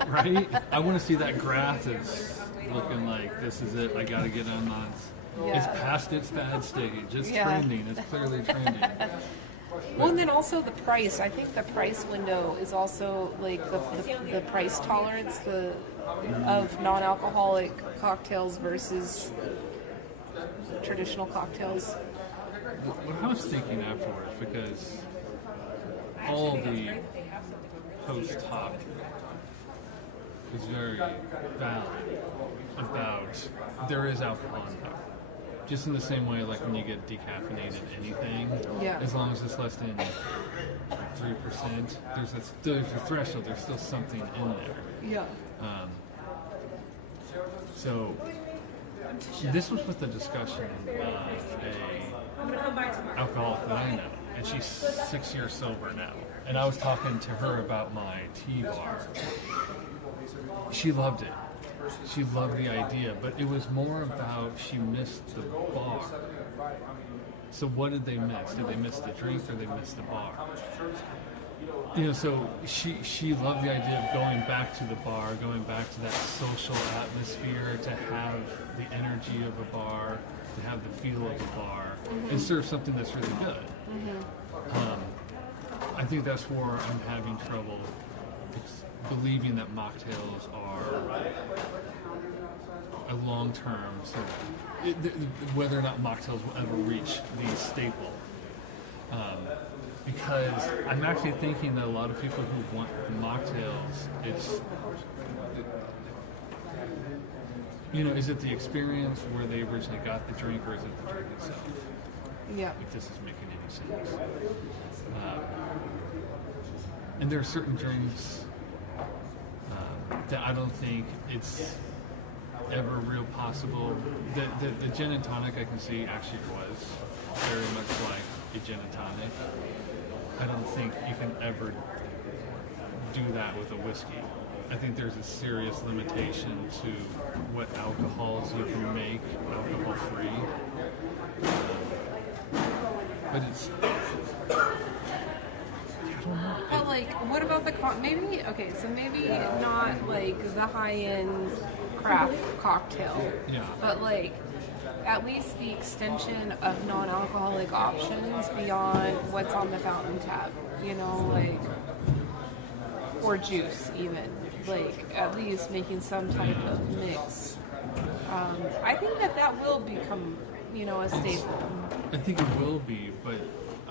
Right? I want to see that graph that's looking like, this is it, I got to get on this. Yeah. It's past its fad stage. It's Yeah. trending. It's clearly trending. Well, and then also the price. I think the price window is also like the price tolerance of non-alcoholic cocktails versus traditional cocktails. What I was thinking afterwards, because all the post-talk is very valid about there is alcohol in there. Just in the same way, like when you get decaffeinated anything, Yeah. as long as it's less than 3%, there's a threshold. There's still something in there. Yeah. So this was with the discussion of a alcoholic that I know, and she's 6 years sober now. And I was talking to her about my tea bar. She loved it. She loved the idea, but it was more about she missed the bar. So what did they miss? Did they miss the drink or they miss the bar? You know, so she loved the idea of going back to the bar, going back to that social atmosphere, to have the energy of a bar, to have the feel of a bar, and serve something that's really good. I think that's where I'm having trouble believing that mocktails are a long-term sort of, whether or not mocktails will ever reach the staple. Because I'm actually thinking that a lot of people who want mocktails, is it the experience where they originally got the drink, or is it the drink itself? Yeah. If this is making any sense. And there are certain drinks that I don't think it's ever real possible. The gin and tonic I can see actually was very much like a gin and tonic. I don't think you can ever do that with a whiskey. I think there's a serious limitation to what alcohols you can make alcohol free. But it's, I don't know. But like, what about the maybe? Okay, so maybe not like the high-end craft cocktail. Yeah. But like, at least the extension of non-alcoholic options beyond what's on the fountain tap, you know, like, or juice even, like at least making some type of mix. I think that will become, you know, a staple. I think it will be, but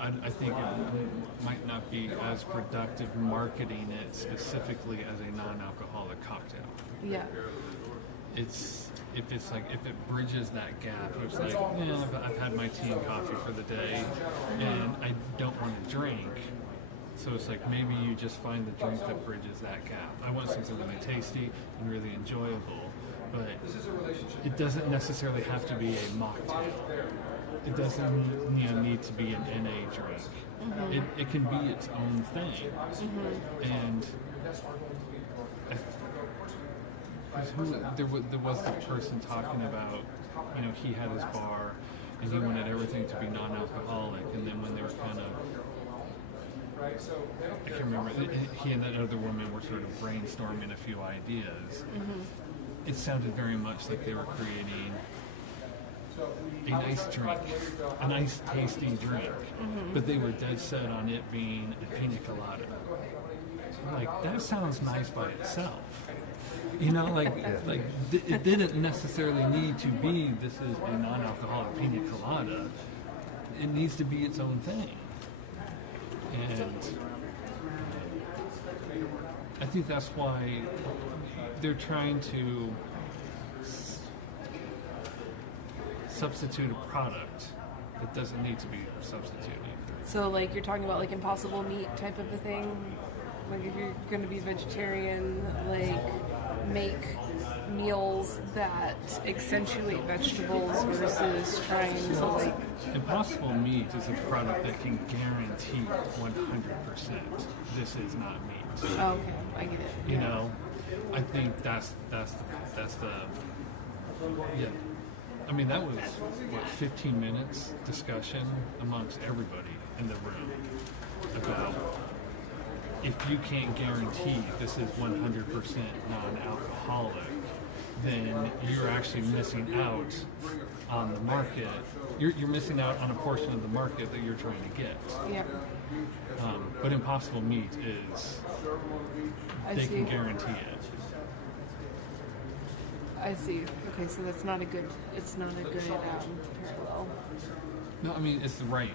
I think it might not be as productive marketing it specifically as a non-alcoholic cocktail. Yeah. If it bridges that gap, it's like, yeah, I've had my tea and coffee for the day, and I don't want to drink. So it's like maybe you just find the drink that bridges that gap. I want something really tasty and really enjoyable, but it doesn't necessarily have to be a mocktail. It doesn't need to be an NA drink. Mm-hmm. It can be its own thing. Mm-hmm. And there was the person talking about, you know, he had his bar and he wanted everything to be non-alcoholic, and then when they were kind of, I can't remember, he and that other woman were sort of brainstorming a few ideas. Mm-hmm. It sounded very much like they were creating a nice drink, a nice tasting drink, Mm-hmm. but they were dead set on it being a pina colada. Like, that sounds nice by itself. You know, it didn't necessarily need to be, this is a non-alcoholic pina colada. It needs to be its own thing. And I think that's why they're trying to substitute a product that doesn't need to be substituted. So, like, you're talking about like Impossible Meat type of a thing. Like, if you're going to be vegetarian, like, make meals that accentuate vegetables versus trying to, like... Impossible Meat is a product that can guarantee 100% this is not meat. Oh, okay, I get it. You know, I think that's the yeah. I mean, that was, what, 15 minutes discussion amongst everybody in the room about, if you can't guarantee this is 100% non-alcoholic, then you're actually missing out on the market. You're missing out on a portion of the market that you're trying to get. Yeah. But Impossible Meat is, they can guarantee it. I see. Okay, so that's not a good. It's not a good parallel. No, I mean, it's the right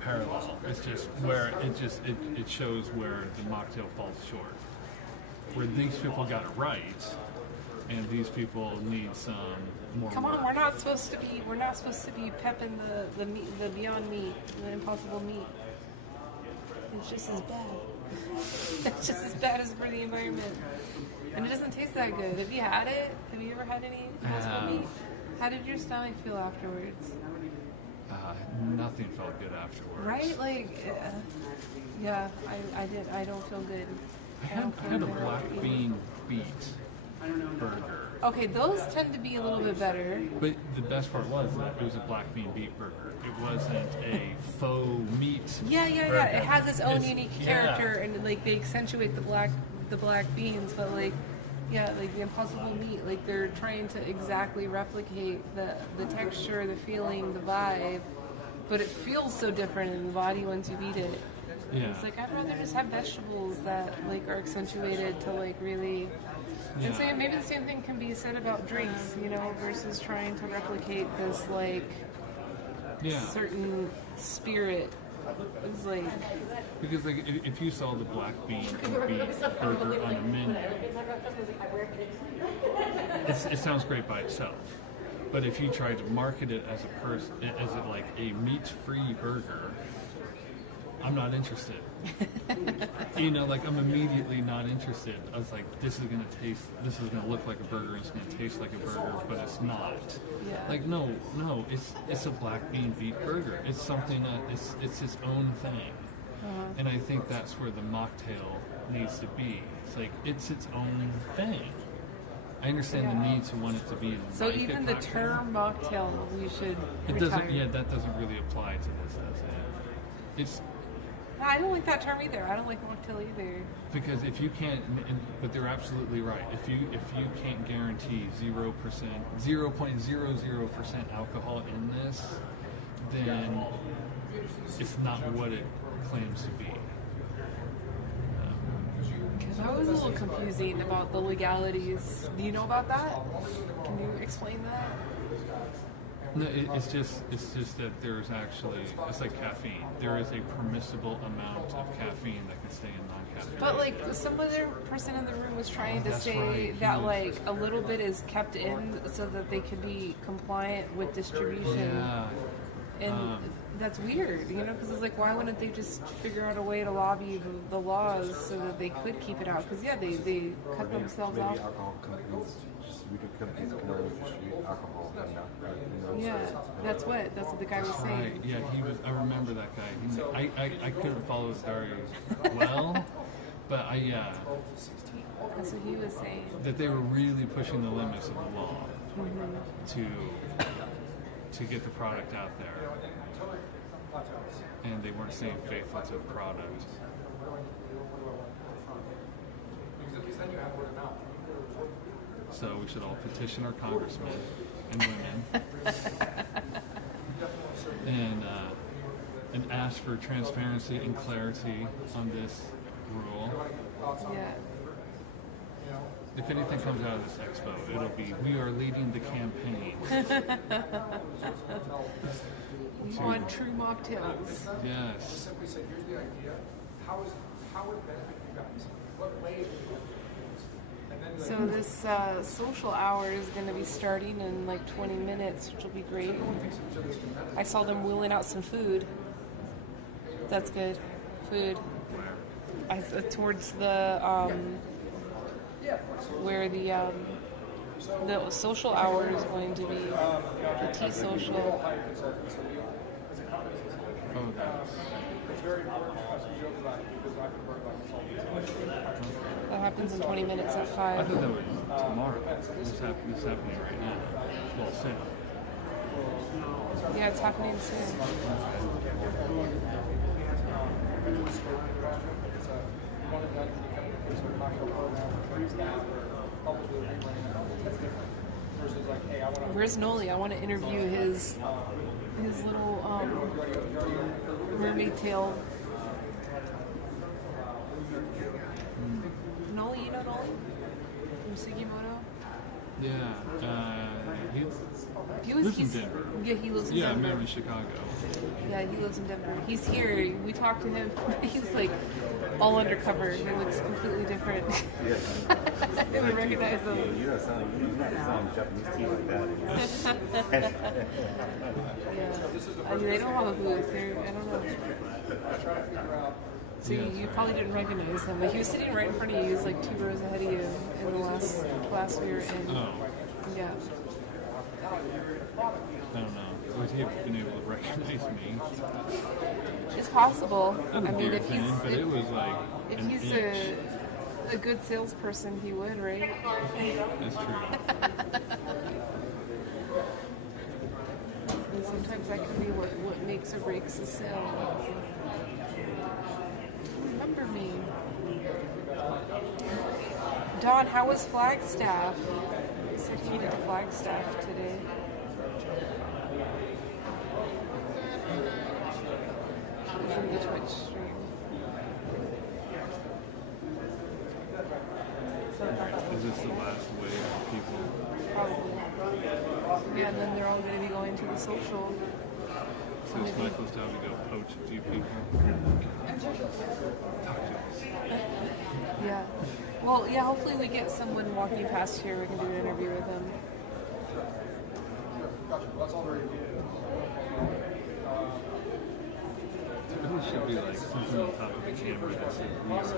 parallel. It's just where it shows where the mocktail falls short. Where these people got it right, and these people need some more. Come on, work. we're not supposed to be pepping the meat, the Beyond Meat, the Impossible Meat. It's just as bad. It's just as bad as for the environment, and it doesn't taste that good. Have you had it? Have you ever had any Impossible Meat? How did your stomach feel afterwards? Nothing felt good afterwards. Right? Like, yeah, I did. I don't feel good. I had a black bean beet burger. Okay, those tend to be a little bit better. But the best part was that it was a black bean beet burger. It wasn't a faux meat. Yeah. It has its own unique character, yeah. and like they accentuate the black beans, but like, yeah, like the Impossible Meat, like they're trying to exactly replicate the texture, the feeling, the vibe, but it feels so different in the body once you eat it. Yeah. It's like, I'd rather just have vegetables that like are accentuated to like really. Yeah. And so maybe the same thing can be said about drinks, you know, versus trying to replicate this like certain spirit. It's like, because like if you saw the black bean and beef burger on the menu, it sounds great by itself. But if you try to market it as like a meat-free burger, I'm not interested. You know, like I'm immediately not interested. I was like, this is gonna look like a burger, it's gonna taste like a burger, but it's not. Yeah. Like no, it's a black bean beef burger. It's something that it's its own thing. And I think that's where the mocktail needs to be. It's like it's its own thing. I understand the need to want it to be. So even the term mocktail, we should. It doesn't. Yeah, that doesn't really apply to this, does it? I don't like that term either. I don't like mocktail either. Because if you can't, but they're absolutely right. If you can't guarantee 0.00% alcohol in this, then it's not what it claims to be. That was a little confusing about the legalities. Do you know about that? Can you explain that? No, it's just that there's actually, it's like caffeine. There is a permissible amount of caffeine that can stay in non-caffeine. But like some other person in the room was trying to say that like a little bit is kept in so that they could be compliant with distribution. Yeah. And that's weird, you know, because it's like, why wouldn't they just figure out a way to lobby the laws so that they could keep it out? Because yeah, they cut themselves off. Alcohol companies, companies can only distribute alcohol. Yeah, that's what the guy was saying. Right. Yeah, he was. I remember that guy. I couldn't follow it very well, but yeah. That's what he was saying. That they were really pushing the limits of the law to get the product out there, and they weren't staying faithful to the product. So we should all petition our congressmen and women and ask for transparency and clarity on this rule. Yeah. If anything comes out of this expo, it'll be, we are leading the campaign. We want true mocktails. Yes. Simply say, here's the idea. How would it benefit you guys? What way? So this social hour is going to be starting in like 20 minutes, which will be great. I saw them wheeling out some food. That's good. Food. Towards the where the social hour is going to be, the tea social. That happens in 20 minutes at 5. I thought that was tomorrow. This is happening right now. Well, soon. Yeah, it's happening soon. Where's Noli? I want to interview his little mermaid tail. Noli, you know Noli? From Sugimoto? Yeah. He lives in Denver. Yeah, he lives in Denver. Yeah, I Denver. met him in Chicago. Yeah, he lives in Denver. He's here. We talked to him. He's like all undercover. He looks completely different. I didn't recognize him. You don't sound Japanese tea like that. Yeah. They don't have a booth. I don't know. So you probably didn't recognize him. But he was sitting right in front of you. He was like 2 rows ahead of you in the last class we were in. Oh. Yeah. I don't know. Would he have been able to recognize me? It's possible. I mean, if he's a good salesperson, he would, right? That's true. And sometimes that can be what makes or breaks a sale. Remember me. Don, how was Flagstaff? You said you needed Flagstaff today. It's in the Twitch stream. Is this the last wave of people? Probably. Yeah, and then they're all going to be going to the social. So it's my supposed to have to go poach a few people? Yeah. Well, yeah, hopefully we get someone walking past here. We can do an interview with them. It really should be like something on top of the camera that says we are live.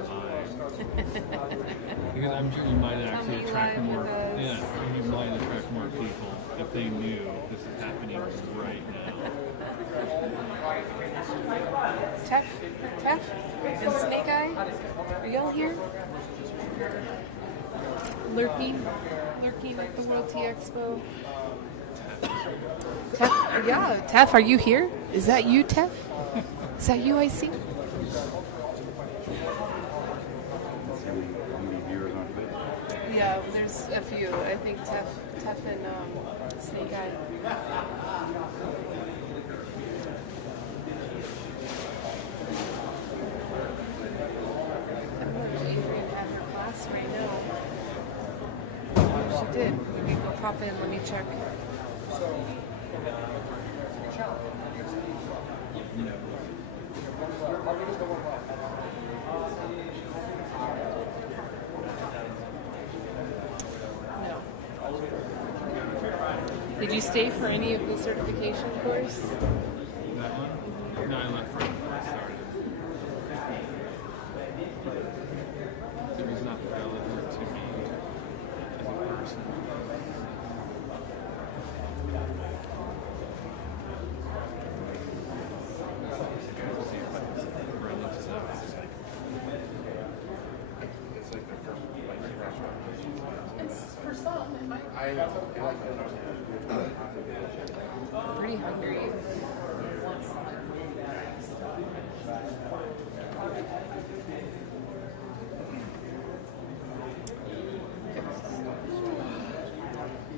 Because I'm sure you might actually attract more. Yeah, you might attract more people if they knew this is happening right now. Tef and Snake Eye, are y'all here? Lurking at the World Tea Expo. Tef, yeah, Tef, are you here? Is that you, Tef? Is that you I see? how many viewers onto it? Yeah, there's a few. I think Tef and Snake Eye. I don't know if Adrian had her class right now. She did. Let me go pop in. Let me check. No. Did you stay for any of the certification course? That one? No, I left right before I started. It was not relevant to me as a person. Pretty hungry.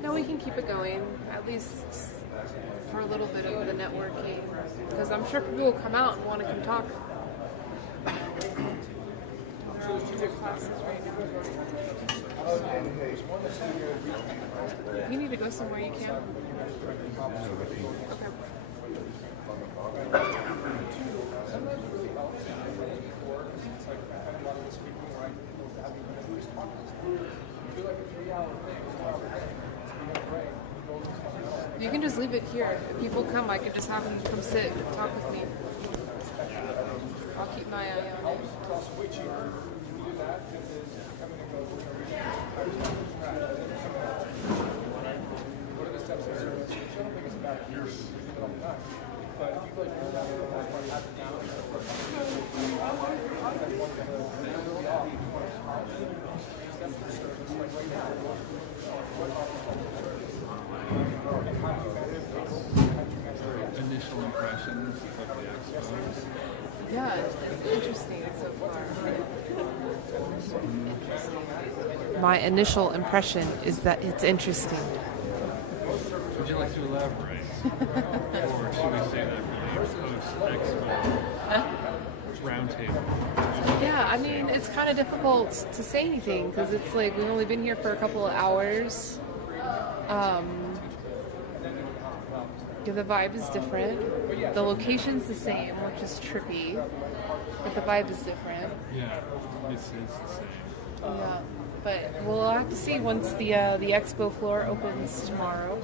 No, we can keep it going, at least for a little bit of the networking, because I'm sure people will come out and want to come talk. They're all in their classes right now. If you need to go somewhere, you can. Okay. You can just leave it here. If people come, I can just have them come sit and talk with me. I'll keep my eye on it. Initial impressions of the Expo. Yeah, it's interesting so far. My initial impression is that it's interesting. Would you like to elaborate? Or should we say that really post-Expo roundtable? Yeah, I mean, it's kind of difficult to say anything because it's like we've only been here for a couple of hours. Yeah, the vibe is different. The location's the same, which is trippy, but the vibe is different. Yeah, this is the same. Yeah, but we'll have to see once the expo floor opens tomorrow.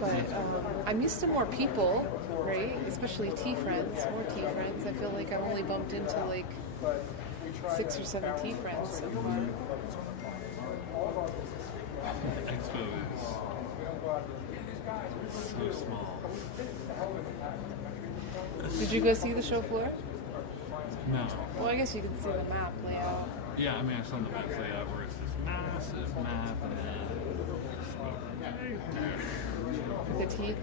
But I'm used to more people, right? Especially tea friends, more tea friends. I feel like I've only bumped into like 6 or 7 tea friends so far. Expo is so small. Did you go see the show floor? No. Well, I guess you can see the map layout. Yeah, I mean, I saw the map layout where it's this massive map and then the tea.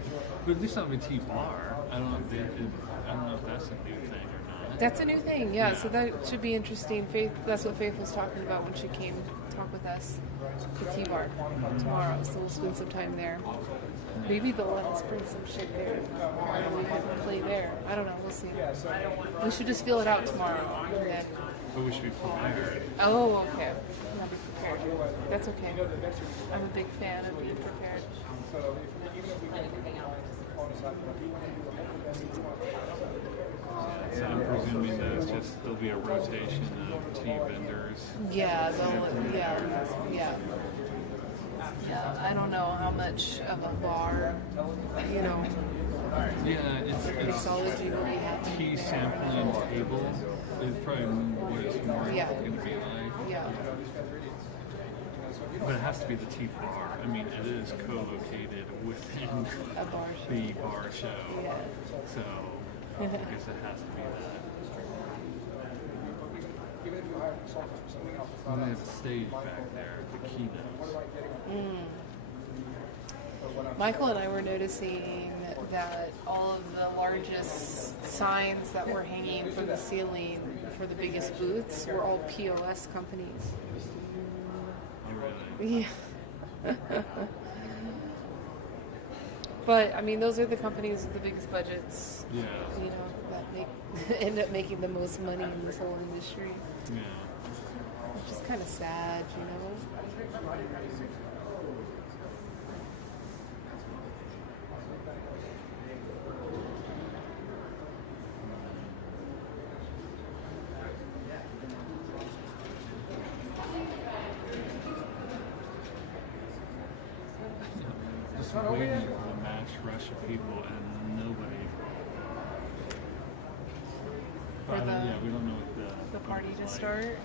But at least not a tea bar. I don't know if that's a new thing or not. That's a new thing, yeah. So that should be interesting. Faith, that's what Faith was talking about when she came to talk with us. The tea bar tomorrow, so we'll spend some time there. Maybe they'll let us bring some shit there. And we can play there. I don't know. We'll see. We should just feel it out tomorrow. Yeah. But we should be prepared. Oh, okay. I'll be prepared. That's okay. I'm a big fan of being prepared. So I'm presuming that it's just there'll be a rotation of tea vendors. Yeah, yeah. I don't know how much of a bar, you know. Yeah, it's mixology will be happening. Tea sampling table is probably what it's more going to be like. Yeah. But it has to be the tea bar. I mean, it is co-located within a bar show. The bar show. Yeah. So I guess it has to be that. And they have a stage back there, the keynotes. Michael and I were noticing that all of the largest signs that were hanging from the ceiling for the biggest booths were all POS companies. Yeah. But I mean, those are the companies with the biggest budgets. Yeah. You know, that end up making the most money in this whole industry. Yeah. Which is kind of sad, you know. Just waiting for the mass rush of people and nobody. For the, yeah, we don't know what the party to start.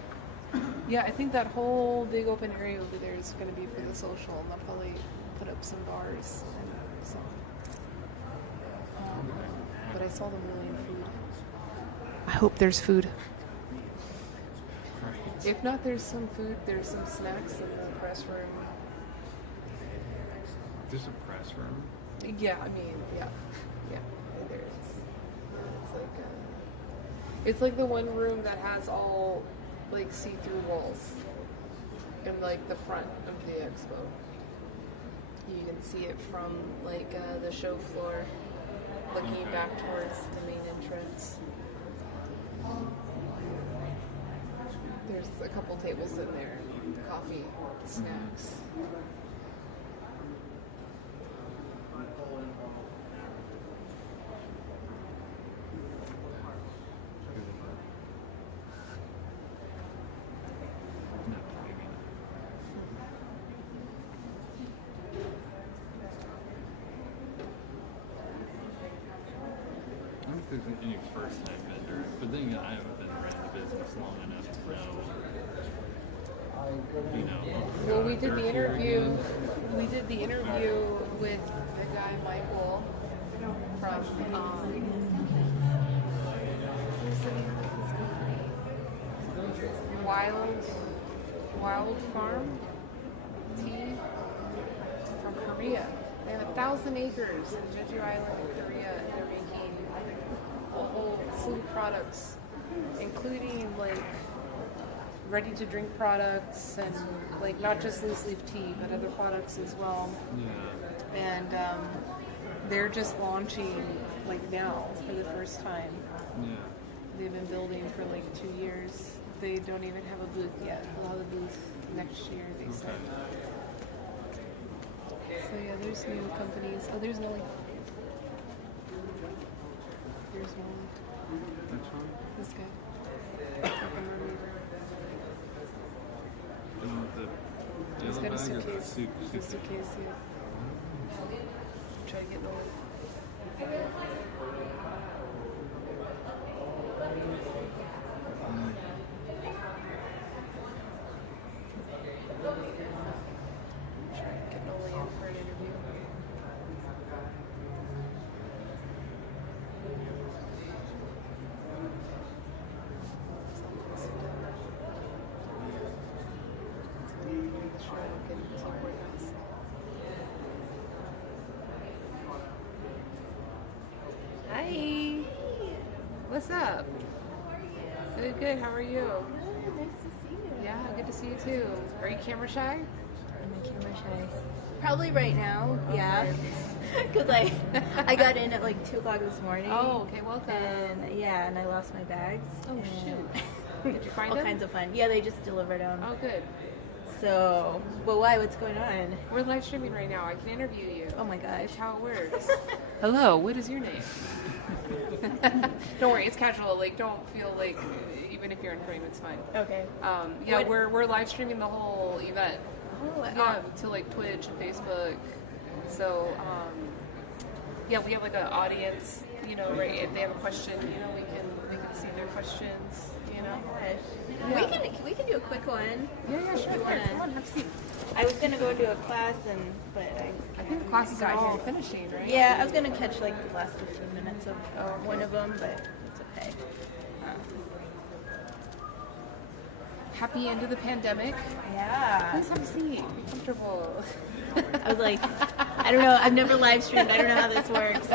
Yeah, I think that whole big open area over there is going to be for the social, and they'll probably put up some bars and some. But I saw them really in food. I hope there's food. If not, there's some food. There's some snacks in the press room. There's a press room? Yeah, I mean, yeah. It's like the one room that has all like see-through walls in like the front of the expo. You can see it from like the show floor, looking back towards the main entrance. There's a couple tables in there, coffee, snacks. I don't think there's any first-time vendors, but then again, I haven't been around the business long enough to know. You know. Well, we did the interview. We did the interview with the guy Michael from what's the name of his company? Wild Farm Tea from Korea. They have 1,000 acres in Jeju Island in Korea, and they're making a whole slew of products, including like ready-to-drink products and like not just loose leaf tea, but other products as well. Yeah. And they're just launching like now for the first time. Yeah. They've been building for like 2 years. They don't even have a booth yet. They'll have a booth next year, they said. So yeah, there's new companies. Oh, there's Noli. There's Noli. Which one? This guy. The one with the He's yellow got a bag or the suitcase. suitcase? A suitcase, yeah. Try to get Noli. Get Noli in for an interview. Hi. What's up? Good, good. How are you? Good, nice to see you. Yeah, good to see you too. Are you camera shy? I'm camera shy. Probably right now, yeah. Because I got in at like 2 o'clock this morning. Oh, okay, welcome. And yeah, and I lost my bags. Oh, shoot. Did you find all them? kinds of fun. Yeah, they just delivered them. Oh, good. So, but why? What's going on? We're live streaming right now. I can interview you. Oh my gosh. That's how it works. Hello, what is your name? Don't worry, it's casual. Like, don't feel like, even if you're in frame, it's fine. Okay. Yeah, What- we're live streaming the whole event. Oh, Yeah, to like Twitch and Facebook. So, yeah, we have like an audience. You know, right? If they have a question, you know, we can see their questions. You know. Yeah. We can do a quick one. Yeah, sure. If you Here, wanna. come on, have a seat. I was gonna go into a class but I think the classes are all finishing, right? Yeah, I was gonna catch like the last 15 minutes of one of them, but it's okay. Happy end of the pandemic. Yeah. Please have a seat. Be comfortable. I was like, I don't know. I've never live streamed. I don't know how this works.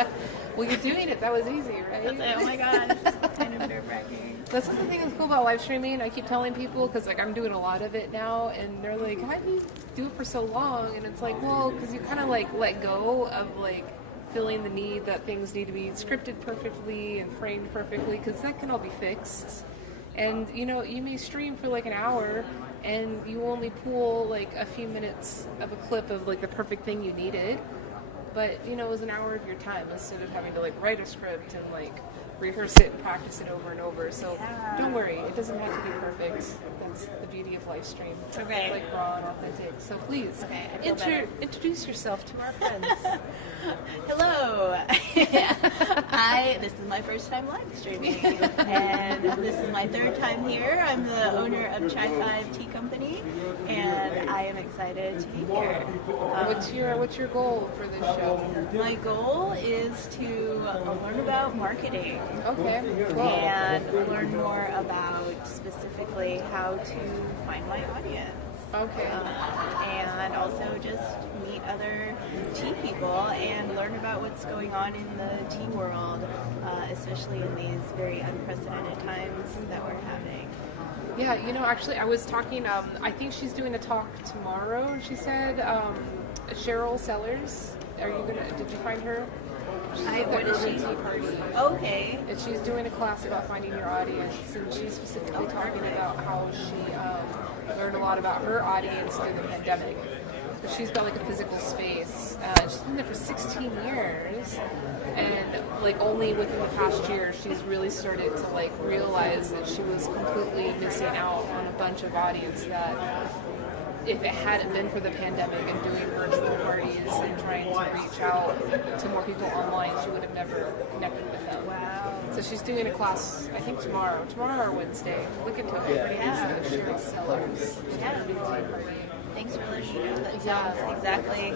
Well, you're doing it. That was easy, right? Oh my god, it's kind of nerve-wracking. That's the thing that's cool about live streaming. I keep telling people, because like I'm doing a lot of it now, and they're like, "How do you do it for so long?" And it's like, well, because you kind of like let go of like feeling the need that things need to be scripted perfectly and framed perfectly, because that can all be fixed. And you know, you may stream for like an hour, and you only pull like a few minutes of a clip of like the perfect thing you needed. But you know, it was an hour of your time instead of having to like write a script and like rehearse it and practice it over and over. So don't worry, it doesn't have to be perfect. That's the beauty of live stream. It's like raw and authentic. So please, introduce yourself to our friends. Hello. This is my first time live streaming, and this is my third time here. I'm the owner of Chai 5 Tea Company, and I am excited to be here. What's your goal for this show? My goal is to learn about marketing. Okay, cool. And learn more about specifically how to find my audience. Okay. And also just meet other tea people and learn about what's going on in the tea world, especially in these very unprecedented times that we're having. Yeah, you know, actually, I was talking, I think she's doing a talk tomorrow, she said, Cheryl Sellers. Did you find her? What is she? Tea Party. Okay. And she's doing a class about finding your audience, and she's specifically talking about how she learned a lot about her audience through the pandemic. But she's got like a physical space. She's been there for 16 years, and like only within the past year, she's really started to like realize that she was completely missing out on a bunch of audience that, if it hadn't been for the pandemic and doing virtual parties and trying to reach out to more people online, she would have never connected with them. Wow. So she's doing a class, I think tomorrow or Wednesday. Look into it. Yeah. Cheryl Sellers. Yeah. Thanks for letting me know. That sounds exactly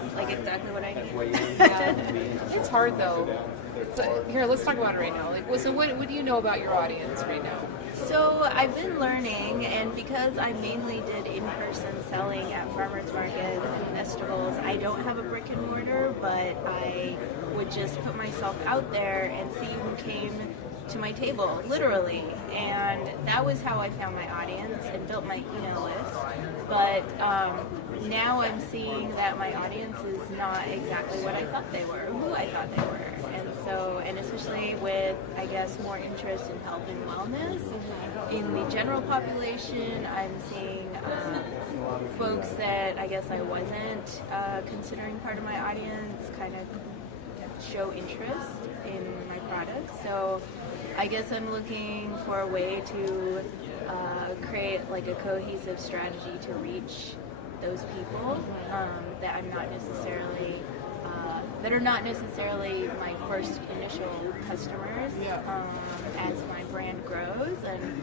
what I need. Yeah. It's hard though. Here, let's talk about it right now. So what do you know about your audience right now? So I've been learning, and because I mainly did in-person selling at farmers markets and festivals, I don't have a brick and mortar, but I would just put myself out there and see who came to my table, literally. And that was how I found my audience and built my email list. But now I'm seeing that my audience is not exactly what I thought they were, who I thought they were. And especially with, I guess, more interest in health and wellness, in the general population, I'm seeing folks that I guess I wasn't considering part of my audience kind of show interest in my products. So I guess I'm looking for a way to create like a cohesive strategy to reach those people that I'm not necessarily that are not necessarily my first initial customers as my brand grows, and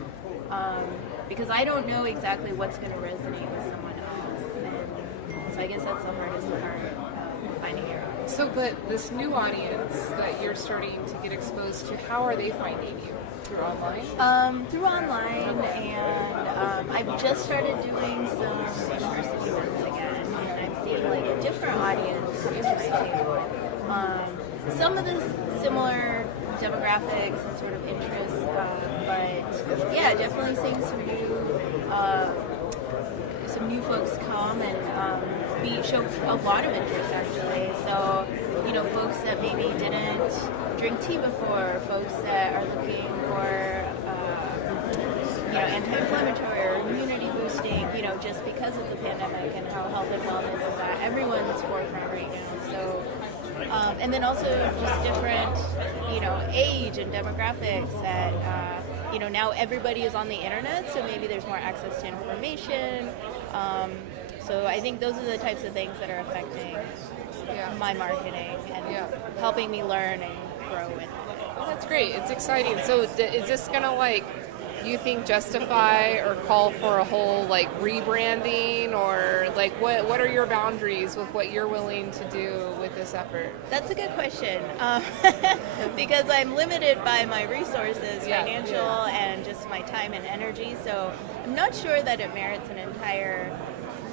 because I don't know exactly what's going to resonate with someone else, and so I guess that's the hardest part, finding your audience. So, but this new audience that you're starting to get exposed to, how are they finding you? Through online? Through online, and I've just started doing some in-person events again, and I'm seeing like a different audience to my table. Some of the similar demographics and sort of interests, but yeah, definitely seeing some new folks come and show a lot of interest actually. So, you know, folks that maybe didn't drink tea before, folks that are looking for anti-inflammatory or immunity boosting, you know, just because of the pandemic and how health and wellness is at everyone's forefront right now. So, and then also just different, age and demographics that, now everybody is on the internet, so maybe there's more access to information. So I think those are the types of things that are affecting my marketing and helping me learn and grow with it. Oh, that's great. It's exciting. So is this going to you think justify or call for a whole rebranding, or what are your boundaries with what you're willing to do with this effort? That's a good question because I'm limited by my resources, financial and just my time and energy. So I'm not sure that it merits an entire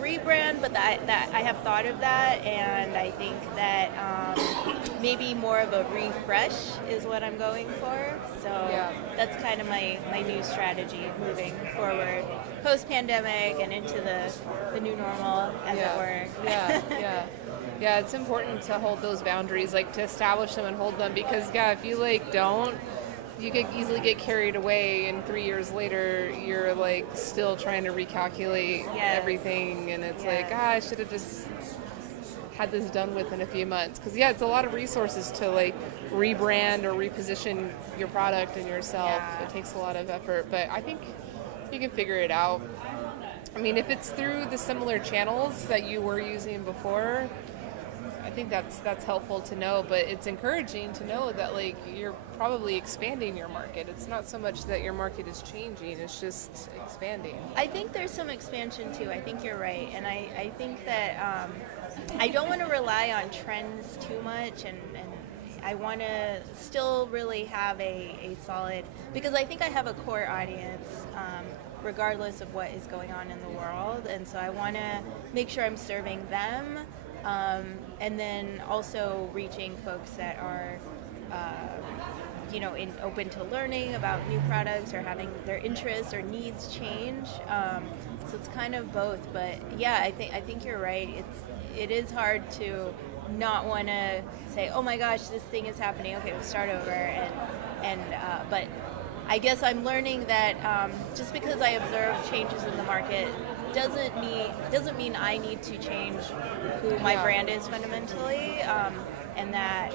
rebrand, but that I have thought of that, and I think that maybe more of a refresh is what I'm going for. So that's kind of my new strategy moving forward, post-pandemic and into the new normal, as it were. Yeah, it's important to hold those boundaries, like to establish them and hold them, because if you like don't, you could easily get carried away, and 3 years later you're like still trying to recalculate everything, and it's like, I should have just had this done with in a few months. Because it's a lot of resources to like rebrand or reposition your product and yourself. It takes a lot of effort, but I think you can figure it out. I mean, if it's through the similar channels that you were using before, I think that's helpful to know, but it's encouraging to know that like you're probably expanding your market. It's not so much that your market is changing, it's just expanding. I think there's some expansion too. I think you're right, and I think that I don't want to rely on trends too much, and I want to still really have a solid, because I think I have a core audience regardless of what is going on in the world, and so I want to make sure I'm serving them, and then also reaching folks that are open to learning about new products or having their interests or needs change. So it's kind of both, but I think you're right. It is hard to not want to say, oh my gosh, this thing is happening, okay, we'll start over, but I guess I'm learning that just because I observe changes in the market doesn't mean I need to change who my brand is fundamentally, and that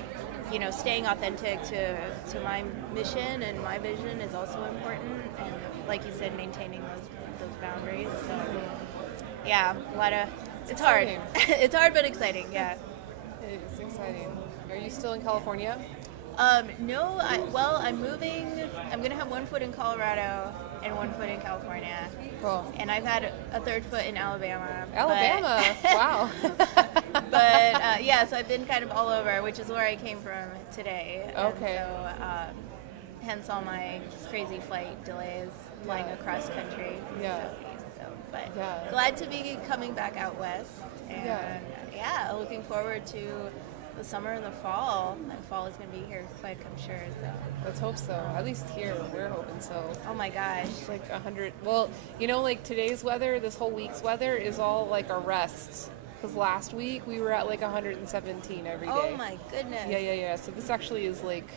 staying authentic to my mission and my vision is also important, and like you said, maintaining those boundaries. So a lot of it's hard. It's hard but exciting. It's exciting. Are you still in California? No, I'm moving. I'm going to have one foot in Colorado and one foot in California. Cool. And I've had a third foot in Alabama. Alabama? Wow. But, so I've been kind of all over, which is where I came from today. Okay. And so, hence all my crazy flight delays flying across country. But glad to be coming back out west. And, looking forward to the summer and the fall. And fall is going to be here quick, I'm sure. So let's hope so. At least here, we're hoping so. Oh my gosh. It's like 100. Well, like today's weather, this whole week's weather is all like a rest. Because last week we were at like 117 every day. Oh my goodness. Yeah. So this actually is like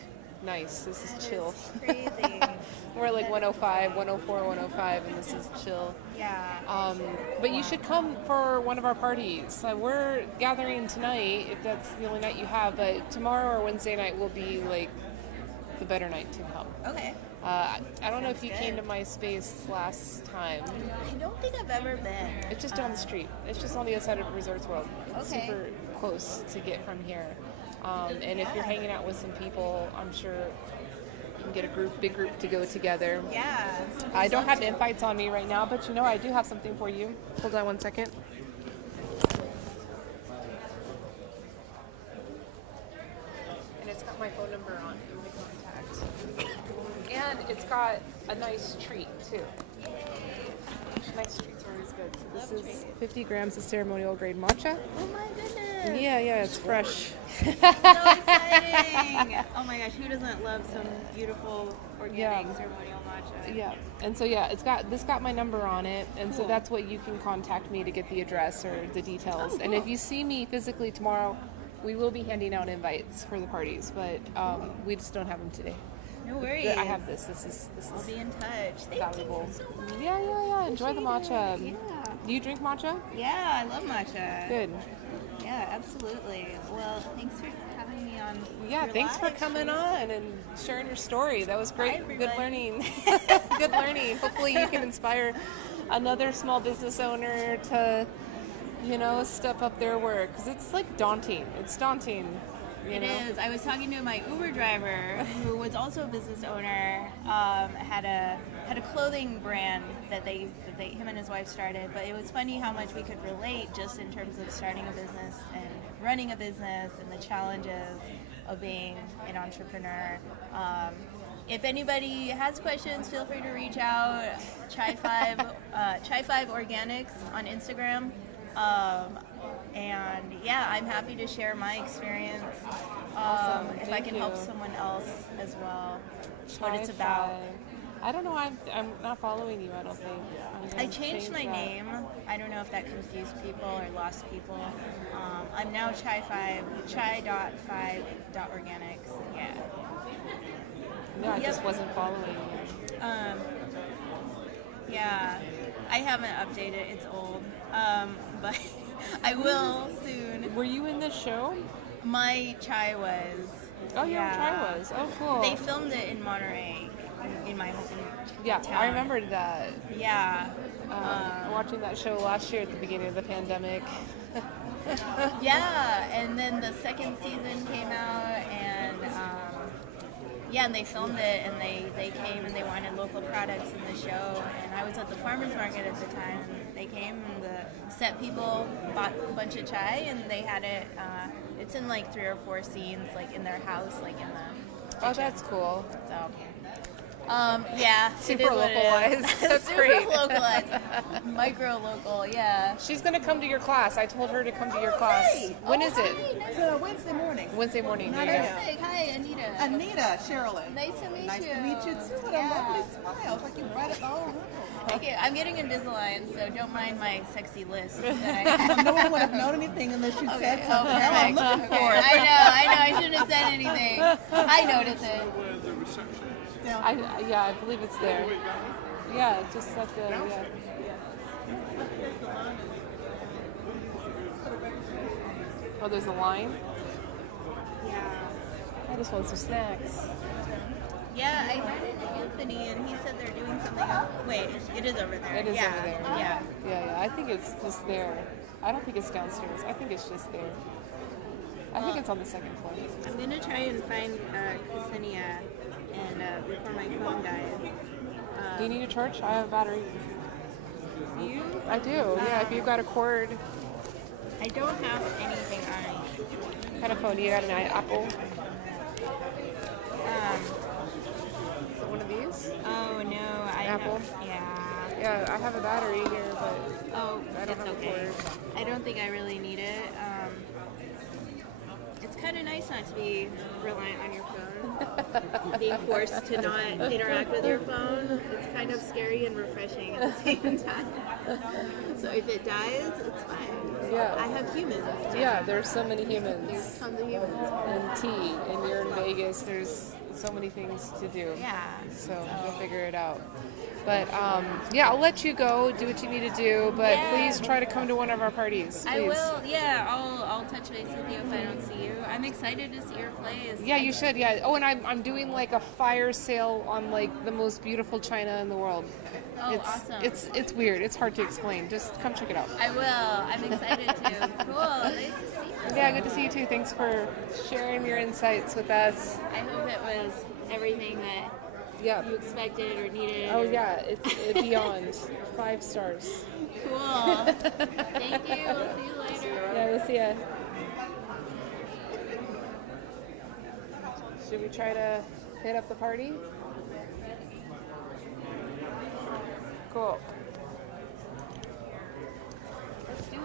nice. This is chill. Crazy. We're at like 105, 104, 105, and this is chill. Yeah. But you should come for one of our parties. We're gathering tonight, if that's the only night you have, but tomorrow or Wednesday night will be like the better night to come. Okay. I don't know if you came to my space last time. I don't think I've ever been. It's just down the street. It's just on the other side of Resorts World. It's super close to get from here. And if you're hanging out with some people, I'm sure you can get a big group to go together. Yeah. I don't have invites on me right now, but I do have something for you. Hold on one second. And it's got my phone number on my contact. And it's got a nice treat, too. Nice treats are always good. So this is 50 grams of ceremonial grade matcha. Oh my goodness. Yeah, it's fresh. So exciting. Oh my gosh, who doesn't love some beautiful organic ceremonial matcha? Yeah. And so this got my number on it, and so that's what you can contact me to get the address or the details. Oh, cool. And if you see me physically tomorrow, we will be handing out invites for the parties, but we just don't have them today. No worries. I have this. This is I'll be in touch. Thank valuable. you so much. Yeah. Enjoy the matcha. Yeah. Do you drink matcha? Yeah, I love matcha. Good. Yeah, absolutely. Well, thanks for having me on. Yeah, thanks for coming on and sharing your story. That was great. Bye, Good learning. Good learning. Hopefully you can inspire another small business owner to, step up their work. Because it's like daunting. It's daunting. It is. I was talking to my Uber driver, who was also a business owner. Had a clothing brand that him and his wife started. But it was funny how much we could relate just in terms of starting a business and running a business and the challenges of being an entrepreneur. If anybody has questions, feel free to reach out. Chai5 Organics on Instagram. And yeah, I'm happy to share my experience. Awesome. If I Thank can you. help someone else as well, what it's about. I don't know. I'm not following you. I don't think. I'm gonna I changed my change that. name. I don't know if that confused people or lost people. I'm now chai.5.organics. Yeah. No, I Yep. just wasn't following you. Yeah, I haven't updated. It's old. But I will soon. Were you in this show? My chai was. Oh, your chai was. Oh, cool. They filmed it in Monterey, in my home. Yeah, town. I remembered that. Yeah. Watching that show last year at the beginning of the pandemic. Yeah, and then the second season came out, and yeah, and they filmed it, and they came and they wanted local products in the show, and I was at the farmer's market at the time, and they came, and the set people bought a bunch of chai, and they had it, it's in like 3 or 4 scenes, like in their house, like in the kitchen. Oh, that's cool. So, yeah, Super it is what it is. localized. That's Super great. localized. Micro local, yeah. She's going to come to your class. I told her to come to your class. great. When is it? It's Wednesday morning. Wednesday morning. Not There you early. go. Hi, Anita. Anita, Sherilyn. Nice to meet Nice you. to meet you too. What a lovely smile. It's like you brought it all around. Okay, I'm getting Invisalign, so don't mind my sexy list that I have. No one would have known anything unless you said Okay, something. Now I'm perfect. looking Okay, for it. I know, I shouldn't have said anything. I noticed it. Yeah, I believe it's there. Yeah, just at the, yeah. Oh, there's a line? Yeah. I just want some snacks. Yeah, I ran into Anthony, and he said they're doing something. Wait, it is over there. It is yeah. over there. Yeah. Yeah. I think it's just there. I don't think it's downstairs. I think it's just there. I think it's on the second floor. I'm gonna try and find Ksenia, and before my phone dies. Do you need a charge? I have a battery. You? I do. Yeah, if you've got a cord. I don't have anything on. What kind of phone? Do you got an Apple? Is it one of these? Oh no, I Apple? Yeah. Yeah, I have a battery here, but Oh, I don't it's have okay. a cord. I don't think I really need it. It's kind of nice not to be reliant on your phone. Being forced to not interact with your phone, it's kind of scary and refreshing at the same time. So if it dies, it's fine. Yeah. I have humans. Yeah, there's so many humans. There's tons of humans. And tea, and you're in Vegas. There's so many things to do. Yeah. So we'll figure it out. But yeah, I'll let you go, do what you need to do. But Yeah. please try to come to one of our parties. Please. I will. Yeah, I'll touch base with you if I don't see you. I'm excited to see your plays. Yeah, you should. Yeah. Oh, and I'm doing like a fire sale on like the most beautiful china in the world. Oh, it's, awesome. It's weird. It's hard to explain. Just come check it out. I will. I'm excited to. Cool. Nice to see you. Yeah, good to see you too. Thanks for sharing your insights with us. I hope it was everything that you expected or needed. Oh or... yeah, it's beyond 5 stars. Cool. Thank you. We'll see you later. Yeah, we'll see ya. Should we try to hit up the party? Cool. Let's do it.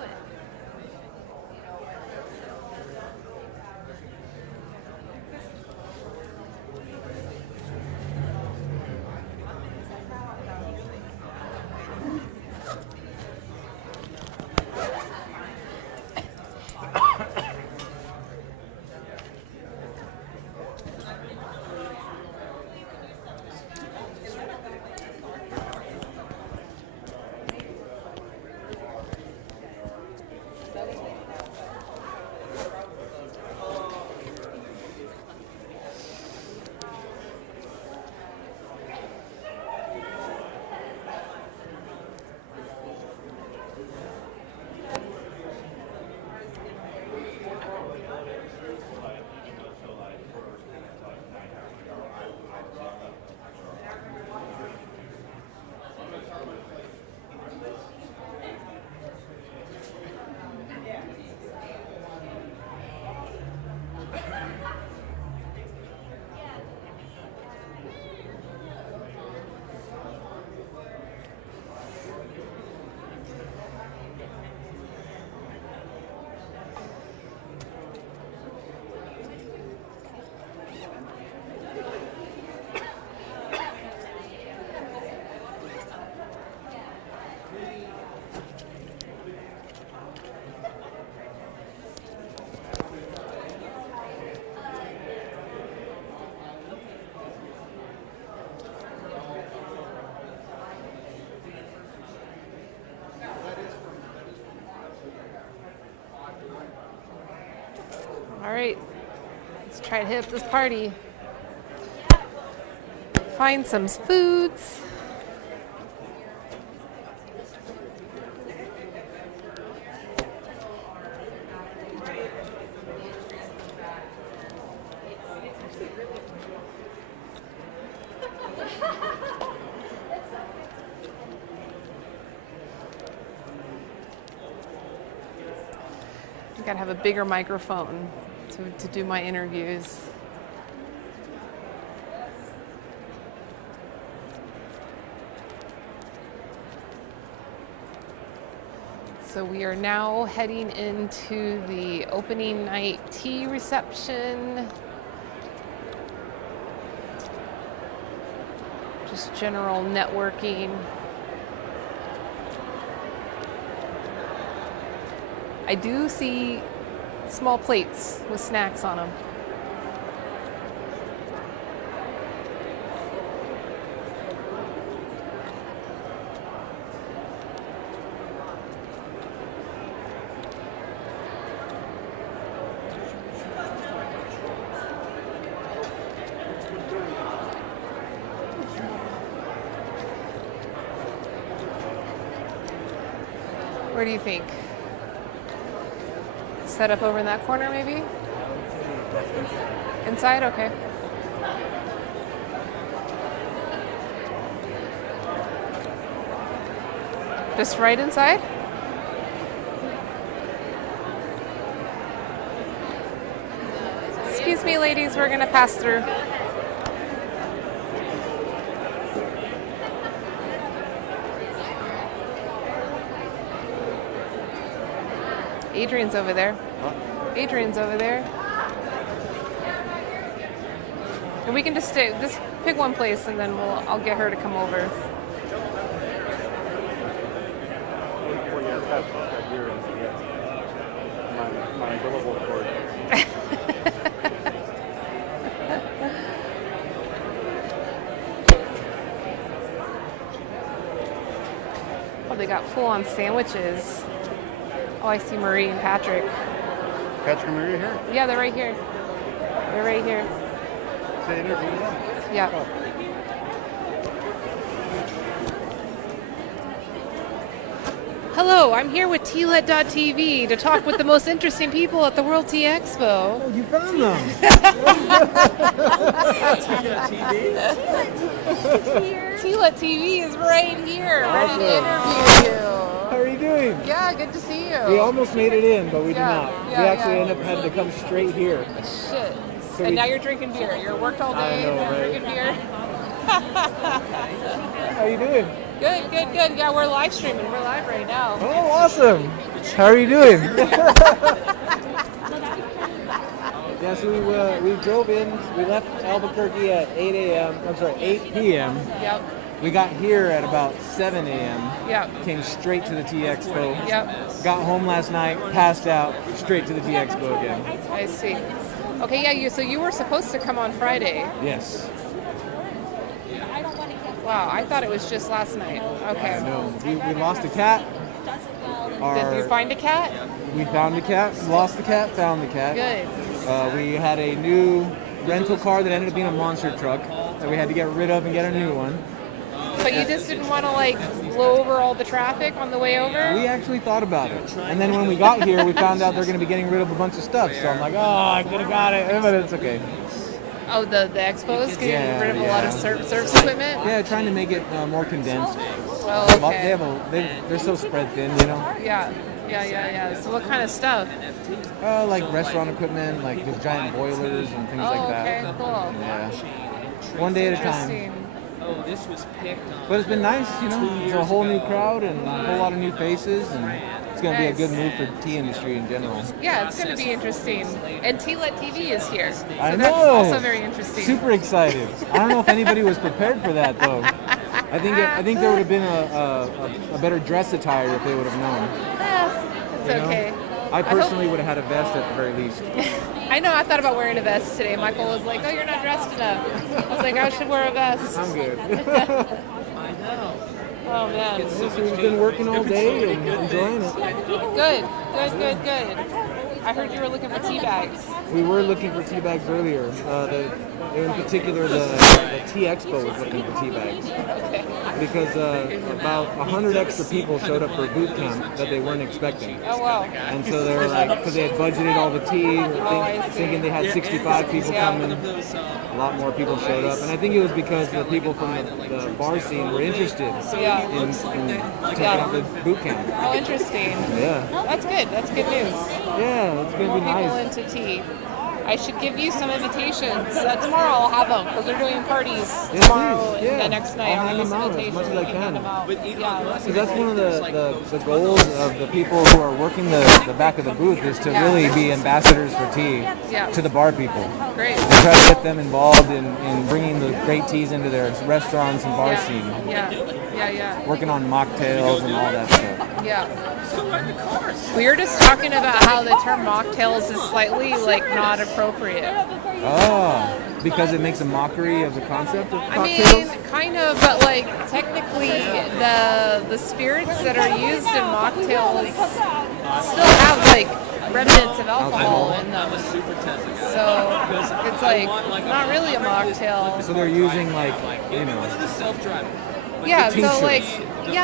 right, let's try to hit up this party. Find some foods. I gotta have a bigger microphone to do my interviews. So we are now heading into the opening night tea reception. Just general networking. I do see small plates with snacks on them. Where do you think? Set up over in that corner, maybe? Inside? Okay. Just right inside? Excuse me, ladies, we're gonna pass through. Adrian's over there. Adrian's over there. And we can just pick one place and then I'll get her to come over. My billable cord. Oh, they got full-on sandwiches. Oh, I see Marie and Patrick. Patrick and Marie here? Yeah, they're right here. They're right here. Say interview them? Yeah. Oh. Hello, I'm here with tlet.tv to talk with the most interesting people at the World Tea Expo. Oh, you found them. Tlet TV is right here, ready to interview you. How are you doing? Yeah, good to see you. We almost made it in, but we did Yeah, not. yeah, We actually yeah. ended up having to come straight here. Shit. So And now you're drinking beer. You're worked all day, I know, now you're right? drinking beer. How you doing? Good, good, good. Yeah, we're live streaming. We're live right now. Oh, awesome. How are you doing? Yeah, so we drove in. We left Albuquerque at 8 a.m. I'm sorry, 8 p.m. Yep. We got here at about 7 a.m. Yep. Came straight to the Tea Expo. Yep. Got home last night, passed out, straight to the Tea Expo again. I see. Okay, yeah, so you were supposed to come on Friday. Yes. Wow, I thought it was just last night. Okay. No, we lost a cat. Did you find a cat? We found a cat, lost the cat, found the cat. Good. We had a new rental car that ended up being a monster truck that we had to get rid of and get a new one. But you just didn't want to like blow over all the traffic on the way over? We actually thought about it. And then when we got here, we found out they're going to be getting rid of a bunch of stuff. So I'm like, oh, I could have got it, but it's okay. Oh, the Expos getting Yeah, rid of a yeah. lot of service equipment? Yeah, trying to make it more condensed. Oh, okay. They're so spread thin, you know? Yeah. So what kind of stuff? Like restaurant equipment, like those giant boilers and things like that. Okay, cool. Yeah. One day at a time. Interesting. But it's been nice, you know. It's a whole new crowd and a whole lot of new faces, and it's going to be a good move for the tea industry in general. Yeah, it's going to be interesting. And Tlet TV is here. So I that's know. also very interesting. Super excited. I don't know if anybody was prepared for that though. I think there would have been a better dress attire if they would have known. It's You know? okay. I personally would have had a vest at the very least. I know, I thought about wearing a vest today. Michael was like, oh, you're not dressed enough. I was like, I should wear a vest. I'm good. Oh, man. So we've been working all day and enjoying it. Good. I heard you were looking for tea bags. We were looking for tea bags earlier. In particular, the Tea Expo was looking for tea bags. Because about 100 extra people showed up for a boot camp that they weren't expecting. Oh, wow. And so they were like, because they had budgeted all the tea, thinking they had 65 people coming. A lot more people showed up. And I think it was because the people from the bar scene were interested in checking out the boot camp. Oh, interesting. Yeah. That's good. That's good news. Yeah, it's going to be nice. More people into tea. I should give you some invitations. Tomorrow I'll have them because they're doing parties tomorrow and the next night. I'll hand I'll them out as much as I can. Yeah. So that's one of the goals of the people who are working the back of the booth is to really be ambassadors for tea to the bar people. Great. And try to get them involved in bringing the great teas into their restaurants and bar scene. Yeah. Working on mocktails and all that stuff. Yeah. We were just talking about how the term mocktails is slightly not appropriate. Oh, because it makes a mockery of the concept of cocktails? I mean, kind of, but technically the spirits that are used in mocktails still have remnants of alcohol in them. So it's not really a mocktail. So they're using yeah, tinctures. so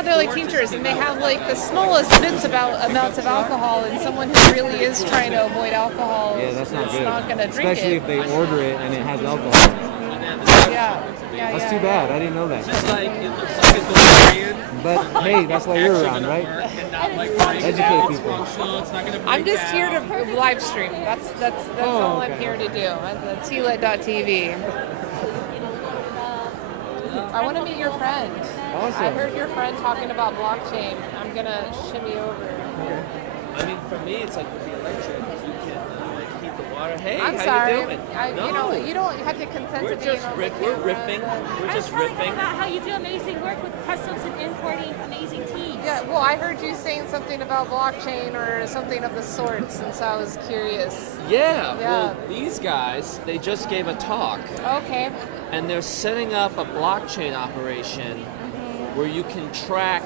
they're like tinctures, and they have the smallest amounts of alcohol, and someone who really is trying to avoid alcohol that's not is good. not going to drink Especially it. if they order it and it has alcohol. That's too bad. I didn't know that. But hey, that's why you're around, right? Educate people. I'm just here to live stream. That's all I'm here to do. At the tlet.tv. I want to meet your friend. Awesome. I heard your friend talking about blockchain. I'm gonna shimmy over. I mean, for me, it's with the electric. You can heat the water. Hey, I'm how sorry. you doing? You don't have to consent We're to being just on ripping. the We're camera, ripping. but- We're just I was ripping. about how you do amazing work with customs and importing amazing teas. Yeah, well, I heard you saying something about blockchain or something of the sorts, and so I was curious. Yeah. Well, these guys, they just gave a talk. Okay. And they're setting up a blockchain operation where you can track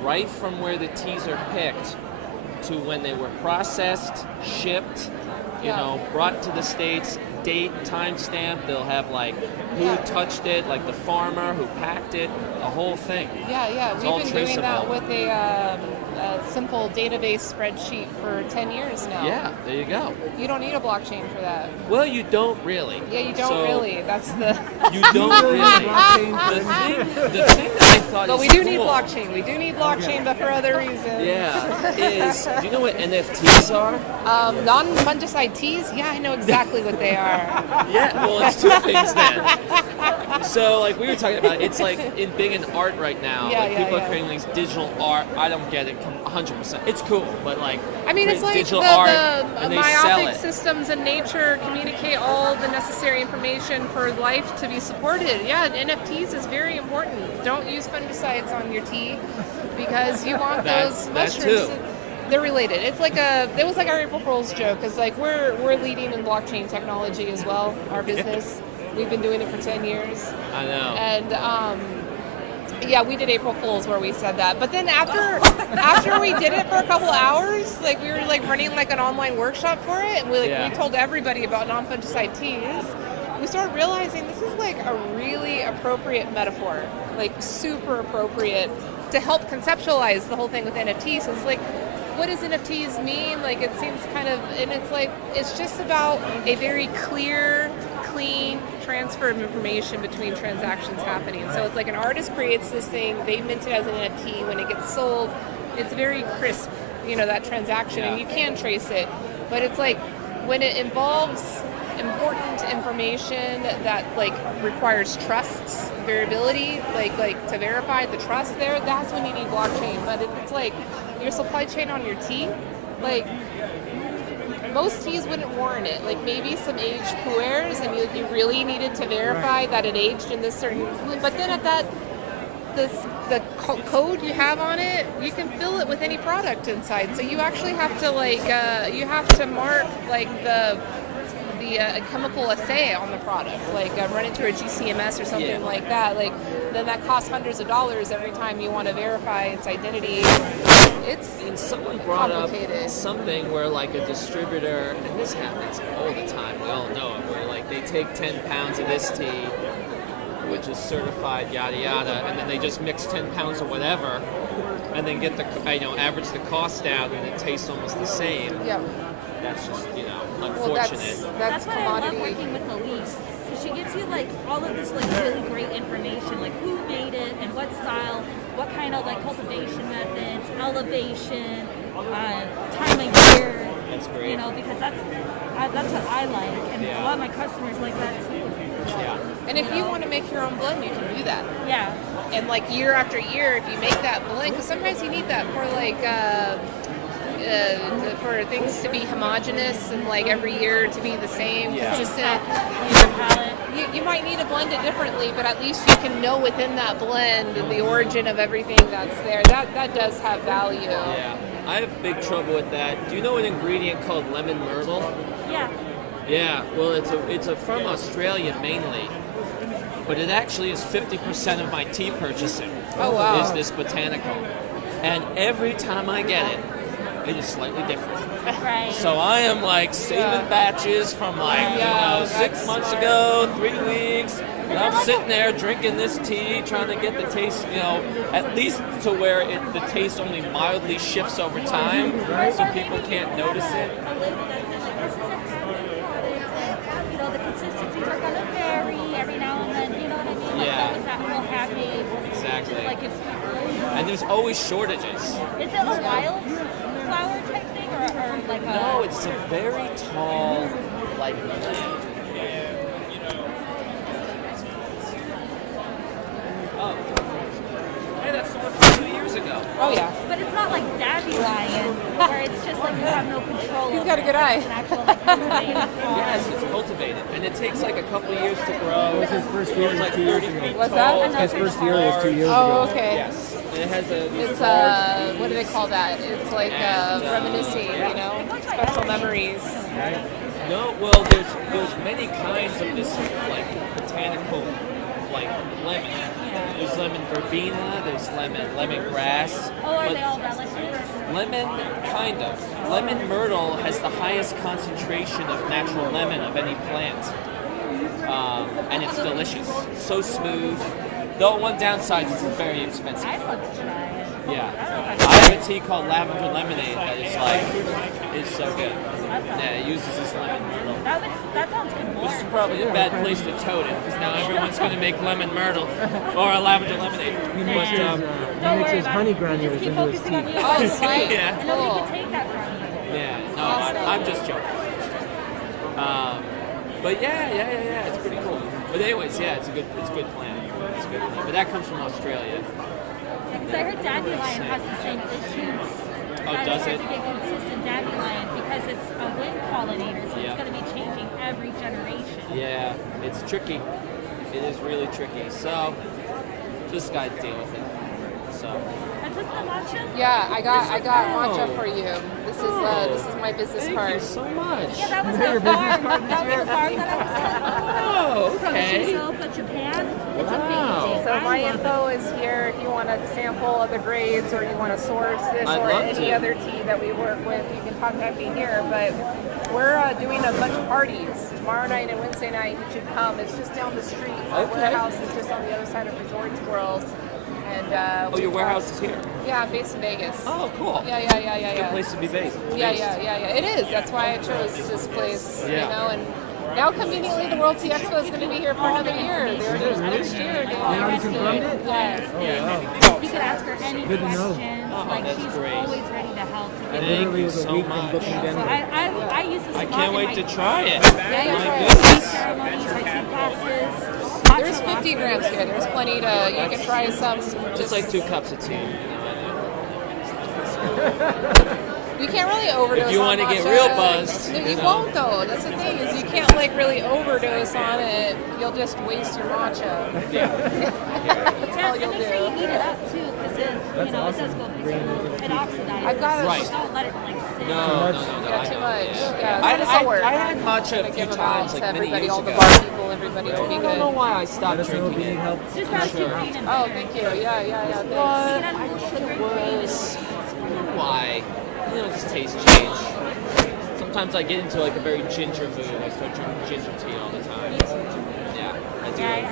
right from where the teas are picked to when they were processed, shipped, brought to the States, date, timestamp. They'll have who touched it, the farmer who packed it, the whole thing. Yeah. It's all We've been doing that traceable. with a simple database spreadsheet for 10 years now. Yeah, there you go. You don't need a blockchain for that. Well, you don't really. Yeah, you don't So, really. That's the. You don't really. The thing that I thought But is we do need cool, blockchain. We do need blockchain, but for other reasons. Yeah, is do you know what NFTs are? Non-fungicide teas? Yeah, I know exactly what they are. Yeah, well, it's two things then. So, we were talking about, it's big in art right now. People are creating these digital art. I don't get it 100%. It's cool, but I mean, it's like digital the art, and they sell myopic it. systems in nature communicate all the necessary information for life to be supported. Yeah, NFTs is very important. Don't use fungicides on your tea because you want those mushrooms. too. They're related. It was like our April Fool's joke because we're leading in blockchain technology as well. Our business, we've been doing it for 10 years. I know. And we did April Fools where we said that. But then after we did it for a couple hours, we were running an online workshop for it, and we told everybody about non-fungicide teas. We started realizing this is a really appropriate metaphor, super appropriate to help conceptualize the whole thing with NFTs. So it's what does NFTs mean? It seems kind of, and it's just about a very clear, clean transfer of information between transactions happening. So it's an artist creates this thing, they mint it as an NFT. When it gets sold, it's very crisp, that transaction, and you can trace it. But it's when it involves important information that requires trust, variability, to verify the trust there, that's when you need blockchain. But if it's your supply chain on your tea, most teas wouldn't warrant it. Maybe some aged pu'ers, and you really needed to verify that it aged in this certain. But then at the code you have on it, you can fill it with any product inside. So you actually have to you have to mark the a chemical assay on the product, like run it through a GCMS or something like that, like then that costs hundreds of dollars every time you want to verify its identity. It's And someone brought complicated. up something where like a distributor, and this happens all the time, we all know it, where like they take 10 pounds of this tea, which is certified yada yada, and then they just mix 10 pounds of whatever, and then get the, average the cost out, and it tastes almost the same. Yep. That's just, unfortunate. Well, that's why I love commodity. working with Elise, because she gives you like all of this like really great information, like who made it and what style, what kind of like cultivation methods, elevation, time of year. That's great. Because that's what I like, and a lot of my customers like that too. Yeah. And if you want to make your own blend, you can do that. Yeah. And like year after year, if you make that blend, because sometimes you need that for like for things to be homogeneous and like every year to be the same, consistent. You might need to blend it differently, but at least you can know within that blend the origin of everything that's there. That does have value. Yeah. I have big trouble with that. Do you know an ingredient called lemon myrtle? Yeah. Yeah, well, it's from Australia mainly, but it actually is 50% of my tea purchasing. Oh, wow. Is this botanical, and every time I get it, it is slightly different. Right. So I am like saving batches from 6 months ago, 3 weeks. And I'm sitting there drinking this tea, trying to get the taste, at least to where the taste only mildly shifts over time, so people can't notice it. The consistencies are going to vary every now and then, you know what I mean? Like, Yeah. that real happy. Exactly. Like And there's always shortages. Is it a wild flower type thing or like a... No, it's a very tall, like plant. Oh. Hey, that's the one from 2 years ago. Oh, yeah. But it's not like dandelion, where it's just like you have no control. You've got a good eye. It's an actual like cultivated flower. Yes, it's cultivated, and it takes like a couple of years to grow. It was his first year. It's like 30 feet What's tall. that? His first year was 2 years ago. Oh, okay. Yes, and it has It's what do they call that? It's like reminiscing, special memories. No, well, there's many kinds of this like botanical like lemon. There's lemon verbena, there's lemongrass. Oh, are but they all relative? lemon, kind of. Lemon myrtle has the highest concentration of natural lemon of any plant, and it's delicious. So smooth. Though one downside is it's very expensive. I'd love to try it. Yeah, I have a tea called lavender lemonade that is so good. Yeah, it uses this lemon myrtle. That sounds good. Which is probably a bad place to tote it, because now everyone's going to make lemon myrtle or a lavender lemonade. He mixes honey granules into his tea. Oh, sweet. Yeah. And nobody can take that from you. Yeah, no, I'm just joking. But yeah, it's pretty cool. But anyways, yeah, it's a good plant. It's a good plant. But that comes from Australia. Because I heard dandelion has the same issues. Oh, does it? To get consistent dandelion because it's a wind pollinator, so Yeah. it's going to be changing every generation. Yeah, it's tricky. It is really tricky. So, just gotta deal with it. So. Is this the matcha? Yeah, I got matcha for you. This is my business Thank card. you so much. Yeah, that was the farm. That was the farm that I was telling you. Oh, From okay. Shizuoka, Japan. It's Wow. amazing. So I my love info is here if you want to sample other grades or you want to source this I'd or love any to. other tea that we work with. You can contact me here. But we're doing a bunch of parties tomorrow night and Wednesday night. You should come. It's just down the street. My Okay. warehouse is just on the other side of Resorts World. And Your warehouse is here? Yeah, I'm based in Vegas. Oh, cool. Yeah. It's a good place to be based. Yeah. It is. That's why I chose this place. Yeah. And now conveniently the World Tea Expo is going to be here for another year. There's next year. They already confirmed it? Yes. Oh, wow. You could ask her any Good to know. questions. Oh, like that's she's great. always ready to help. I Thank literally you was a so week from much. booking So Denver. I use this. I a lot can't in wait my to try it. Yeah, My try it. goodness. ceremonies, my tea classes. There's 50 grams here. There's plenty to. You can try some. Just like 2 cups of tea. You can't really overdose. If you on want to get matcha. real buzzed, No, you you know. won't though. That's the thing is you can't like really overdose on it. You'll just waste your matcha. Yeah, all you'll make sure you do. heat it up too, because then it does go it oxidizes. I've got it. Right. Don't let it like sit. No. Yeah, too much. Yeah, I, so this'll work. I had matcha a Gonna few give them out times, to like many everybody, years all the ago. bar people, everybody will be I good. don't know why I stopped drinking it. Just gotta keep reading. Oh, thank you. Yeah. Thanks. What? I think it was. I don't know why. Just taste change. Sometimes I get into like a very ginger mood. I start drinking ginger tea all the time. Yeah,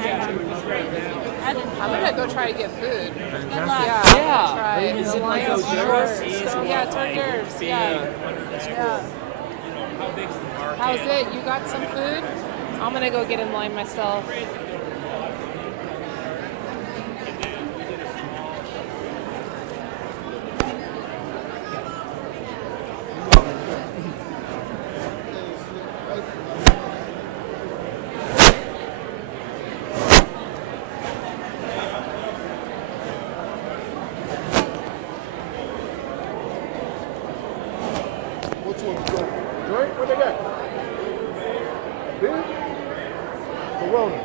I do. I'm gonna go try to get food. Good luck. Yeah. I'm Yeah. gonna try it. Is it like Alliance hors Shores. d'oeuvres? Yeah, it's hors d'oeuvres. Yeah. How's it? You got some food? I'm gonna go get in line myself. Which one you got? Drink? What they got? Beer? Corona.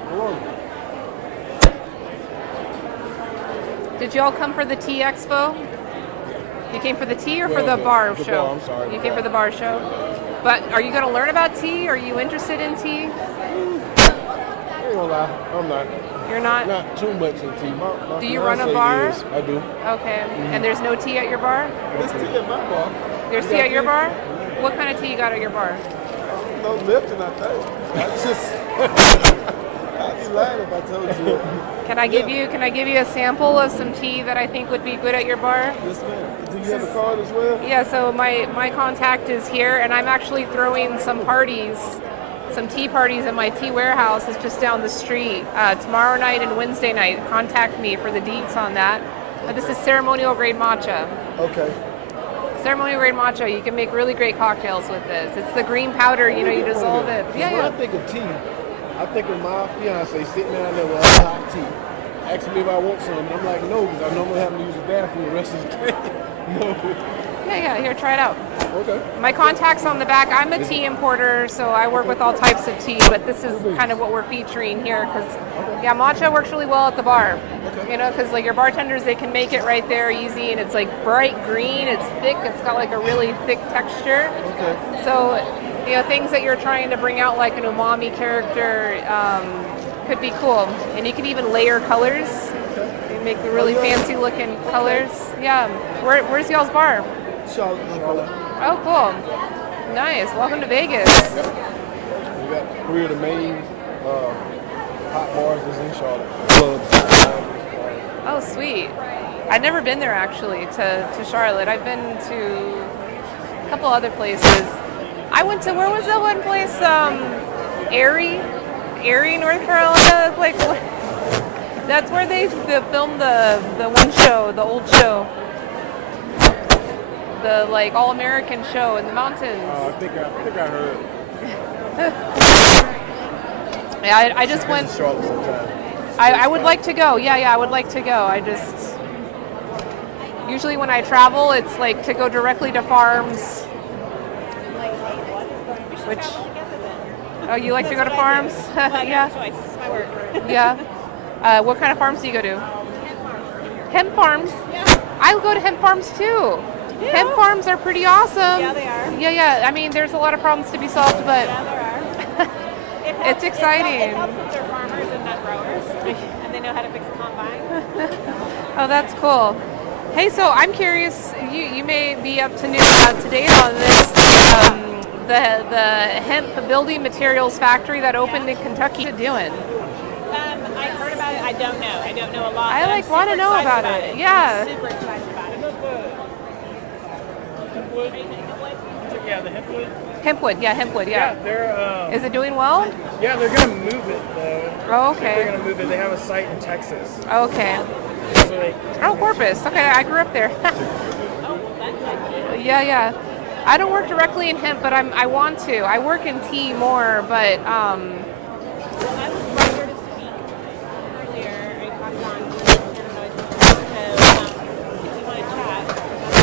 Did you all come for the tea expo? You came for the tea or for Well, the bar the show? bar, I'm sorry, You the came bar. for the bar show. But are you going to learn about tea? Are you interested in tea? I ain't gonna lie, I'm not. You're not? Not too much in tea. My Do you run a fiancé bar? is. I do. Okay. And there's no tea at your bar? There's tea at my bar. There's You tea got at your bar? What kind of tea you got at your bar? No Lipton, I think. I just. I'd be lying if I told you. Can I give you a sample of some tea that I think would be good at your bar? Yes, ma'am. Do you have a card as well? Yeah, so my contact is here, and I'm actually throwing some parties, some tea parties in my tea warehouse. It's just down the street. Tomorrow night and Wednesday night. Contact me for the deets on that. This is ceremonial grade matcha. Okay. Ceremonial grade matcha. You can make really great cocktails with this. It's the green powder. You dissolve it. When I think of tea, I think of my fiance sitting down there with a hot tea, asking me if I want some, and I'm like, no, because I normally have to use the bathroom the rest of the day. No. Yeah. Here, try it out. Okay. My contact's on the back. I'm a tea importer, so I work with all types of tea, but this is kind of what we're featuring here because, matcha works really well at the bar. Because like your bartenders, they can make it right there easy, and it's like bright green, it's thick, it's got like a really thick texture. Okay. So, things that you're trying to bring out like an umami character could be cool. And you can even layer colors. You make the really fancy looking colors. Yeah. Where's y'all's bar? Charlotte. Oh, cool. Nice. Welcome to Vegas. We got 3 of the main hot bars that's in Charlotte. Clubs. Oh, sweet. I've never been there actually to Charlotte. I've been to a couple other places. I went to, where was that one place? Erie, North Carolina. Like, that's where they filmed the one show, the old show. The like all-American show in the mountains. I think I heard. Yeah, I just went. Charlotte sometime. I would like to go. Yeah, I would like to go. Usually when I travel, it's like to go directly to farms. Which, oh, you like to go to farms? Yeah. Yeah. What kind of farms do you go to? Hemp farms. I go to hemp farms too. Hemp farms are pretty awesome. Yeah, they are. Yeah. I mean, there's a lot of problems to be solved, but it's exciting. It helps with their farmers and nut growers, and they know how to fix a combine. Oh, that's cool. Hey, so I'm curious. You may be up to date on this. The hemp building materials factory that opened in Kentucky. What are you doing? I heard about it. I don't know. I don't know a lot. I want to know about it. Yeah. I'm super excited about it. Yeah, the Hempwood. Hempwood. Yeah. They're. Is it doing well? Yeah, they're gonna move it though. Oh, okay. They're gonna move it. They have a site in Texas. Okay. So they, Oh, Corpus. Okay, I grew up there. Yeah. I don't work directly in hemp, but I want to. I work in tea more, but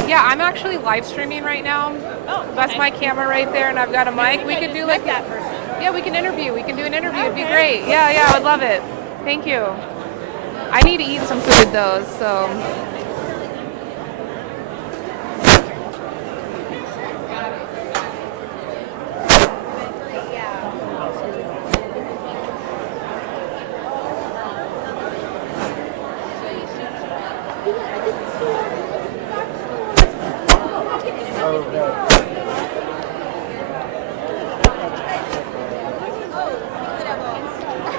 yeah, I'm actually live streaming right now. Oh, that's my camera right there, and I've got a mic. We could do like that person. Yeah, we can interview. We can do an interview. It'd be great. Yeah, I would love it. Thank you. I need to eat some food though, so.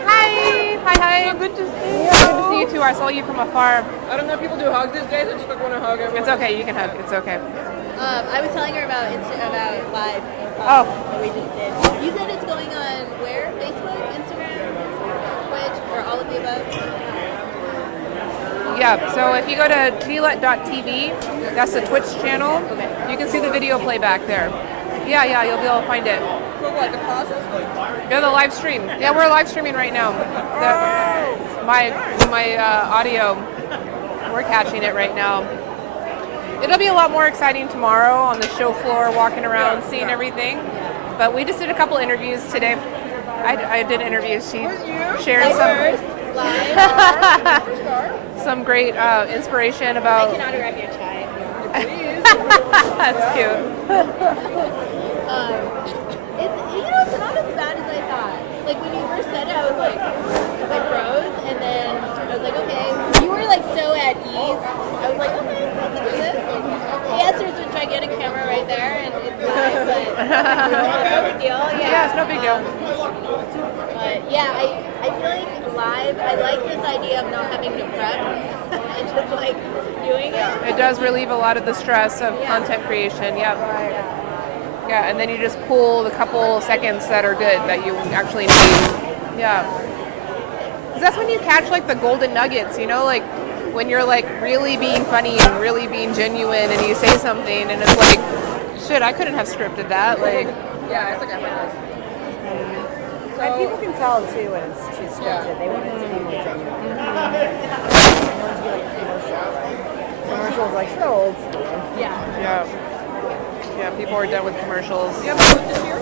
Hi. Good to see you. Good to see you too. I saw you from afar. I don't know if people do hugs these days. I just like want to hug everyone. It's okay. You can hug. It's okay. I was telling her about live. That we just did. You said it's going on where? Facebook, Instagram, Twitch, or all of the above? Yeah, so if you go to tlet.tv, that's the Twitch channel, you can see the video playback there. Yeah, you'll be able to find it. So like the process? Yeah, the live stream. Yeah, we're live streaming right now. My audio, we're catching it right now. It'll be a lot more exciting tomorrow on the show floor, walking around, seeing everything. But we just did a couple interviews today. I did interviews. She shared some great inspiration about. I can autograph your chai. That's cute. It's not as bad as I thought. Like when you first said it, I was like froze, and then I was like, okay. You were like so at ease. I was like, okay, I can do this. Yes, there's a gigantic camera right there, and it's not, but no big deal. Yeah, it's no big deal. But yeah, I feel like live. I like this idea of not having to prep and just like doing it. It does relieve a lot of the stress of content creation. Yeah. Yeah, and then you just pull the couple seconds that are good that you actually need. Yeah. Because that's when you catch like the golden nuggets, you know, like when you're like really being funny and really being genuine and you say something and it's like, shit, I couldn't have scripted that. Like, yeah, it's like effortless. And people can tell too when it's too scripted. They want it to be more genuine. They don't want it to be like a commercial. Commercials like so old school. Yeah, people are done with commercials. You have a booth this year?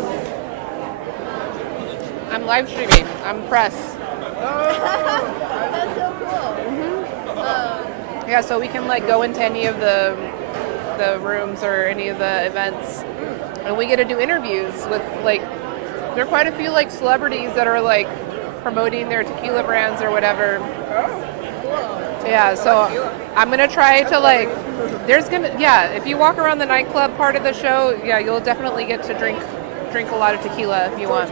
I'm live streaming. I'm press. That's so cool. Yeah, so we can like go into any of the rooms or any of the events, and we get to do interviews with like. There are quite a few like celebrities that are like promoting their tequila brands or whatever. Yeah, so I'm gonna try to like. If you walk around the nightclub part of the show, yeah, you'll definitely get to drink a lot of tequila if you want.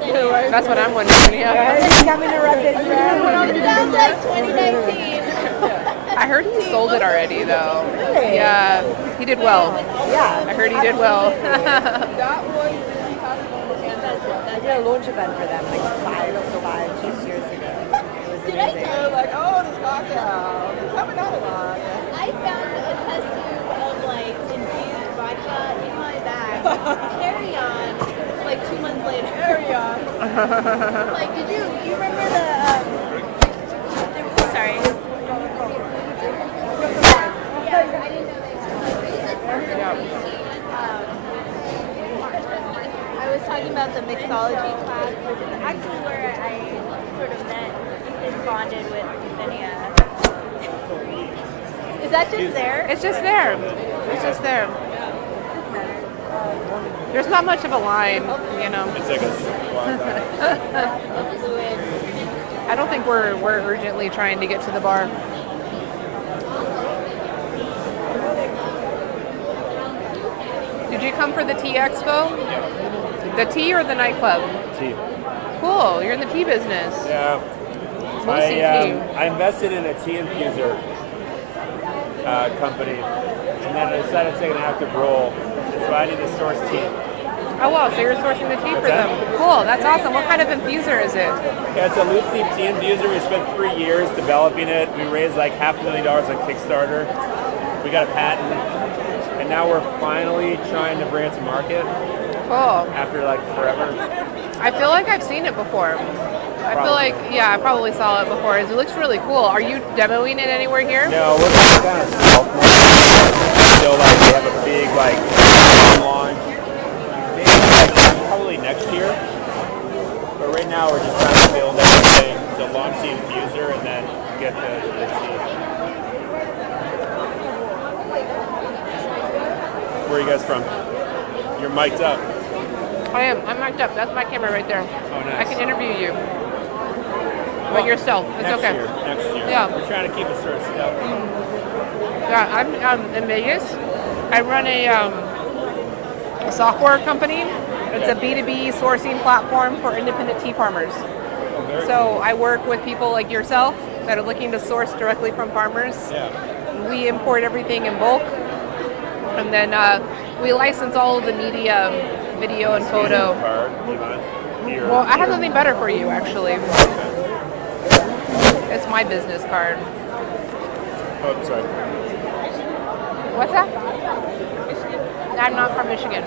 That's what I'm wondering. Yeah. Coming erupted. Sounds like 2019. I heard he sold it already though. Really? Yeah, he did well. Yeah. I heard he did well. I did a launch event for them like 6 years ago. It was amazing. They're like, oh, this cocktail. It's coming out a lot. I found a test tube of like infused vodka in my bag. Carry on. Like 2 months later. Carry on. Like, did you remember the? Sorry. Yeah, I didn't know I was talking about the mixology class, which is actually where I sort of met and bonded with Ksenia. Is that just there? It's just there. It's just there. There's not much of a line, you know. It's like a I don't think we're urgently trying to get to the bar. Did you come for the tea expo? The tea or the nightclub? Tea. Cool. You're in the tea business. Yeah. Mostly tea. I invested in a tea infuser company, and then I decided to take an active role, so I need to source tea. Oh wow, so you're sourcing the tea for them. Cool, that's awesome. What kind of infuser is it? Yeah, it's a loose leaf tea infuser. We spent 3 years developing it. We raised like $500,000 on Kickstarter. We got a patent, and now we're finally trying to bring it to market. Cool. After like forever. I feel like I've seen it before. I feel like, yeah, I probably saw it before. It looks really cool. Are you demoing it anywhere here? No, we're kind of stealth mode. So like we have a big like launch. Maybe like probably next year. But right now we're just trying to build everything to launch the infuser and then Where are you guys from? You're mic'd up. I am. I'm mic'd up. That's my camera right there. Oh, nice. I can interview you. But yourself. It's Next okay. year. Next year. Yeah. We're trying to keep it sort of stuff. Yeah, I'm in Vegas. I run a software company. It's a B2B sourcing platform for independent tea farmers. So I work with people like yourself that are looking to source directly from farmers. Yeah. We import everything in bulk, and then we license all of the media, video and photo. Well, I have something better for you, actually. It's my business card. Oh, sorry. What's that? I'm not from Michigan.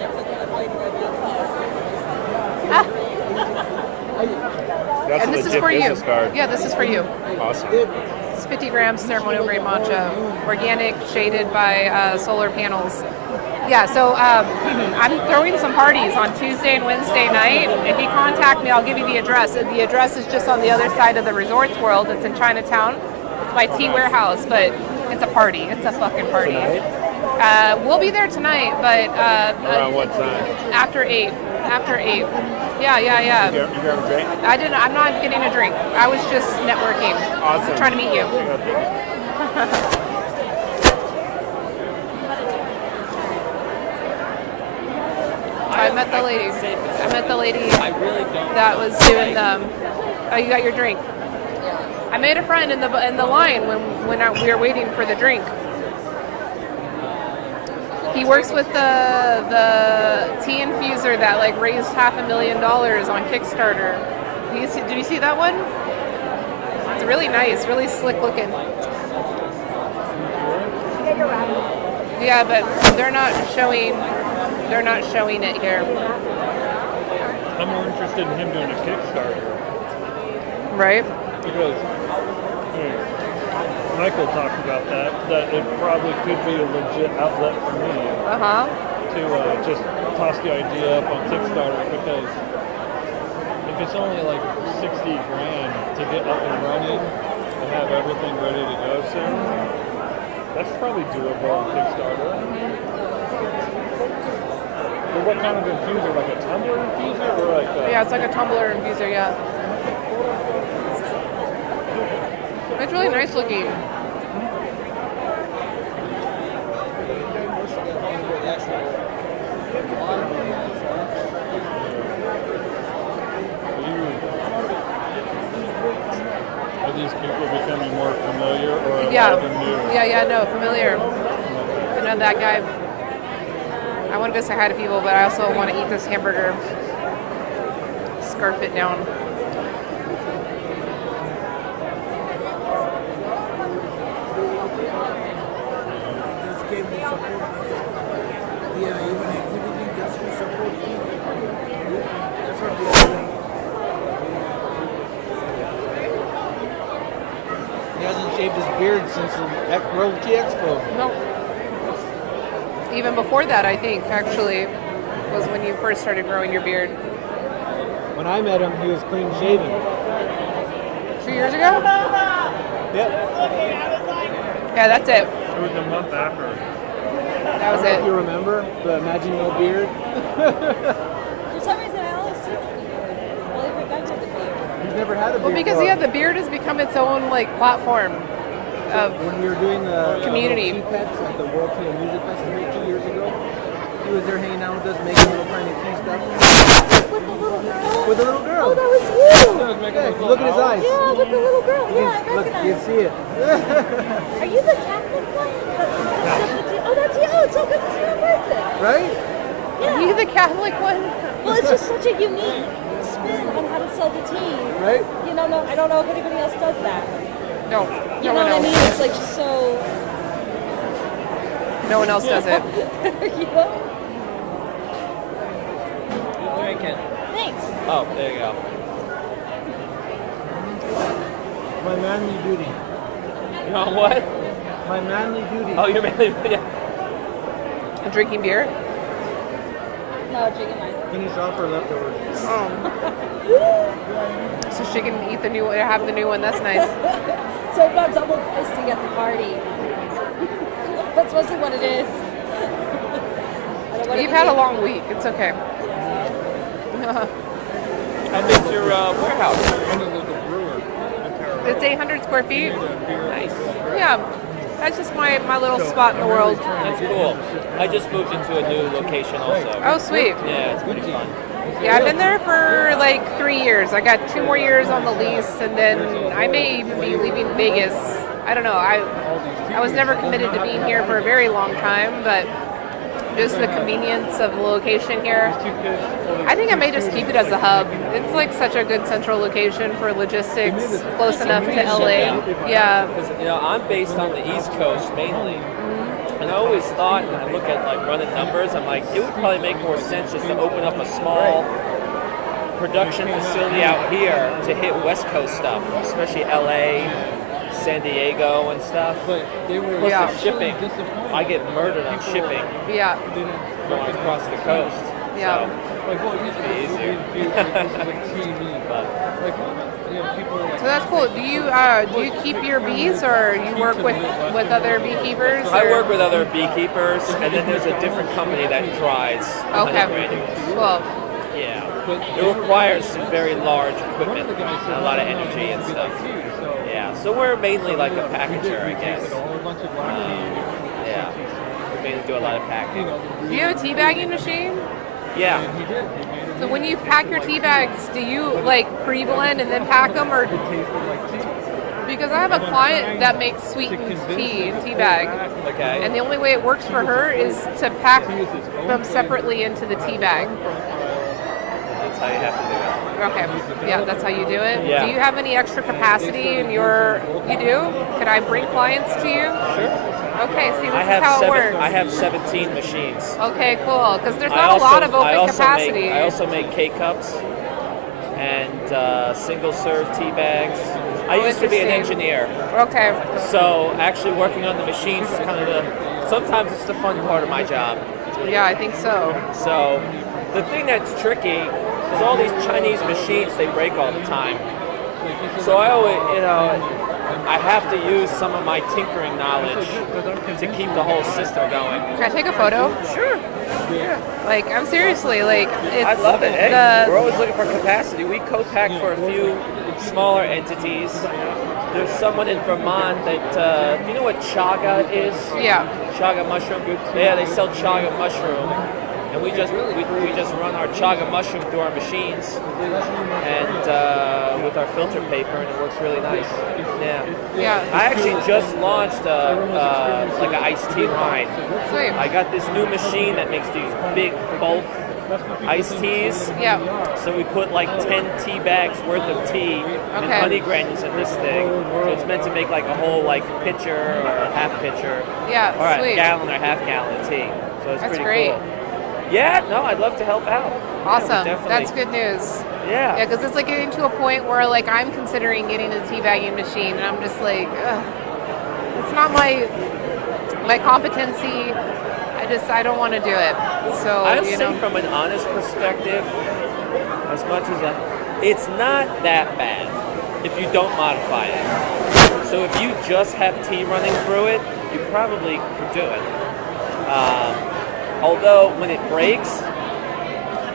That's And a this is legit for you. business card. Yeah, this is for you. Awesome. It's 50 grams ceremonial grade matcha, organic, shaded by solar panels. Yeah, so I'm throwing some parties on Tuesday and Wednesday night. If you contact me, I'll give you the address. The address is just on the other side of the Resorts World. It's in Chinatown. It's by Tea Warehouse, but it's a party. It's a fucking party. We'll be there tonight, but Around what time? after 8. After 8. Yeah. You grab a drink? I'm not getting a drink. I was just networking. Awesome. Trying to meet you. I met the lady. I really don't. That was doing the. Oh, you got your drink. I made a friend in the line when we were waiting for the drink. He works with the tea infuser that like raised $500,000 on Kickstarter. Did you see that one? It's really nice, really slick looking. Yeah, but they're not showing it here. I'm more interested in him doing a Kickstarter. Right? Because Michael talked about that it probably could be a legit outlet for me to just toss the idea up on Kickstarter, because if it's only like 60 grand to get up and running and have everything ready to go soon, that's probably doable on Kickstarter. But what kind of infuser? Like a tumbler infuser or like a... Yeah, it's like a tumbler infuser, yeah. It's really nice looking. Are these people becoming more familiar or a lot of them new? No, familiar. I know that guy. I want to go say hi to people, but I also want to eat this hamburger. Scarf it down. He hasn't shaved his beard since the World Tea Expo. Nope. Even before that, I think, actually, was when you first started growing your beard. When I met him, he was clean shaven. 2 years ago? Yep. Yeah, that's it. It was a month after. That was it. You remember the Imagine No Beard? For some reason, I always only remember the beard. He's never had a beard. Well, because the beard has become its own like platform of when we were doing the community. tea pets at the World Tea and Music Festival 2 years ago, he was there hanging out with us, making little tiny tea stuff. With the little girl. Oh, that was you. Yeah, look at his eyes. Yeah, with the little girl. Yeah, I Look, recognize. you can see it. Are you the Catholic one? Oh, that's you. Oh, it's so good to see you in person. Right? Yeah. Are you the Catholic one? Well, it's just such a unique spin on how to sell the tea. Right? You know, no, I don't know if anybody else does that. No. You know what I mean? It's like just so. No one else does it. You know? Who's drinking? Thanks. Oh, there you go. My manly duty. You know what? My manly duty. Oh, you're manly. Yeah. Drinking beer? No, drinking wine. Finish off her leftovers. So she can eat the new one, have the new one. That's nice. So I'm not double fisting at the party. That's mostly what it is. You've had a long week. It's okay. How big's your warehouse? It's 800 square feet. Nice. Yeah, that's just my little spot in the world. That's cool. I just moved into a new location also. Oh, sweet. Yeah, it's pretty fun. Yeah, I've been there for like 3 years. I got 2 more years on the lease, and then I may even be leaving Vegas. I don't know. I was never committed to being here for a very long time, but just the convenience of the location here. I think I may just keep it as a hub. It's like such a good central location for logistics, close enough to LA. Yeah. Because I'm based on the East Coast mainly, and I always thought, when I look at like running numbers, I'm like, it would probably make more sense just to open up a small production facility out here to hit West Coast stuff, especially LA, San Diego and stuff. Plus the shipping, I get murdered on shipping. Yeah. Going across the coast. Yeah. So it'd be easier. So that's cool. Do you keep your bees, or you work with other beekeepers? I work with other beekeepers, and then there's a different company that dries honey granules. Cool. Yeah. It requires some very large equipment and a lot of energy and stuff. Yeah. So we're mainly like a packager, I guess. Yeah. We mainly do a lot of packing. Do you have a tea bagging machine? Yeah. So when you pack your tea bags, do you like pre-blend and then pack them, or? Because I have a client that makes sweetened tea in tea bag. Okay. And the only way it works for her is to pack them separately into the tea bag. That's how you have to do it. Okay. Yeah, that's how you do it. Yeah. Do you have any extra capacity in your? You do? Could I bring clients to you? Sure. Okay. See, this I is have how it works. I have 17 machines. Okay, cool. Because there's not a lot of open capacity. I also make K-cups and single serve tea bags. I used to be an engineer. Okay. So actually working on the machines is kind of sometimes it's the fun part of my job. Yeah, I think so. So the thing that's tricky is all these Chinese machines, they break all the time. So I always, I have to use some of my tinkering knowledge to keep the whole system going. Can I take a photo? Sure. Yeah. Like, I'm seriously, like, it's... I love it. Hey, we're always looking for capacity. We co-pack for a few smaller entities. There's someone in Vermont that, do you know what chaga is? Yeah. Chaga mushroom? Yeah, they sell chaga mushroom. And we just run our chaga mushroom through our machines and with our filter paper, and it works really nice. Yeah. I actually just launched like an iced tea line. Sweet. I got this new machine that makes these big bulk iced teas. Yeah. So we put like 10 tea bags worth of tea and honey granules in this thing. So it's meant to make like a whole like pitcher or a half pitcher. Yeah. Or sweet. a gallon or half gallon of tea. So it's That's pretty great. cool. Yeah, no, I'd love to help out. Awesome. Yeah, That's good news. Yeah. Yeah, because it's like getting to a point where like I'm considering getting a tea bagging machine, and I'm just like, ugh, it's not my competency. I don't want to do it. So I'll say from an honest perspective, as much as it's not that bad if you don't modify it. So if you just have tea running through it, you probably could do it. Although when it breaks,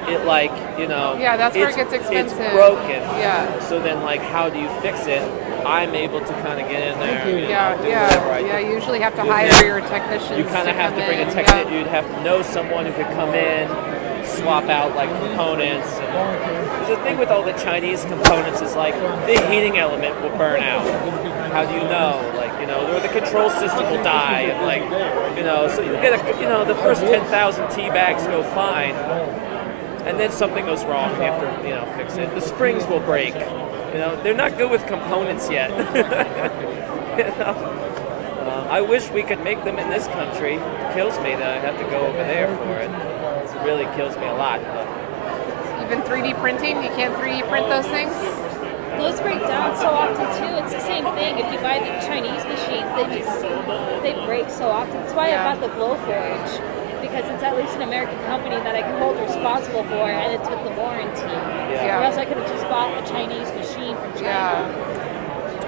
it yeah, that's where it gets expensive. It's broken. Yeah. So then how do you fix it? I'm able to kind of get in there. And, do whatever I do. You usually have to hire your technicians. You kind of have to bring a technician. You'd have to know someone who could come in, swap out like components. Because the thing with all the Chinese components is like the heating element will burn out. How do you know? Or the control system will die, and so you get the first 10,000 tea bags go fine, and then something goes wrong, and you have to fix it. The springs will break. They're not good with components yet. I wish we could make them in this country. It kills me that I have to go over there for it. It really kills me a lot. Even 3D printing, you can't 3D print those things? Those break down so often too. It's the same thing. If you buy the Chinese machines, they break so often. That's why I bought the Glowforge, because it's at least an American company that I can hold responsible for, and it's with the warranty. Yeah. Or else I could have just bought a Chinese machine from China.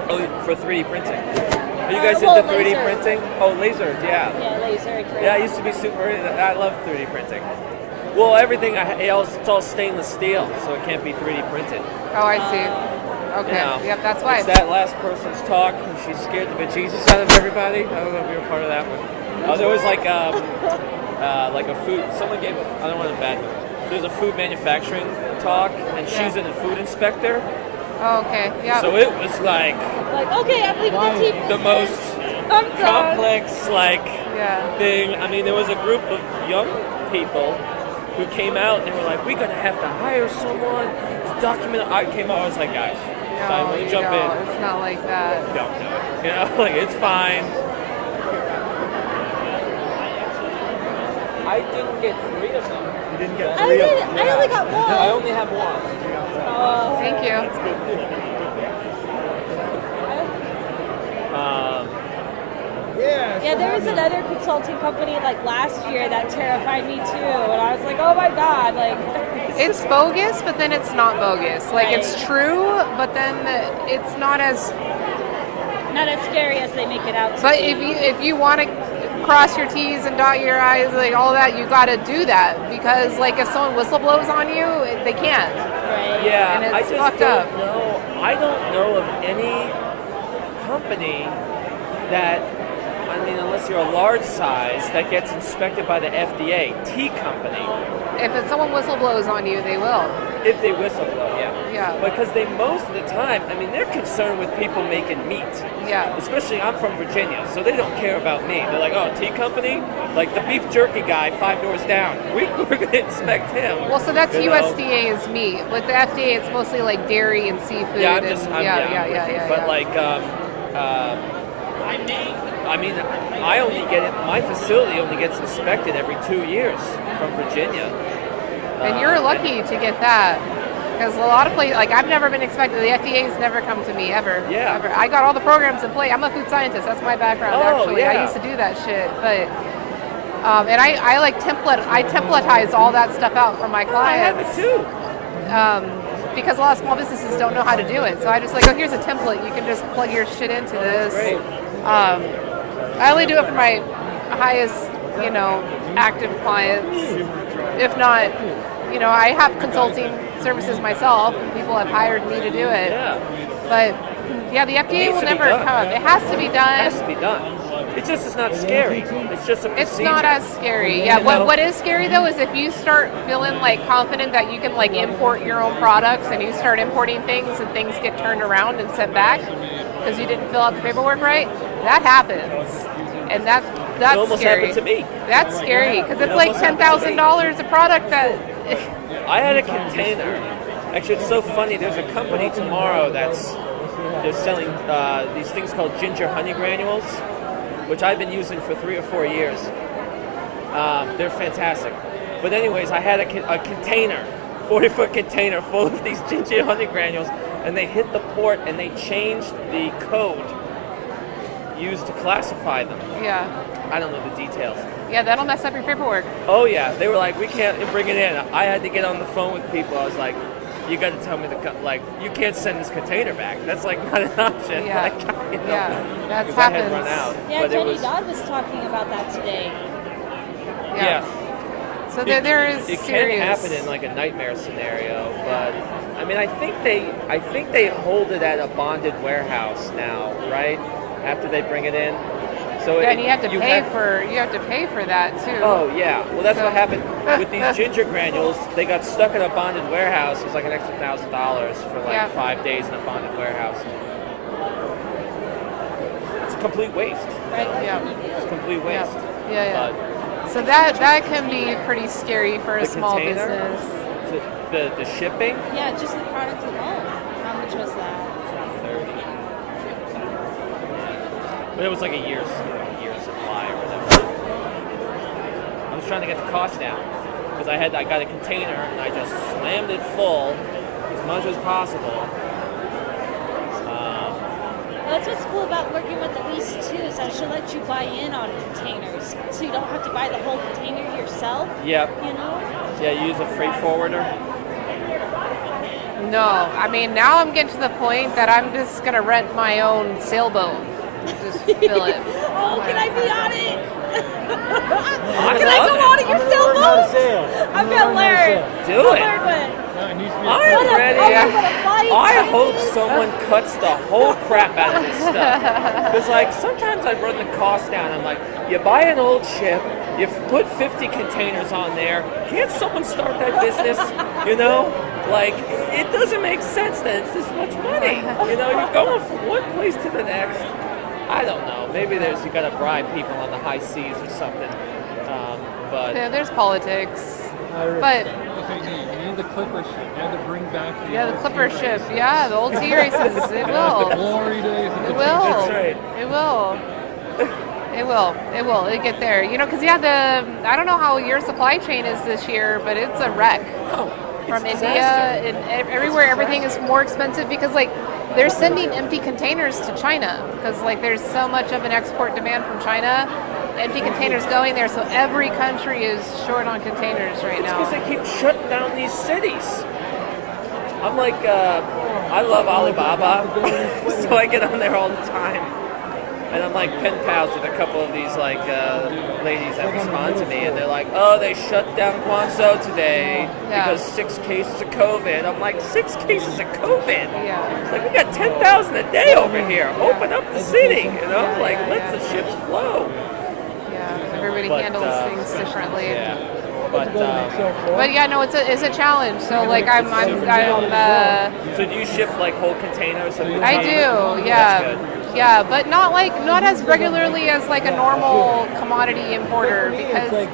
Oh, for 3D printing. Are you guys Well, into 3D laser. printing? Oh, lasers, yeah. Yeah, laser. Yeah, I used to be super. I love 3D printing. Well, everything it's all stainless steel, so it can't be 3D printed. Oh, I see. Okay. You know, Yep, that's why. It's that last person's talk, and she scared the bejesus out of everybody. I don't know if you were part of that one. There was like a food. Someone gave I don't want to bad. There's a food manufacturing talk, and she's a food inspector. Oh, okay. Yeah. So it was like okay, I'm leaving the TV. the most complex thing. I mean, there was a group of young people who came out and they were like, "We're gonna have to hire someone to document." I came out, I was like, "Guys, I'm gonna jump in." It's not like that. Don't do it. You know, like it's fine. I didn't get 3 of them. You didn't get 3 of them? I only got 1. I only have 1. Thank you. Yeah, there was another consulting company like last year that terrified me too, and I was like, oh my god, like it's bogus, but then it's not bogus. Like it's true, but then it's not as scary as they make it out to But be. if you want to cross your T's and dot your I's, like all that, you got to do that, because like if someone whistle blows on you, they can't. Right. Yeah, and it's I just fucked don't up. know. I don't know of any company that, I mean, unless you're a large size, that gets inspected by the FDA. Tea company. If someone whistle blows on you, they will. If they whistle blow, yeah. Yeah. Because they, most of the time, I mean, they're concerned with people making meat. Yeah. Especially, I'm from Virginia, so they don't care about me. They're like, oh, tea company? Like the beef jerky guy 5 doors down. We're going to inspect him. Well, so that's You know? USDA's meat. With the FDA, it's mostly like dairy and seafood. Yeah, and, yeah. But like, I mean, I only get it. My facility only gets inspected every 2 years from Virginia. And you're lucky to get that, because a lot of places, like I've never been inspected. The FDA's never come to me ever. Yeah. Ever. I got all the programs in place. I'm a food scientist. That's my background. Oh, actually, yeah. I used to do that shit, but. And I like I templatize all that stuff out for my clients. I have it too. Because a lot of small businesses don't know how to do it. So I just like, oh, here's a template. You can just plug your shit into this. Great. I only do it for my highest, active clients. If not, I have consulting services myself, and people have hired me to do it. Yeah. But yeah, the FDA will never come. It has to be done. It has to be done. It's just, it's not scary. It's just a procedure. It's not as scary. Yeah. What is scary though is if you start feeling like confident that you can like import your own products, and you start importing things and things get turned around and sent back because you didn't fill out the paperwork right. That happens, and that's It almost scary. happened to me. That's scary because it's It like almost happened to me. $10,000 a product that. I had a container. Actually, it's so funny. There's a company tomorrow they're selling these things called ginger honey granules, which I've been using for 3 or 4 years. They're fantastic. But anyways, I had a container, 40-foot container full of these ginger honey granules, and they hit the port and they changed the code used to classify them. Yeah. I don't know the details. Yeah, that'll mess up your paperwork. Oh yeah, they were like, we can't bring it in. I had to get on the phone with people. I was like, you got to tell me you can't send this container back. That's like not an option. Yeah. Like, That's because I had run out. Yeah, but Jenny it was, Dodd was talking about that today. yeah. So there is It serious. can happen in like a nightmare scenario, but I mean, I think they hold it at a bonded warehouse now, right? After they bring it in. So And you have to pay for that too. Oh yeah, well that's what happened with these ginger granules. They got stuck in a bonded warehouse. It was like an extra $1,000 for like 5 days in a bonded warehouse. It's a complete waste. Right? Yeah. It's a complete waste. Yeah. So that can be pretty scary for a The small container? business. The shipping. Yeah, just the product alone. How much was that? But it was like a year's supply or whatever. I was trying to get the cost down because I got a container and I just slammed it full as much as possible. That's what's cool about working with the lease too, is that she'll let you buy in on containers, so you don't have to buy the whole container yourself. Yep. You know? Yeah, you use a freight forwarder. No, I mean now I'm getting to the point that I'm just gonna rent my own sailboat. Just fill it. Oh, can I be on it? Can I go on at your sailboats? I'm gonna learn. Do it. I'll learn I'm ready. I hope someone cuts the whole crap out of this stuff. Because, like, sometimes I run the cost down. I'm like, you buy an old ship, you put 50 containers on there. Can't someone start that business? You know? Like, it doesn't make sense that it's this much money. You know, you're going from one place to the next. I don't know. Maybe you got to bribe people on the high seas or something. But Yeah, there's politics. But You need the clipper ship. You had to bring back the clipper ship. Yeah, the old tea races. It will. The glory days of the It will. That's right. It will. It will. It will. It get there. You know, because I don't know how your supply chain is this year, but it's a wreck. From India and everywhere, everything is more expensive because, like, they're sending empty containers to China because, like, there's so much of an export demand from China. Empty containers going there, so every country is short on containers right now. It's because they keep shutting down these cities. I'm like, I love Alibaba, so I get on there all the time. And I'm like pen pals with a couple of these like ladies that respond to me, and they're like, "Oh, they shut down Guangzhou today because 6 cases of COVID." I'm like, 6 cases of COVID? Yeah. It's like, we got 10,000 a day over here. Open up the city, you know? Like, let the ships flow. Everybody handles things differently. Yeah. But yeah, no, it's a challenge. So like I'm So do you ship like whole containers? I do, yeah, but not as regularly as like a normal commodity importer because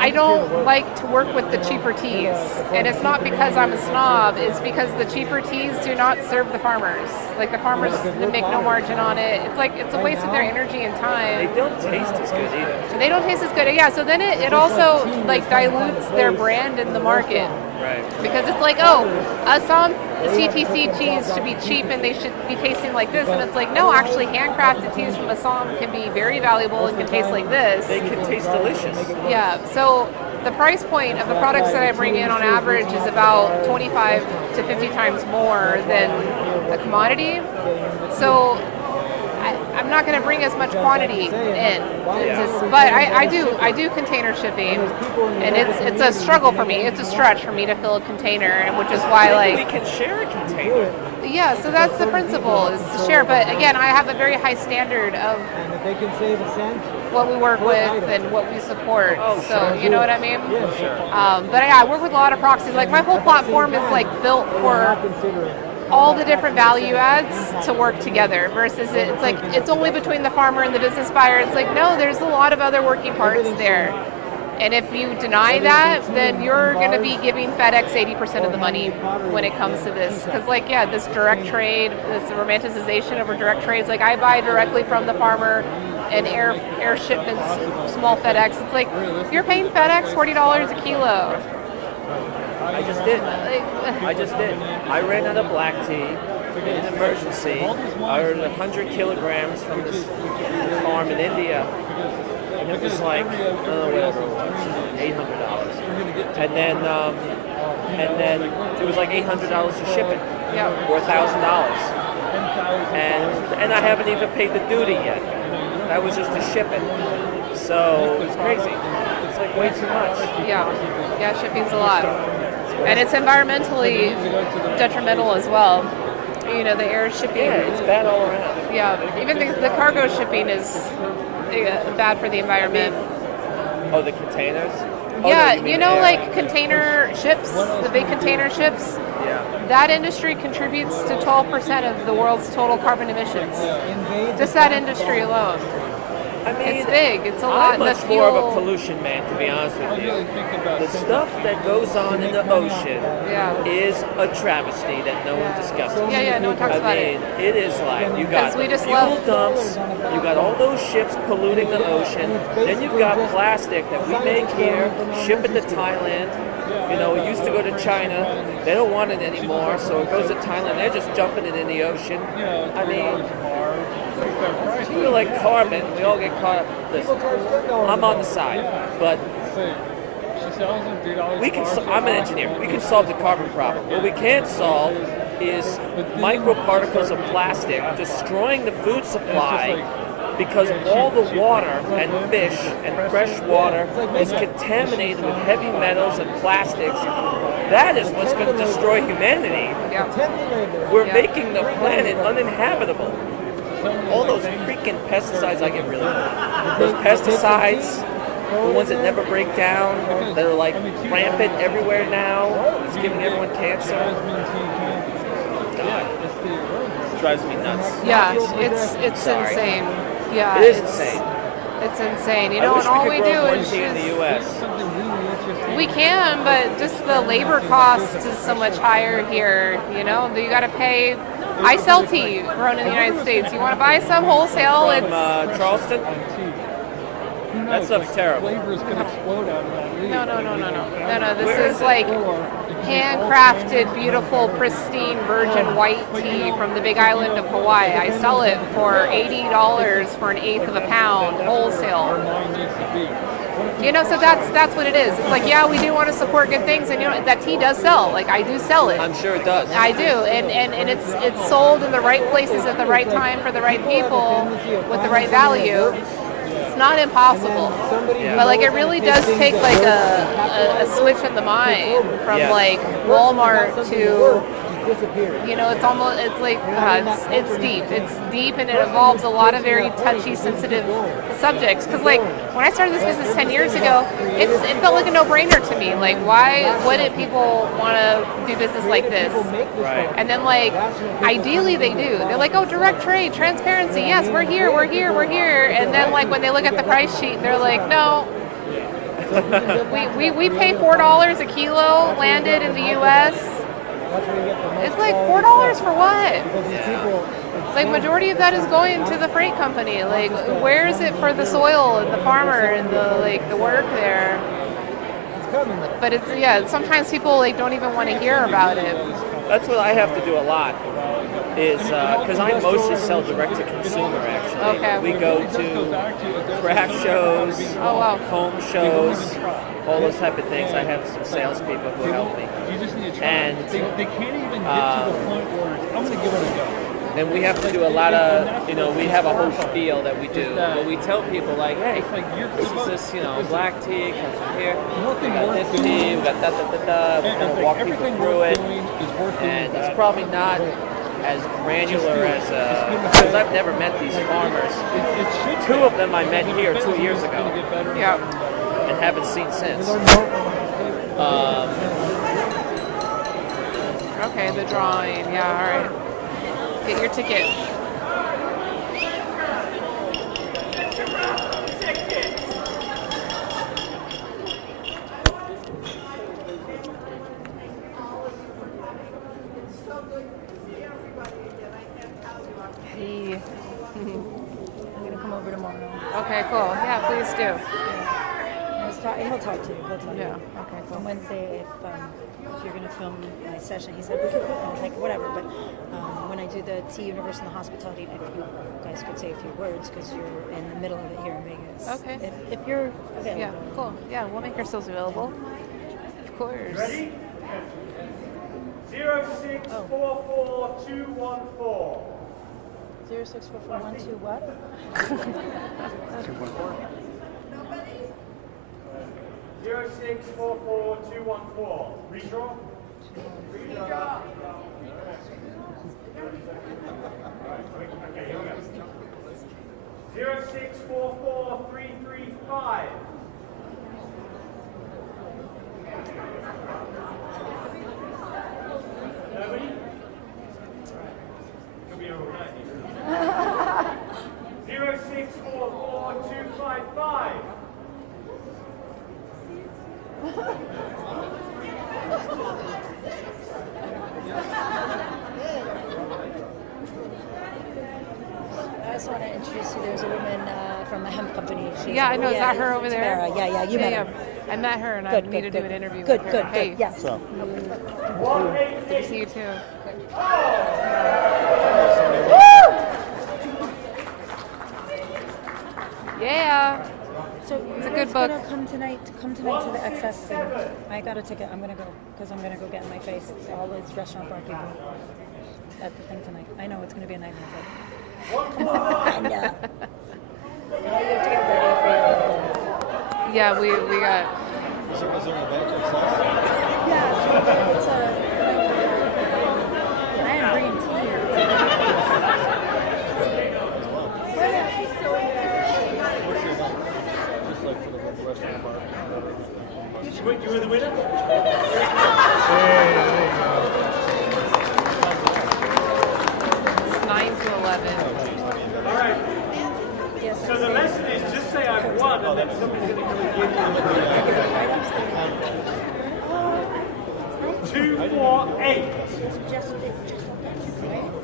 I don't like to work with the cheaper teas, and it's not because I'm a snob. It's because the cheaper teas do not serve the farmers. Like the farmers make no margin on it. It's like it's a waste of their energy and time. They don't taste as good either. They don't taste as good. Yeah, so then it also like dilutes their brand in the market. Right. Because it's like, oh, Assam CTC teas should be cheap and they should be tasting like this, and it's like, no, actually, handcrafted teas from Assam can be very valuable and can taste like this. They can taste delicious. Yeah. So the price point of the products that I bring in on average is about 25 to 50 times more than a commodity. So I'm not going to bring as much quantity in, but I do container shipping, and it's a struggle for me. It's a stretch for me to fill a container, which is why we can share a container. Yeah, so that's the principle, is to share. But again, I have a very high standard of what we work with and what we support. So you know what I mean? Yeah, sure. But yeah, I work with a lot of proxies. Like my whole platform is like built for all the different value adds to work together versus it's like it's only between the farmer and the business buyer. It's like, no, there's a lot of other working parts there. And if you deny that, then you're going to be giving FedEx 80% of the money when it comes to this. Because, like, yeah, this direct trade, this romanticization over direct trades, like I buy directly from the farmer and air shipments, small FedEx. It's like, you're paying FedEx $40 a kilo. I just did. I ran out of black tea in an emergency. I ordered 100 kilograms from this farm in India, and it was like whatever it was, $800. And then it was like $800 to ship it, or $1,000. And I haven't even paid the duty yet. That was just to ship it. So it's crazy. It's like way too much. Yeah, shipping's a lot. And it's environmentally detrimental as well. You know, the air shipping. Yeah, it's bad all around. Yeah, even the cargo shipping is bad for the environment. Oh, the containers? Yeah, no, you know, like container ships, the big container ships. Yeah. That industry contributes to 12% of the world's total carbon emissions. Just that industry alone. I mean, it's big. It's a lot. I'm much more of a pollution man, to be honest with you. The stuff that goes on in the ocean is a travesty that no one discusses. Yeah, no one talks about it. It is like, you got fuel dumps, you got all those ships polluting the ocean, then you've got plastic that we make here, ship it to Thailand. You know, it used to go to China. They don't want it anymore, so it goes to Thailand. They're just dumping it in the ocean. I mean, I feel like carbon, we all get caught up. Listen, I'm on the side, but I'm an engineer. We can solve the carbon problem. What we can't solve is microparticles of plastic destroying the food supply because all the water and fish and fresh water is contaminated with heavy metals and plastics. That is what's going to destroy humanity. We're making the planet uninhabitable. All those freaking pesticides, I get really mad. Those pesticides, the ones that never break down, they're like rampant everywhere now. It's giving everyone cancer. God, it drives me nuts. Yeah, Obviously. it's Sorry. insane. Yeah, It is insane. It's insane. You I know, wish and all we we could do grow more is tea in the U.S. we can, but just the labor cost is so much higher here. You know, you got to pay. I sell tea grown in the United States. You want to buy some wholesale? From Charleston? That stuff's terrible. No. This is like handcrafted, beautiful, pristine, virgin white tea from the Big Island of Hawaii. I sell it for $80 for an eighth of a pound wholesale. You know, so that's what it is. It's like, yeah, we do want to support good things, and you know that tea does sell. Like I do sell it. I'm sure it does. I do, and it's sold in the right places at the right time for the right people with the right value. It's not impossible, but like it really does take like a switch in the mind from like Walmart to, you know, it's like it's deep and it involves a lot of very touchy, sensitive subjects. Because like when I started this business 10 years ago, it felt like a no-brainer to me. Like why wouldn't people want to do business like this? Right. And then like ideally they do. They're like, oh, direct trade, transparency. Yes, we're here. And then like when they look at the price sheet, they're like, no. we pay $4 a kilo landed in the U.S. It's like $4 for what? Like majority of that is going to the freight company. Like where is it for the soil and the farmer and the work there? But it's sometimes people like don't even want to hear about it. That's what I have to do a lot. Is because I mostly sell direct to consumer actually. Okay. We go to craft shows, home shows, all those type of things. I have some salespeople who help me. And they can't even get to the point where I'm going to give it a go. And we have to do a lot of, we have a whole spiel that we do. But we tell people like, hey, this is this, black tea comes from here. We got this tea, we got da. We're going to walk people through it. And it's probably not as granular as, because I've never met these farmers. Two of them I met here 2 years ago. Yeah. And haven't seen since. Okay, the drawing. Yeah, all right. Get your ticket. I'm gonna come over tomorrow. Okay, cool. Yeah, please do. He'll talk to you. Yeah. Okay, cool. On Wednesday, if you're gonna film my session, he said we could. I was like, whatever. But when I do the Tea Universe and the hospitality, if you guys could say a few words because you're in the middle of it here in Vegas. Okay. If you're available. Yeah, cool. Yeah, we'll make ourselves available. Of course. Ready? 0644214. 06441 what? 0644214. Redraw? Redraw. Okay, here we go. 0644335. Nobody? Could be a little late. 0644255. I just want to introduce you. There's a woman from a hemp company. Yeah, I know. Is that her over there? Tamara. Yeah, you met her. I met her, and I need to do an interview Good, with her. Hey. good. Yes. Good to see you too. Yeah. So it's a good book. Come tonight to the excess thing. I got a ticket. I'm gonna go because I'm gonna go get in my face all those restaurant bar people at the thing tonight. I know it's gonna be a nightmare, but come on. Yeah, we got. Is there an event sauce? Yeah, it's I am green tea. What's the event? Just like for the rest of the bar. You were the winner? It's 9 to 11. All right. So the lesson is just say I've won, and then somebody's going to come and give you 2, 4, 8. It's just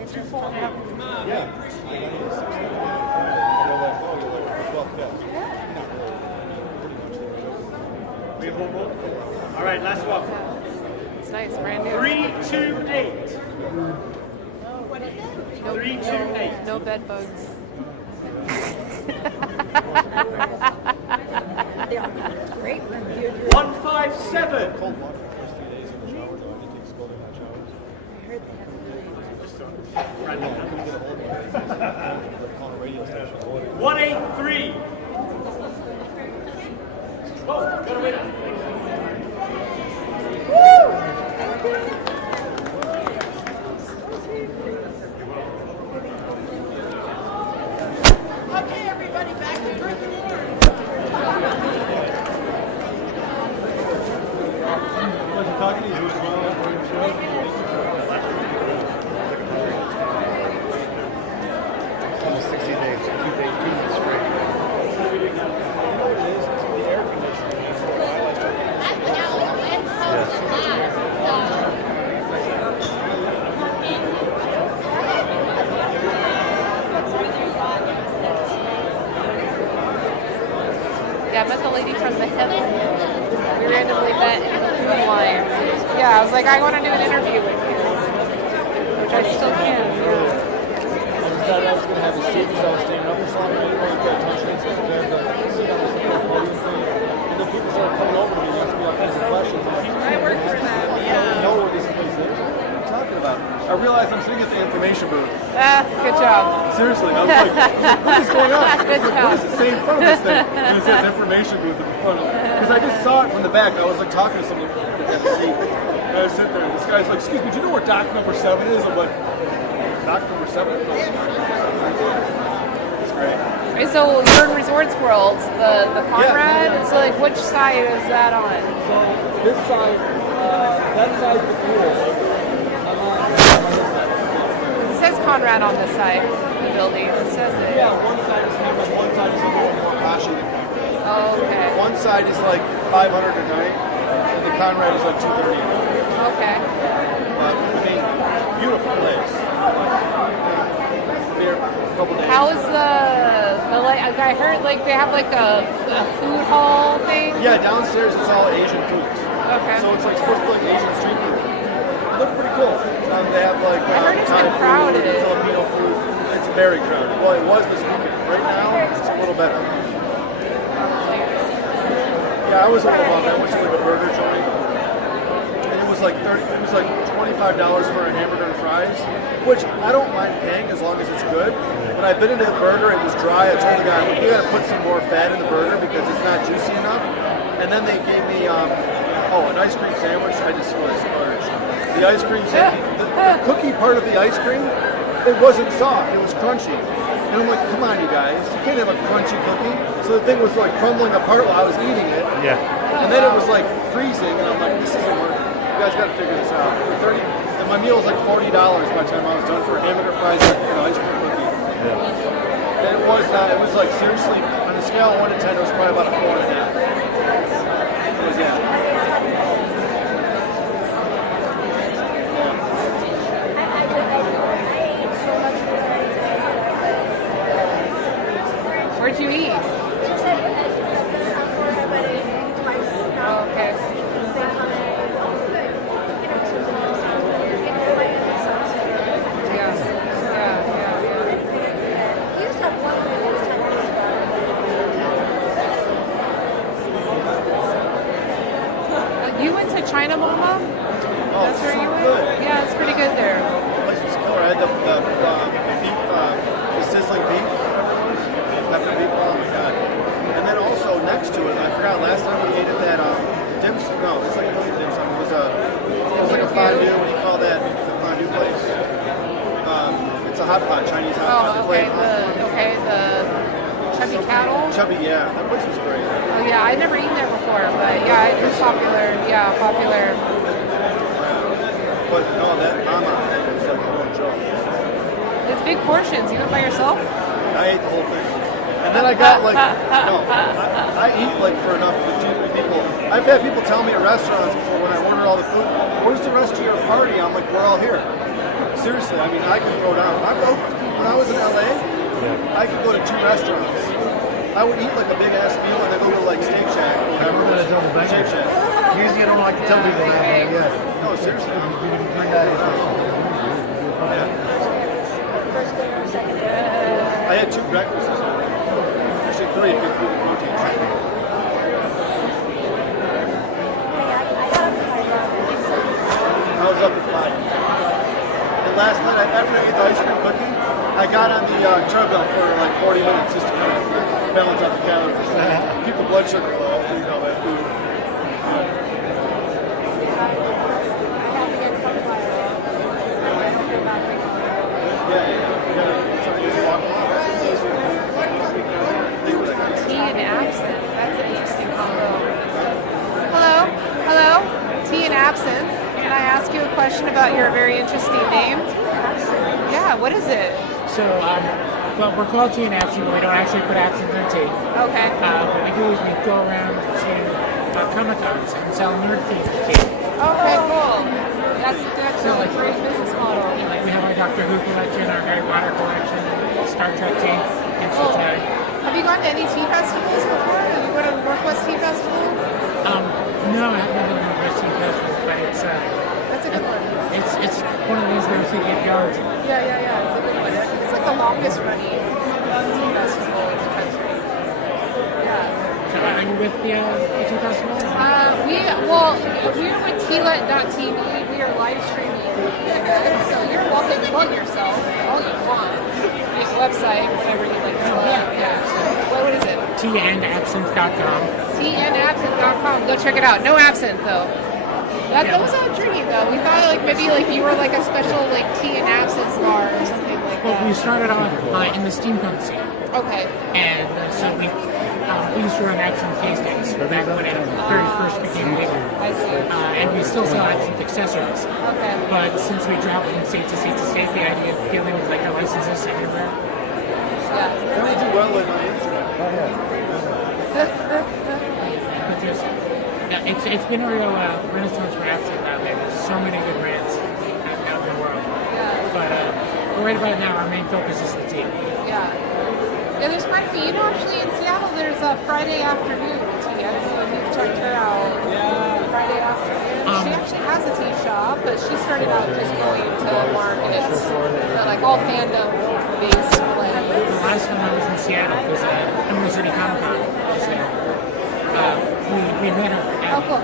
it's 2, 4, 8. Yeah. We have one more. All right, last one. It's nice, brand new. 3, 2, 8. What is it? 3, 2, 8. No bed bugs. Great. 157. Cold water the first 3 days in the shower, though. I need to take scalding hot showers. I heard they have Couldn't get a hold of it. They're calling a radio station. 183. Whoa, got a winner. Okay, everybody, back to drinking water. Pleasure talking to you as well. Almost 60 days, 2 months straight. You know what it is? It's the air conditioning. That's what I like Yeah, I met the lady from the hip. We randomly met in the food line. Yeah, I was like, I want to do an interview with you, which I still can. Yeah. I decided I was going to have a seat because I was staying up for so long. I didn't really pay attention. So I had to sit on this little podium thing. And then people started coming over to me and asking me all kinds of questions. I work for them, I don't know where this place is. What are you talking about? I realized I'm sitting at the information booth. Good job. Seriously, I was like, what is going on? Good Like, job. what does it say in front of this thing? And it says information booth in front of it. Because I just saw it from the back. I was like talking to someone at the seat. And I was sitting there, and this guy's like, excuse me, do you know where dock number 7 is? I'm like, dock number 7? It's great. Okay, so you're in Resorts World, the Conrad. Yeah. So like, which side is that on? So this side, that side's the pool. It says Conrad on this side of the building. It says it. Yeah, one side is cameras, one side is a little more flashy than cameras. Oh, okay. One side is like 500 a night, and the Conrad is like 230 a night. Okay. But, I mean, beautiful place. Here a couple days. How is the like? I heard like they have like a food hall thing. Yeah, downstairs it's all Asian foods. Okay. So it's like supposed to be like Asian street food. It looks pretty cool. They have like I heard it's Thai been crowded. food, Filipino food. It's very crowded. Well, it was this weekend. Right now, it's a little better. Yeah, I was overwhelmed. I went to like a burger joint, and it was like $25 for a hamburger and fries, which I don't mind paying as long as it's good. When I bit into the burger, it was dry. I told the guy, "You got to put some more fat in the burger because it's not juicy enough." And then they gave me an ice cream sandwich. I just really splurged. The ice cream sandwich, the cookie part of the ice cream, it wasn't soft. It was crunchy. And I'm like, come on, you guys, you can't have a crunchy cookie. So the thing was like crumbling apart while I was eating it. Yeah. And then it was like freezing, and I'm like, this isn't working. You guys got to figure this out. And my meal was like $40 by the time I was done for hamburger, fries, and ice cream cookie. Yeah. And it was like seriously, on a scale of 1 to 10, it was probably about a 4.5. It was, yeah. Where'd you eat? Oh, okay. You went to China Mama? Oh, That's where so you went? good. Yeah, it's pretty good there. The place was killer. I had the beef, the sizzling beef. pepper beef. Oh my god! And then also next to it, I forgot last time we ate at that dim sum. No, it's like it wasn't dim sum. It was like a fondue. What do you call that? The fondue place. It's a hot pot, Chinese hot pot. Okay, the chubby cattle. Chubby, yeah. That place was great. Oh yeah, I'd never eaten there before, but yeah, it was popular. Yeah, popular. But no, that mama was like no joke. It's big portions. You do it by yourself? I ate the whole thing. And then I got like, no, I eat like for enough for 2-3 people. I've had people tell me at restaurants before when I order all the food, where's the rest of your party? I'm like, we're all here. Seriously, I mean, I can throw down. When I was in LA, I could go to 2 restaurants. I would eat like a big ass meal and then go to like Steak Shack or whatever. Shake Shack. Usually I don't like to tell people that, but yes. No, seriously. Bring that in. I had 2 breakfasts. Actually 3 if you include the protein shake. I was up at 5. And last night, after I ate the ice cream cookie, I got on the treadmill for like 40 minutes just to kind of balance out the calories. Keep the blood sugar low after you know that food. Tea and absinthe. That's an interesting combo. Hello. Tea and absinthe. Can I ask you a question about your very interesting name? Yeah. What is it? So, well, we're called tea and absinthe, but we don't actually put absinthe in tea. Okay. What we do is we go around to Comic-Cons and sell nerd-themed tea. Okay, cool. That's So, a great business model. Like we have our Doctor Who collection, our Harry Potter collection, Star Trek tea, and Cool. tea. Have you gone to any tea festivals before? Have you gone to the Northwest Tea Festival? No, I haven't been to the Northwest Tea Festival, but it's That's a good one. it's one of these very secret yards. Yeah. It's a good one. It's like the longest running tea festival in the country. Yeah. So are you with the tea festival? We're with tlet.tv. We are live streaming. So you're welcome to plug yourself all you want. Your website, whatever you like to plug. Yeah. What is it? teaandabsinthe.com. teaandabsinthe.com. Go check it out. No absinthe though. That was our dream though. We thought like maybe like you were like a special like tea and absinthe bar or something like that. Well, we started off in the steampunk scene. Okay. And so we used to run absinthe tastings back when it very first became legal. I see. And we still sell absinthe accessories. Okay. But since we dropped from state to state to state, the idea of dealing with like our licenses everywhere. Yeah. And they do well in Instagram. But it's been a real renaissance for absinthe out there. There's so many good brands out in the world. Yeah. But right about now, our main focus is the tea. Yeah. Yeah, there's quite a few. You know, actually in Seattle, there's a Friday afternoon tea. I don't know if you've checked her out. Yeah. Friday afternoon. She actually has a tea shop, but she started out just going to markets, like all fandom based plays. The last time I was in Seattle was Emerald City Comic Con. We met her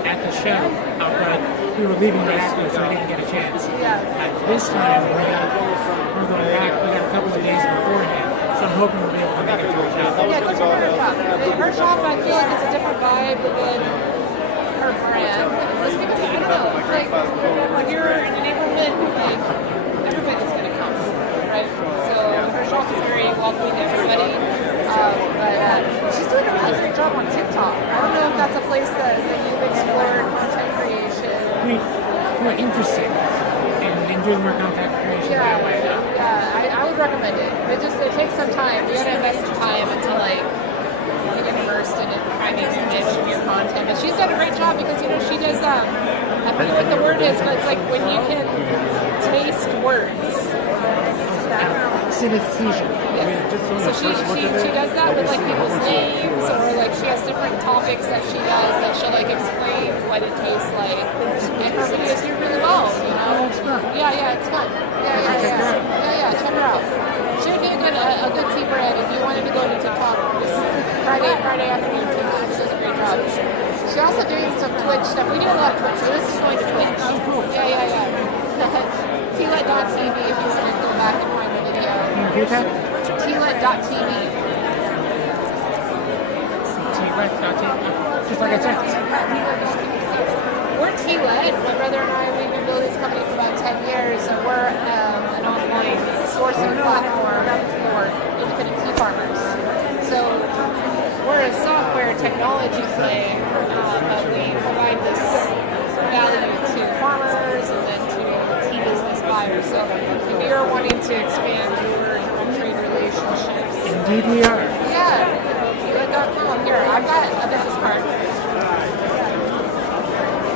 at the show, but we were leaving right after, so we didn't get a chance. Yeah. This time we're going back. We got a couple of days beforehand, so I'm hoping we'll be able to make it to her shop. Yeah, go check out her shop. Her shop, I feel like it's a different vibe than her brand. Just because I don't know, it's like when you're in a neighborhood, like everybody's gonna come, right? So her shop is very welcoming to everybody. But she's doing a really great job on TikTok. I don't know if that's a place that you've explored content creation. We're interested in doing more content creation that way. Yeah, I would recommend it. It takes some time. You gotta invest some time into like you get immersed in it, finding your niche of your content. But she's done a great job because she does I forget what the word is, but it's like when you can taste words. Synesthesia. So she does that with like people's names, or like she has different topics that she does that she'll like explain what it tastes like. And her videos do really well, you know? Yeah, it's fun. Yeah, check her out. She would be a good tea brand if you wanted to go to TikTok this Friday afternoon too. She does a great job. She's also doing some Twitch stuff. We do a lot of Twitch, so this is going to Twitch. Oh, cool. Yeah. tlet.tv if you want to go back and find the video. Can you repeat that? tlet.tv. with tea. Just like I said. We're tea-led. My brother and I, we've been building this company for about 10 years, so we're an online sourcing platform for independent tea farmers. So we're a software technology play, but we provide this value to farmers and then to tea business buyers. So if you're wanting to expand your trade relationships. Indeed we are. Yeah, tealet.com. Here, I've got a business card.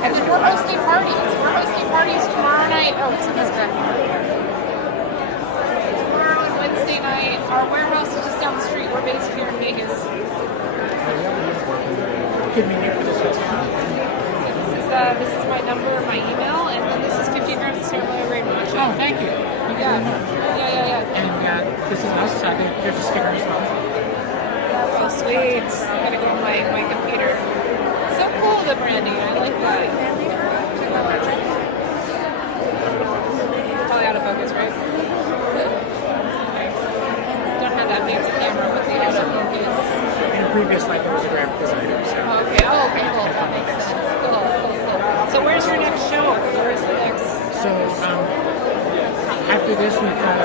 And then we're hosting parties. We're hosting parties tomorrow night. Oh, what's this guy? Tomorrow and Wednesday night. Our warehouse is just down the street. We're based here in Vegas. This is my number, my email, and then this is 50 grams of cereal rain matcha. Oh, thank you. Yeah. And this is us. I think there's a sticker as well. Oh, sweet. I'm gonna go on my computer. So cool, the branding. I like that. Probably out of focus, right? Don't have that fancy camera with the out of focus. In a previous life, I was a graphic designer. So. Okay. Oh, okay. Cool. That makes sense. Cool. So where's your next show? Where's the next? So after this, we've got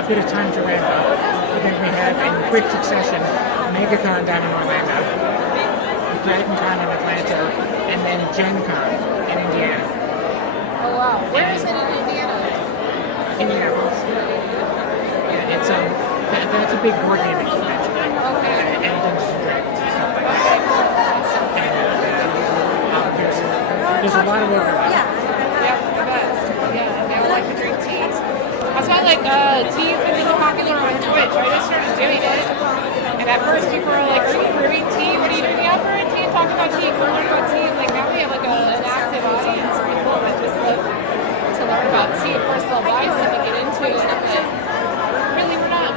a bit of time to ramp up. And then we have, in quick succession, MegaCon down in Orlando, DragonCon in Atlanta, and then Gen Con in Indiana. Oh wow. Where is it in Indiana? Indianapolis. Yeah, it's that's a big board gaming convention. Okay. And Dungeons and Dragons and stuff like that. And there's a lot of overlap. Yeah, the best. Yeah, they all like to drink teas. That's why tea's been really popular on Twitch. I just started doing it. And at first people were like, are you brewing tea? What are you doing? Yeah, I'm brewing tea, talking about tea, learning about tea. And like now we have like an active audience of people that just love to learn about tea. Of course they'll buy some and get into it. But really we're not.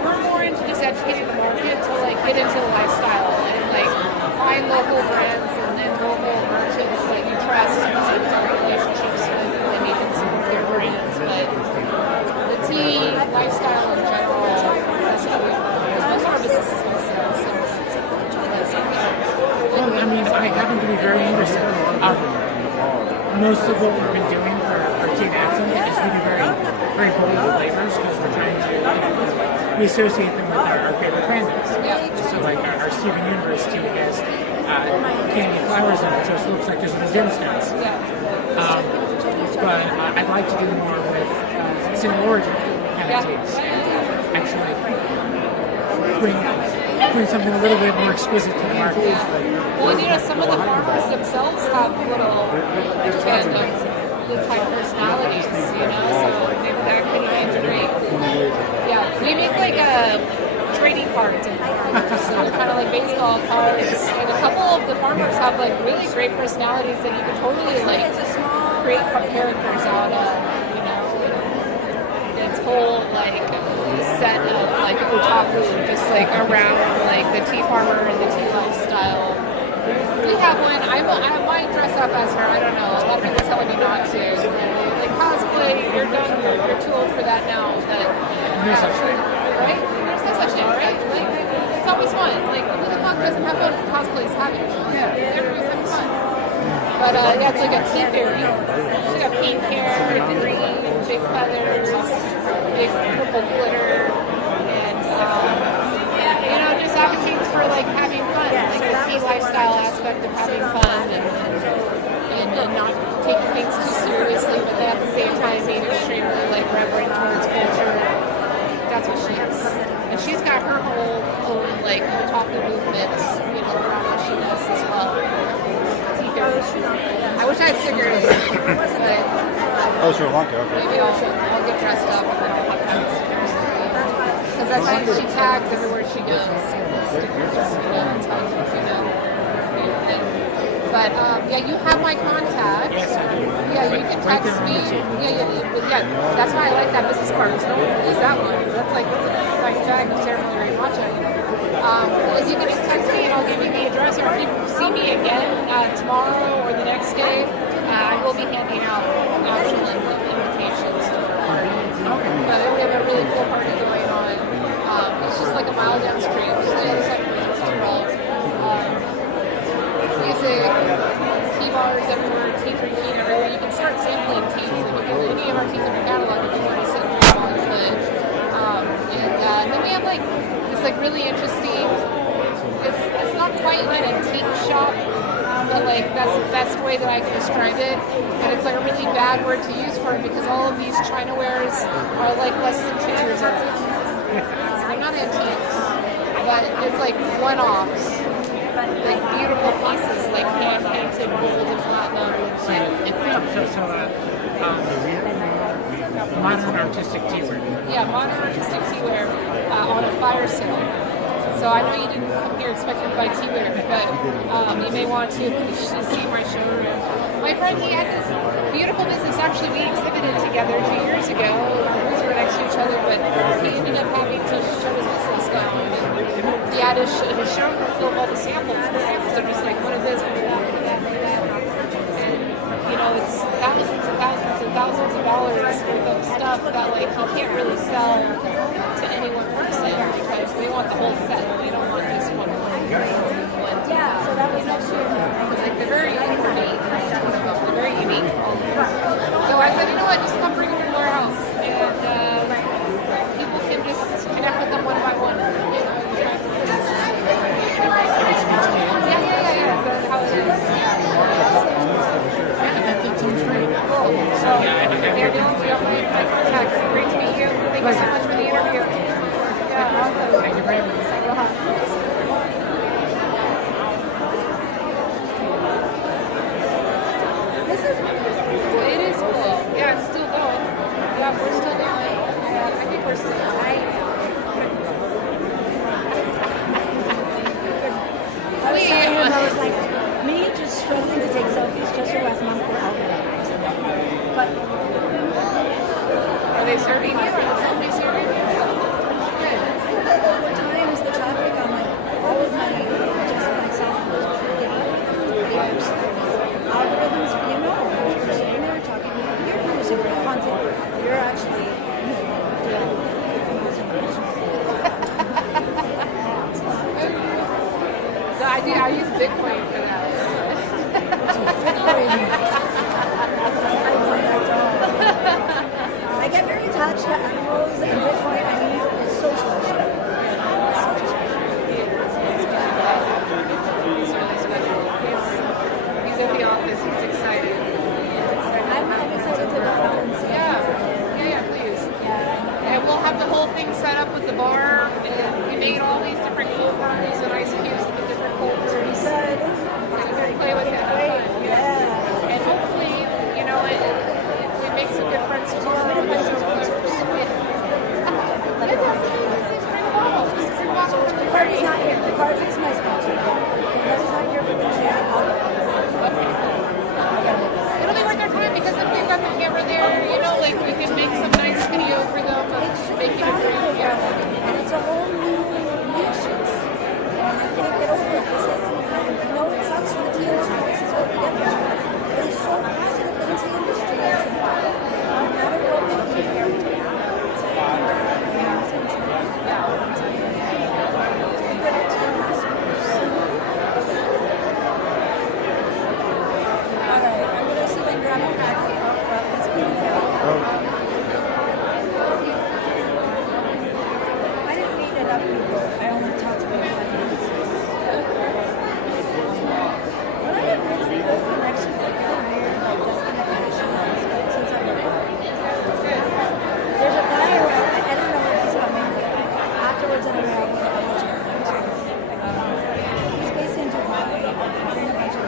We're more into just educating the market to like get into the lifestyle and like find local brands and then local merchants that you trust and have relationships with and you can support their brands. But the tea lifestyle in general, that's what we most of our business is going to sell. Well, I mean, I happen to be very interested. Most of what we've been doing for Tea and Accent is we do very bold flavors because we're trying to, we associate them with our favorite fandoms. So like our Steven Universe tea has candy flowers in it, so it looks like there's little gemstones. But I'd like to do more with single origin kind of teas. Actually bring something a little bit more exquisite to the market. Well, you know, some of the farmers themselves have little fandoms with type personalities, you know, so maybe that can integrate. Yeah, we make like trading cards and kind of like baseball cards, and a couple of the farmers have like really great personalities that you could totally like create characters out of, you know. It's whole like set of like otaku just like around like the tea farmer and the tea lifestyle. We have one. I might dress up as her. I don't know. A lot of people telling me not to. Like cosplay, you're done. You're too old for that now. But no such thing, right? There's no such thing, right? Like it's always fun. Like who the fuck doesn't have fun? Cosplay's having fun. Yeah, everybody's having fun. But yeah, it's like a tea fairy. She got pink hair, green, big feathers, big purple glitter, and you know, just advocates for like having fun, like the tea lifestyle aspect of having fun and not taking things too seriously, but then at the same time being extremely like reverent towards culture. That's what she is, and she's got her whole own like otaku movements, you know, around what she does as well. I wish I had stickers, but oh, Sri Lanka. Okay. Maybe I'll get dressed up and then I'll have stickers. Because I find she tags everywhere she goes. Stickers, you know, and tells you know. But yeah, you have my contact. Yeah, you can text me. Yeah. That's why I like that business card. Because no one will use that one. That's like it's a nice tag of ceremony matcha. You can just text me and I'll give you the address. Or if you see me again tomorrow or the next day, I will be handing out optional invitations. But we have a really cool party going on. It's just like a mile downstream, just the other side of the world. bars everywhere, tea drinking everywhere. You can start sampling teas. Like if any of our teas in our catalog, you can start sitting there while you could. And then we have like this like really interesting. It's not quite an antique shop, but like that's the best way that I can describe it. And it's like a really bad word to use for it because all of these chinawares are like less than 2 years old. They're not antiques, but it's like one-offs, like beautiful pieces, like hand-painted gold and platinum. Modern artistic teaware. Yeah, modern artistic teaware on a fire sale. So I know you didn't come here expecting to buy teaware, but you may want to see my showroom. My friend, he had this beautiful business. Actually, we exhibited together 2 years ago. We were next to each other, but he ended up having to shut his business down. He had his showroom full of all the samples. The samples are just like one of this, one of that, one of that, one of that. And, you know, it's thousands and thousands and thousands of dollars worth of stuff that, like, he can't really sell to any one person because we want the whole set. We don't want just one thing. Yeah, so that was next year. Like, they're very unique. They're very unique. So I said, you know what, just come bring them to our house. And people can just connect with them one by one. Yeah. That's how it is. So, they're doing my contact. Great to meet you. Thank you so much for the interview. Yeah, awesome. Thank you very much. It is cool. Yeah, it's still going. Yeah, we're still going. I think we're still I was telling him, I was like, me just struggling to take selfies just so as mom could help me. But are they serving you? Are somebody serving you? over times the traffic on my all of my just myself was really algorithms, you know, you're sitting there talking, you're producing great content. You're actually I use Bitcoin for that. I get very attached to animals and Bitcoin. I mean, it's so special. He's at the office. He's excited. I'm excited to go out and see. Yeah, please. And we'll have the whole thing set up with the bar. And we made all these different cold bottles and ice cubes with the different cold brews. So you can play with it. Yeah. And hopefully, you know, it makes a difference to our The party's not here. The party's my sponsor. The party's not here, but they're here. It'll be worth our time because if we've got the camera there, you know, like we can make some nice video for them of making a drink. Yeah. And it's a whole new niche. And I can't get over it. You know, it sucks for the tea industry. This is what we get there. But it's so positive for the tea industry. No matter what we do here, I didn't meet enough people. I only talked to people like this. But I have really good connections, like really weird, like this kind of connection since I was there's a guy who I don't know if he's coming. Afterwards, I don't know how much he's based in Dubai. He's in a bunch of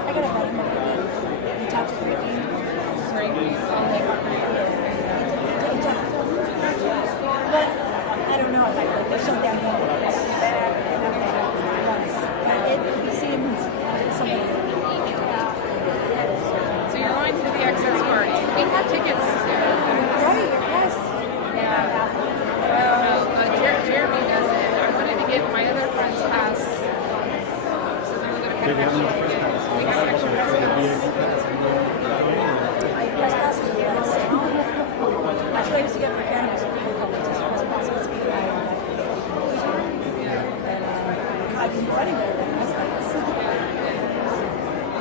I gotta let him know. We talked to Brittany. But I don't know, like there's something I want. It seems something. So you're going to the XS party. We have tickets to. Right, yes. Yeah. Jeremy does it. I wanted to get my other friend's pass. So then we're going to we have an extra pass. I press passes, yes. That's what I used to get for cannabis. Press passes. wedding there. That's nice.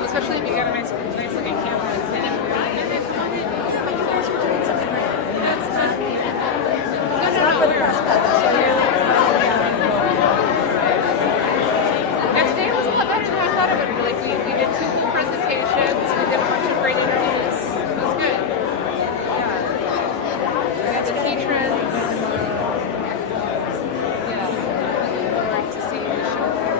Especially if you got a nice looking camera. Not for the press Today was a lot better than I thought it would be. Like we did 2 cool presentations, we did a bunch of great interviews. It was good. Yeah. We had the key trends. Yeah. I like to see the show floor.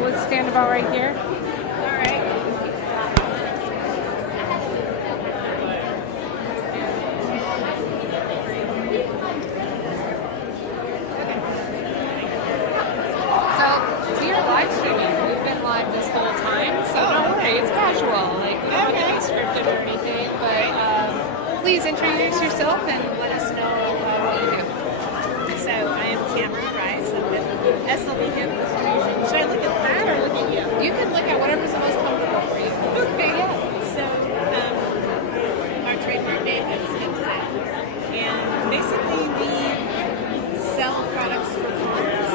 Let's stand about right here. All right. So we are live streaming. We've been live this whole time, so don't worry, it's casual. Like we don't have anything scripted or anything, but please introduce yourself and let us know what you do. So I am Tamara Rice. I'm with SLB Hemp Distribution. Should I look at that or look at you? You can look at whatever's the most comfortable for you. Okay. So our trademark name is Hemp Set. And basically we sell products for farmers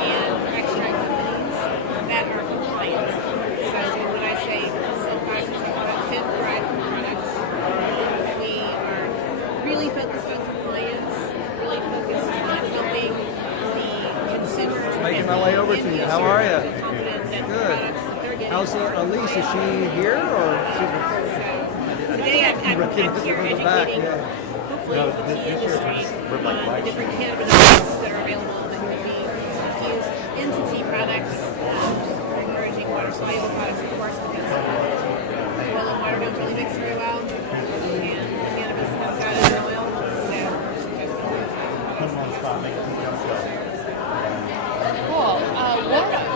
and extract companies that are compliant. So when I say sell products, it's a lot of hemp derived products. We are really focused my way over to you. How are you? confident that the Good. products that they're getting. How's Elise? Is she here or Today I'm here back? educating, Yeah. hopefully, the tea industry on the different cannabinoids that are available that can be infused into tea products. We're encouraging water-soluble products, of course, because oil and water don't really mix very well, and the cannabis has got it in oil, so we're suggesting Cool.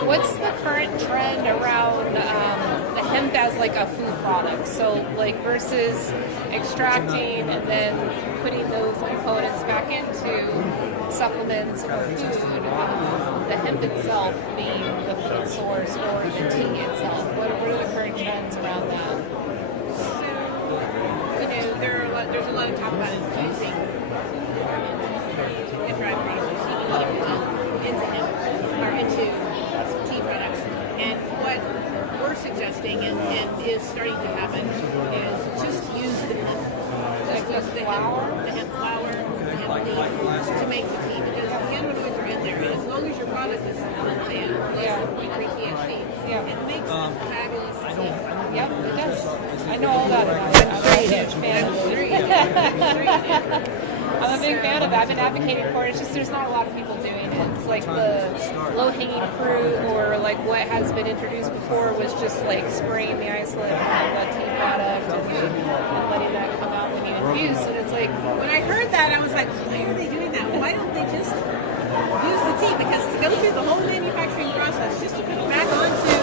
What's the current trend around the hemp as like a food product? So like versus extracting and then putting those components back into supplements or food. The hemp itself being the food source or the tea itself. What are the current trends around that? there's a lot of talk about infusing hemp-derived products, CBD into hemp, or into tea products. And what we're suggesting and is starting to happen is just use the hemp. Just use the hemp flower, the hemp leaf to make the tea, because the cannabinoids are in there, and as long as your product is compliant, less than 0.3 THC, it makes fabulous tea. Yep, it does. I know all that about it. I'm a huge fan. I'm a big fan of it. I've been advocating for it. It's just there's not a lot of people doing it. It's like the low-hanging fruit, or like what has been introduced before was just like spraying the isolate of a tea product and letting that come out when you infuse. And it's like, when I heard that, I was like, why are they doing that? Why don't they just use the tea? Because to go through the whole manufacturing process just to put it back onto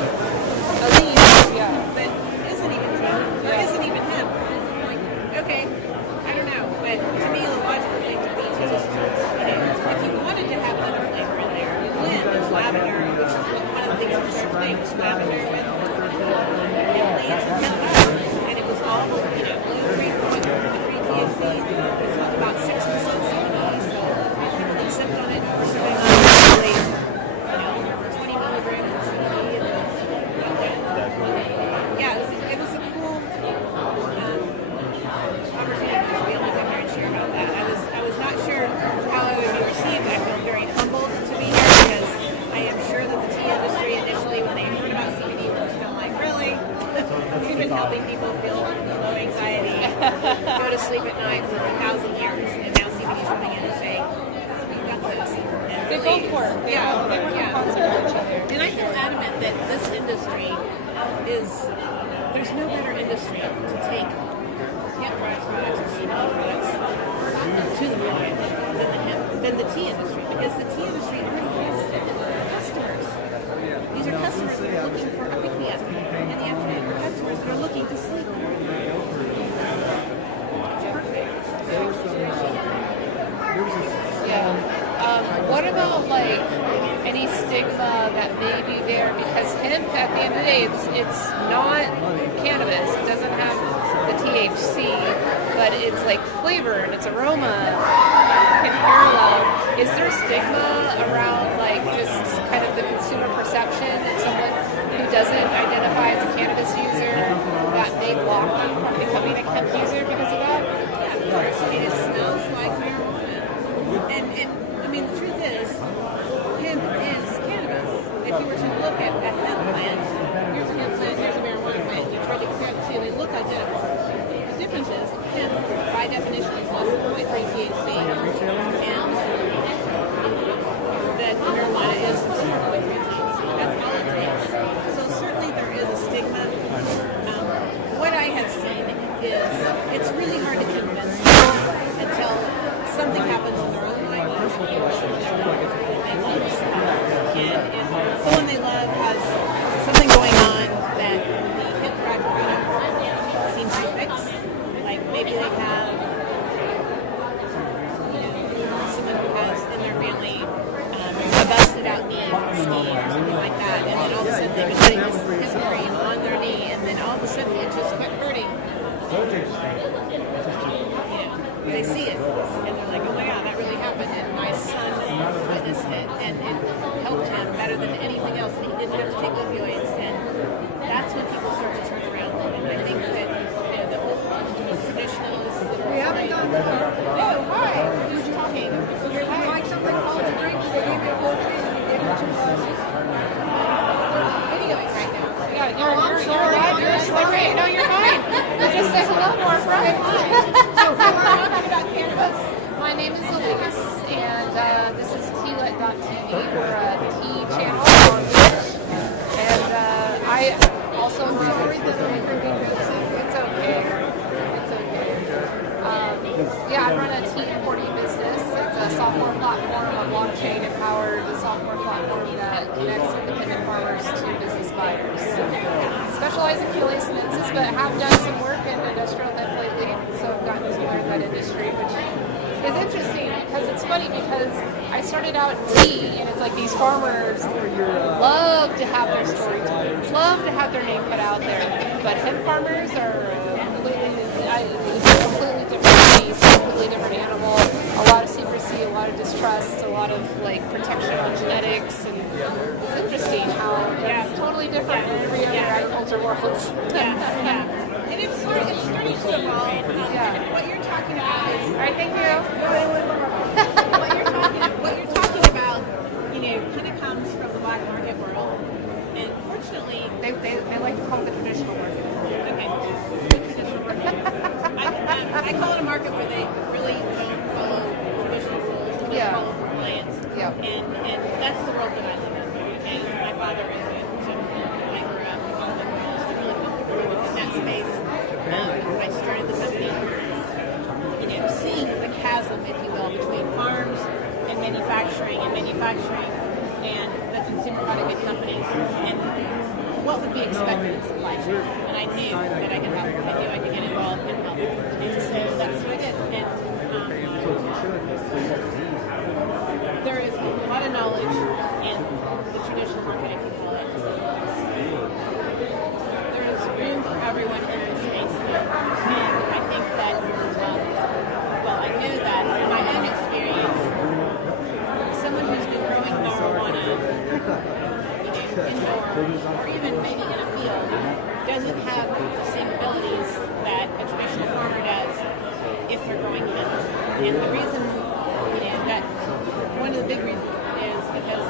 a leaf that isn't even tea, or isn't even hemp. Like, okay, I don't know, but to me the logical thing would be to just, if you wanted to have another flavor in there, blend there's lavender, which is one of the things we started today, was lavender with leaves and hemp powder, and it was all, gluten-free, 0.3 THC, it's about 6% CBD, so people that sipped on it were sipping on really, 20 milligrams of CBD, and it was a cool opportunity to be able to come here and share about that. I was not sure how I would be received. I feel very humbled to be here, because I am sure that the tea industry initially, when they heard about CBD, was feeling like, really? We've been helping people feel low anxiety, go to sleep at night for 1,000 years, and now CBD's coming in and saying, we've got this. they both work. They work in concert with each other. And I feel adamant that this industry there's no better industry to take hemp-derived products or CBD products to the market than the tea industry, because the tea industry already has customers. These are customers that are looking for a pick-me-up in the afternoon, or customers that are looking to sleep. It's perfect. What about like any stigma that may be there, because hemp at the end of the day it's not cannabis. It doesn't have the THC, but it's like flavor and its aroma can parallel. Is there stigma around like just kind of the consumer perception that someone who doesn't identify as a cannabis user that may block them from becoming a hemp user because of that? Yeah, of course. I mean, it smells like marijuana. And I mean, the truth is, hemp is cannabis. If you were to look at a hemp plant, here's a hemp plant, here's a marijuana plant, you try to compare the two, they look identical. The difference is, hemp, by definition, is less than 0.3 THC, and that marijuana is 0.3 THC. That's all it takes. So certainly there is a stigma. What I have seen is it's really hard to convince people until something happens in their own life. And if someone they love has something going on that the hemp-derived product seems to fix, like maybe they have someone who has in their family a busted out knee from skiing or something like that, and then all of a sudden they've been putting this hemp cream on their knee, and then all of a sudden it just quit hurting. They see it, and they're like, oh my God, that really happened, and my son witnessed it, and it helped him better than anything else, and he didn't have to take opioids, and that's when people start to turn around, and I think that the old traditionalists that are We haven't gone far. oh, hi, who's talking? Would you like something cold to drink? We'll give you a cold drink and give it to us. It's okay. It's okay. Yeah, I run a tea importing business. It's a software platform, a blockchain-empowered software platform that connects independent farmers to business buyers. Specialize in QA sinensis, but have done some work in industrial hemp lately, so I've gotten to learn that industry, which is interesting because it's funny because I started out in tea, and it's like these farmers love to have their story told, love to have their name put out there, but hemp farmers are completely different beast, completely different animal, a lot of secrecy, a lot of distrust, a lot of like protection on genetics, and it's interesting how it's totally different in every other agriculture world. And it's starting to evolve. What you're talking about is... All right, thank you. what you're talking about, kind of comes from the black market world. And fortunately... They like to call it the traditional market. Okay. I call it a market where they really don't follow traditional rules, they don't follow compliance. And that's the world that I live in. And my father is in, so when I grew up, I was really comfortable in that space. I started the company, seeing the chasm, if you will, between farms and manufacturing and the consumer product good companies, and what would be expected in supply chain. And I knew that I could help. I knew I could get involved and help. And so that's what I did. And there is a lot of knowledge in the traditional market, if you call it. There is room for everyone in this space. And I think that, I know that from my own experience, someone who's been growing marijuana indoor or even maybe in a field doesn't have the same abilities that a traditional farmer does if they're growing hemp. And the reason, that one of the big reasons is because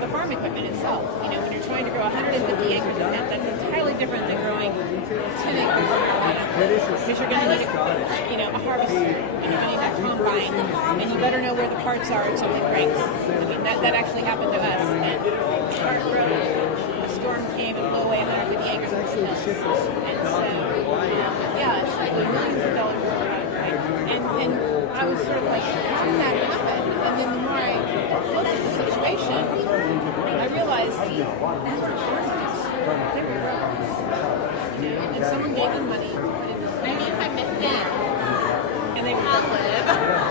the farm equipment itself. When you're trying to grow 150 acres of hemp, that's entirely different than growing 10 acres of marijuana. Because you're going to need a harvester, and you're going to need a combine, and you better know where the parts are if something breaks. That actually happened to us. And a storm came and blew away 150 acres of hemp. And so, it's like millions of dollars worth of hemp. And I was sort of like, how did that happen? And then the more I looked at the situation, I realized they were farmers. They were growers. And someone gave them money to put in this. Maybe if I missed it. And they would live.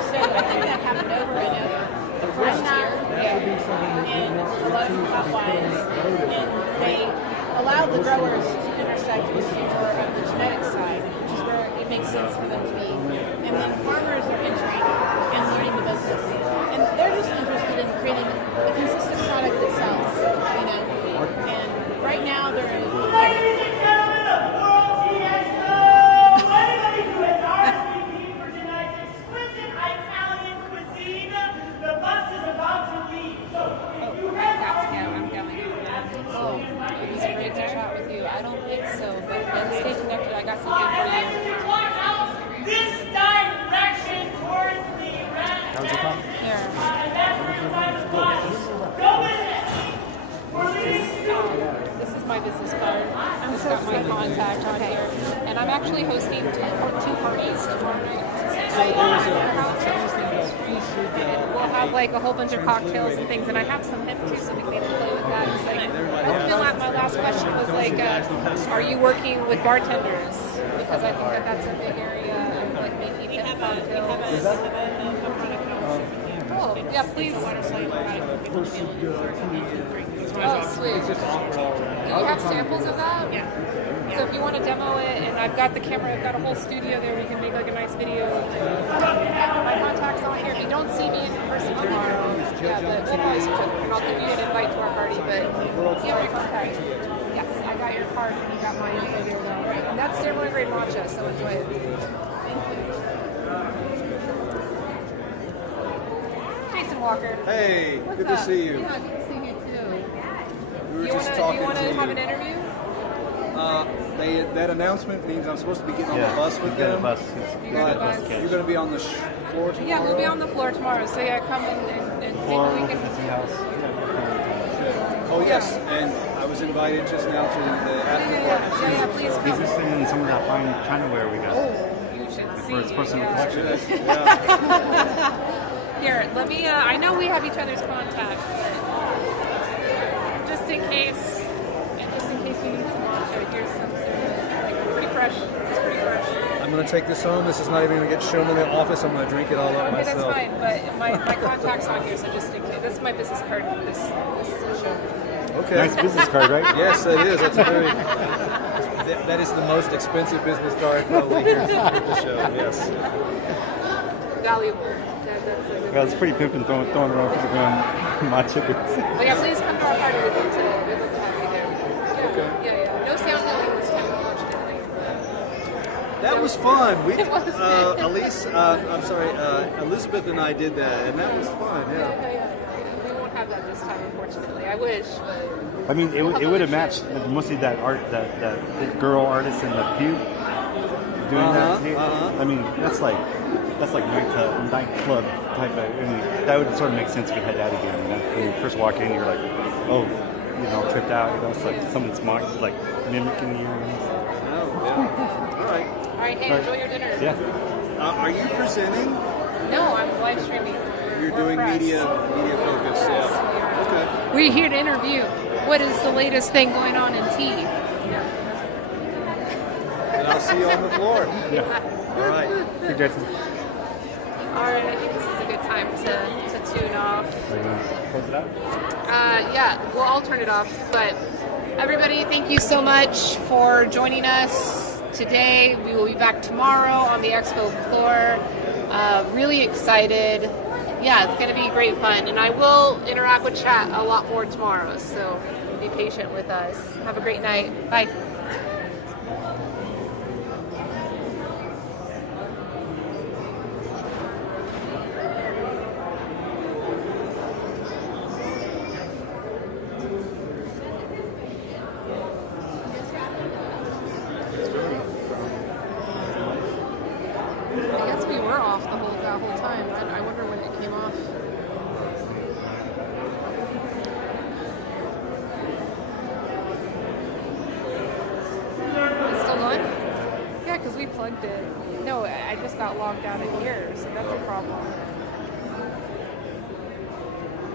So I think that happened over and over. The first year, and a lot of top lines, and they allowed the growers to intersect with more of the genetic side, which is where it makes sense for them to be. And then farmers are entering and learning the business. And they're just interested in creating a consistent product that sells, And right now they're in... It was great to chat with you. I don't think so, but stay connected. I got something for you. This direction towards the red. Here. This is my business card. It's got my contact on here. And I'm actually hosting two parties tomorrow night. And we'll have like a whole bunch of cocktails and things, and I have some hemp too, so we can maybe play with that. It's like, my last question was like, are you working with bartenders? Because I think that's a big area of like making hemp cocktails. Oh, yeah, please. Oh, sweet. Do you have samples of that? Yeah. So if you want to demo it, and I've got the camera, I've got a whole studio there, we can make like a nice video. My contact's on here. If you don't see me in person tomorrow, but we'll know each other, and I'll give you an invite to our party, but you have my contact. Yes, I got your card, and you got my info here, though. And that's ceremony grade matcha, so enjoy it. Jason Walker. Hey, what's good up? to see you. Yeah, good to see you too. We were Do you want to have an interview? That announcement means I'm supposed to be getting on the bus with them. But you're going to be on the floor tomorrow? Yeah, we'll be on the floor tomorrow. So yeah, come and maybe we can. Oh yes, and I was invited just now to the after Yeah, please He's interested in some of that fine Chinaware we got. You should see. For his personal collection. Here, let me. I know we have each other's contact, but just in case, you need some matcha, here's some. Like, pretty fresh. It's pretty fresh. I'm going to take this home. This is not even going to get shown in the office. I'm going to drink it all up Okay, myself. that's fine. But my contact's on here, so just in case. This is my business card for this show. Okay. Nice business card, right? Yes, it is. That's a very. That is the most expensive business card probably here at the show. Yes. Valuable. Yeah, it's pretty pimping throwing around for the matcha beers. But yeah, please come to our party. We'd love to have you there. Okay. Yeah. No sound healing this time, unfortunately. That was fun. We, It was. Elizabeth and I did that, and that was fun. Yeah. We won't have that this time, unfortunately. I wish, but I mean, it would have matched like, mostly that art, that girl artist in the pew doing that. I mean, that's like nightclub type of. I mean, that would sort of make sense if you had that again. You know? When you first walk in, you're like, oh, you know, tripped out. You know, it's like someone smart, like mimicking you. Oh, yeah. All right. all right. Hey, enjoy your dinner. Yeah. Are you presenting? No, I'm live streaming. You're doing media focus. Yeah. Okay. We're here to interview. What is the latest thing going on in tea? And I'll see you on the floor. Yeah. All right. Hey, Jason. All right, I think this is a good time to tune off. Are you gonna close it out? Yeah, well, I'll turn it off. But everybody, thank you so much for joining us today. We will be back tomorrow on the Expo floor. Really excited. Yeah, it's going to be great fun. And I will interact with chat a lot more tomorrow. So be patient with us. Have a great night. Bye. I guess we were off that whole time. I wonder when it came off. It's still on? Yeah, because we plugged it. No, I just got logged out of here, so that's a problem.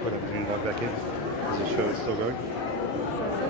What up, turn it back in? Does it show it's still going? So,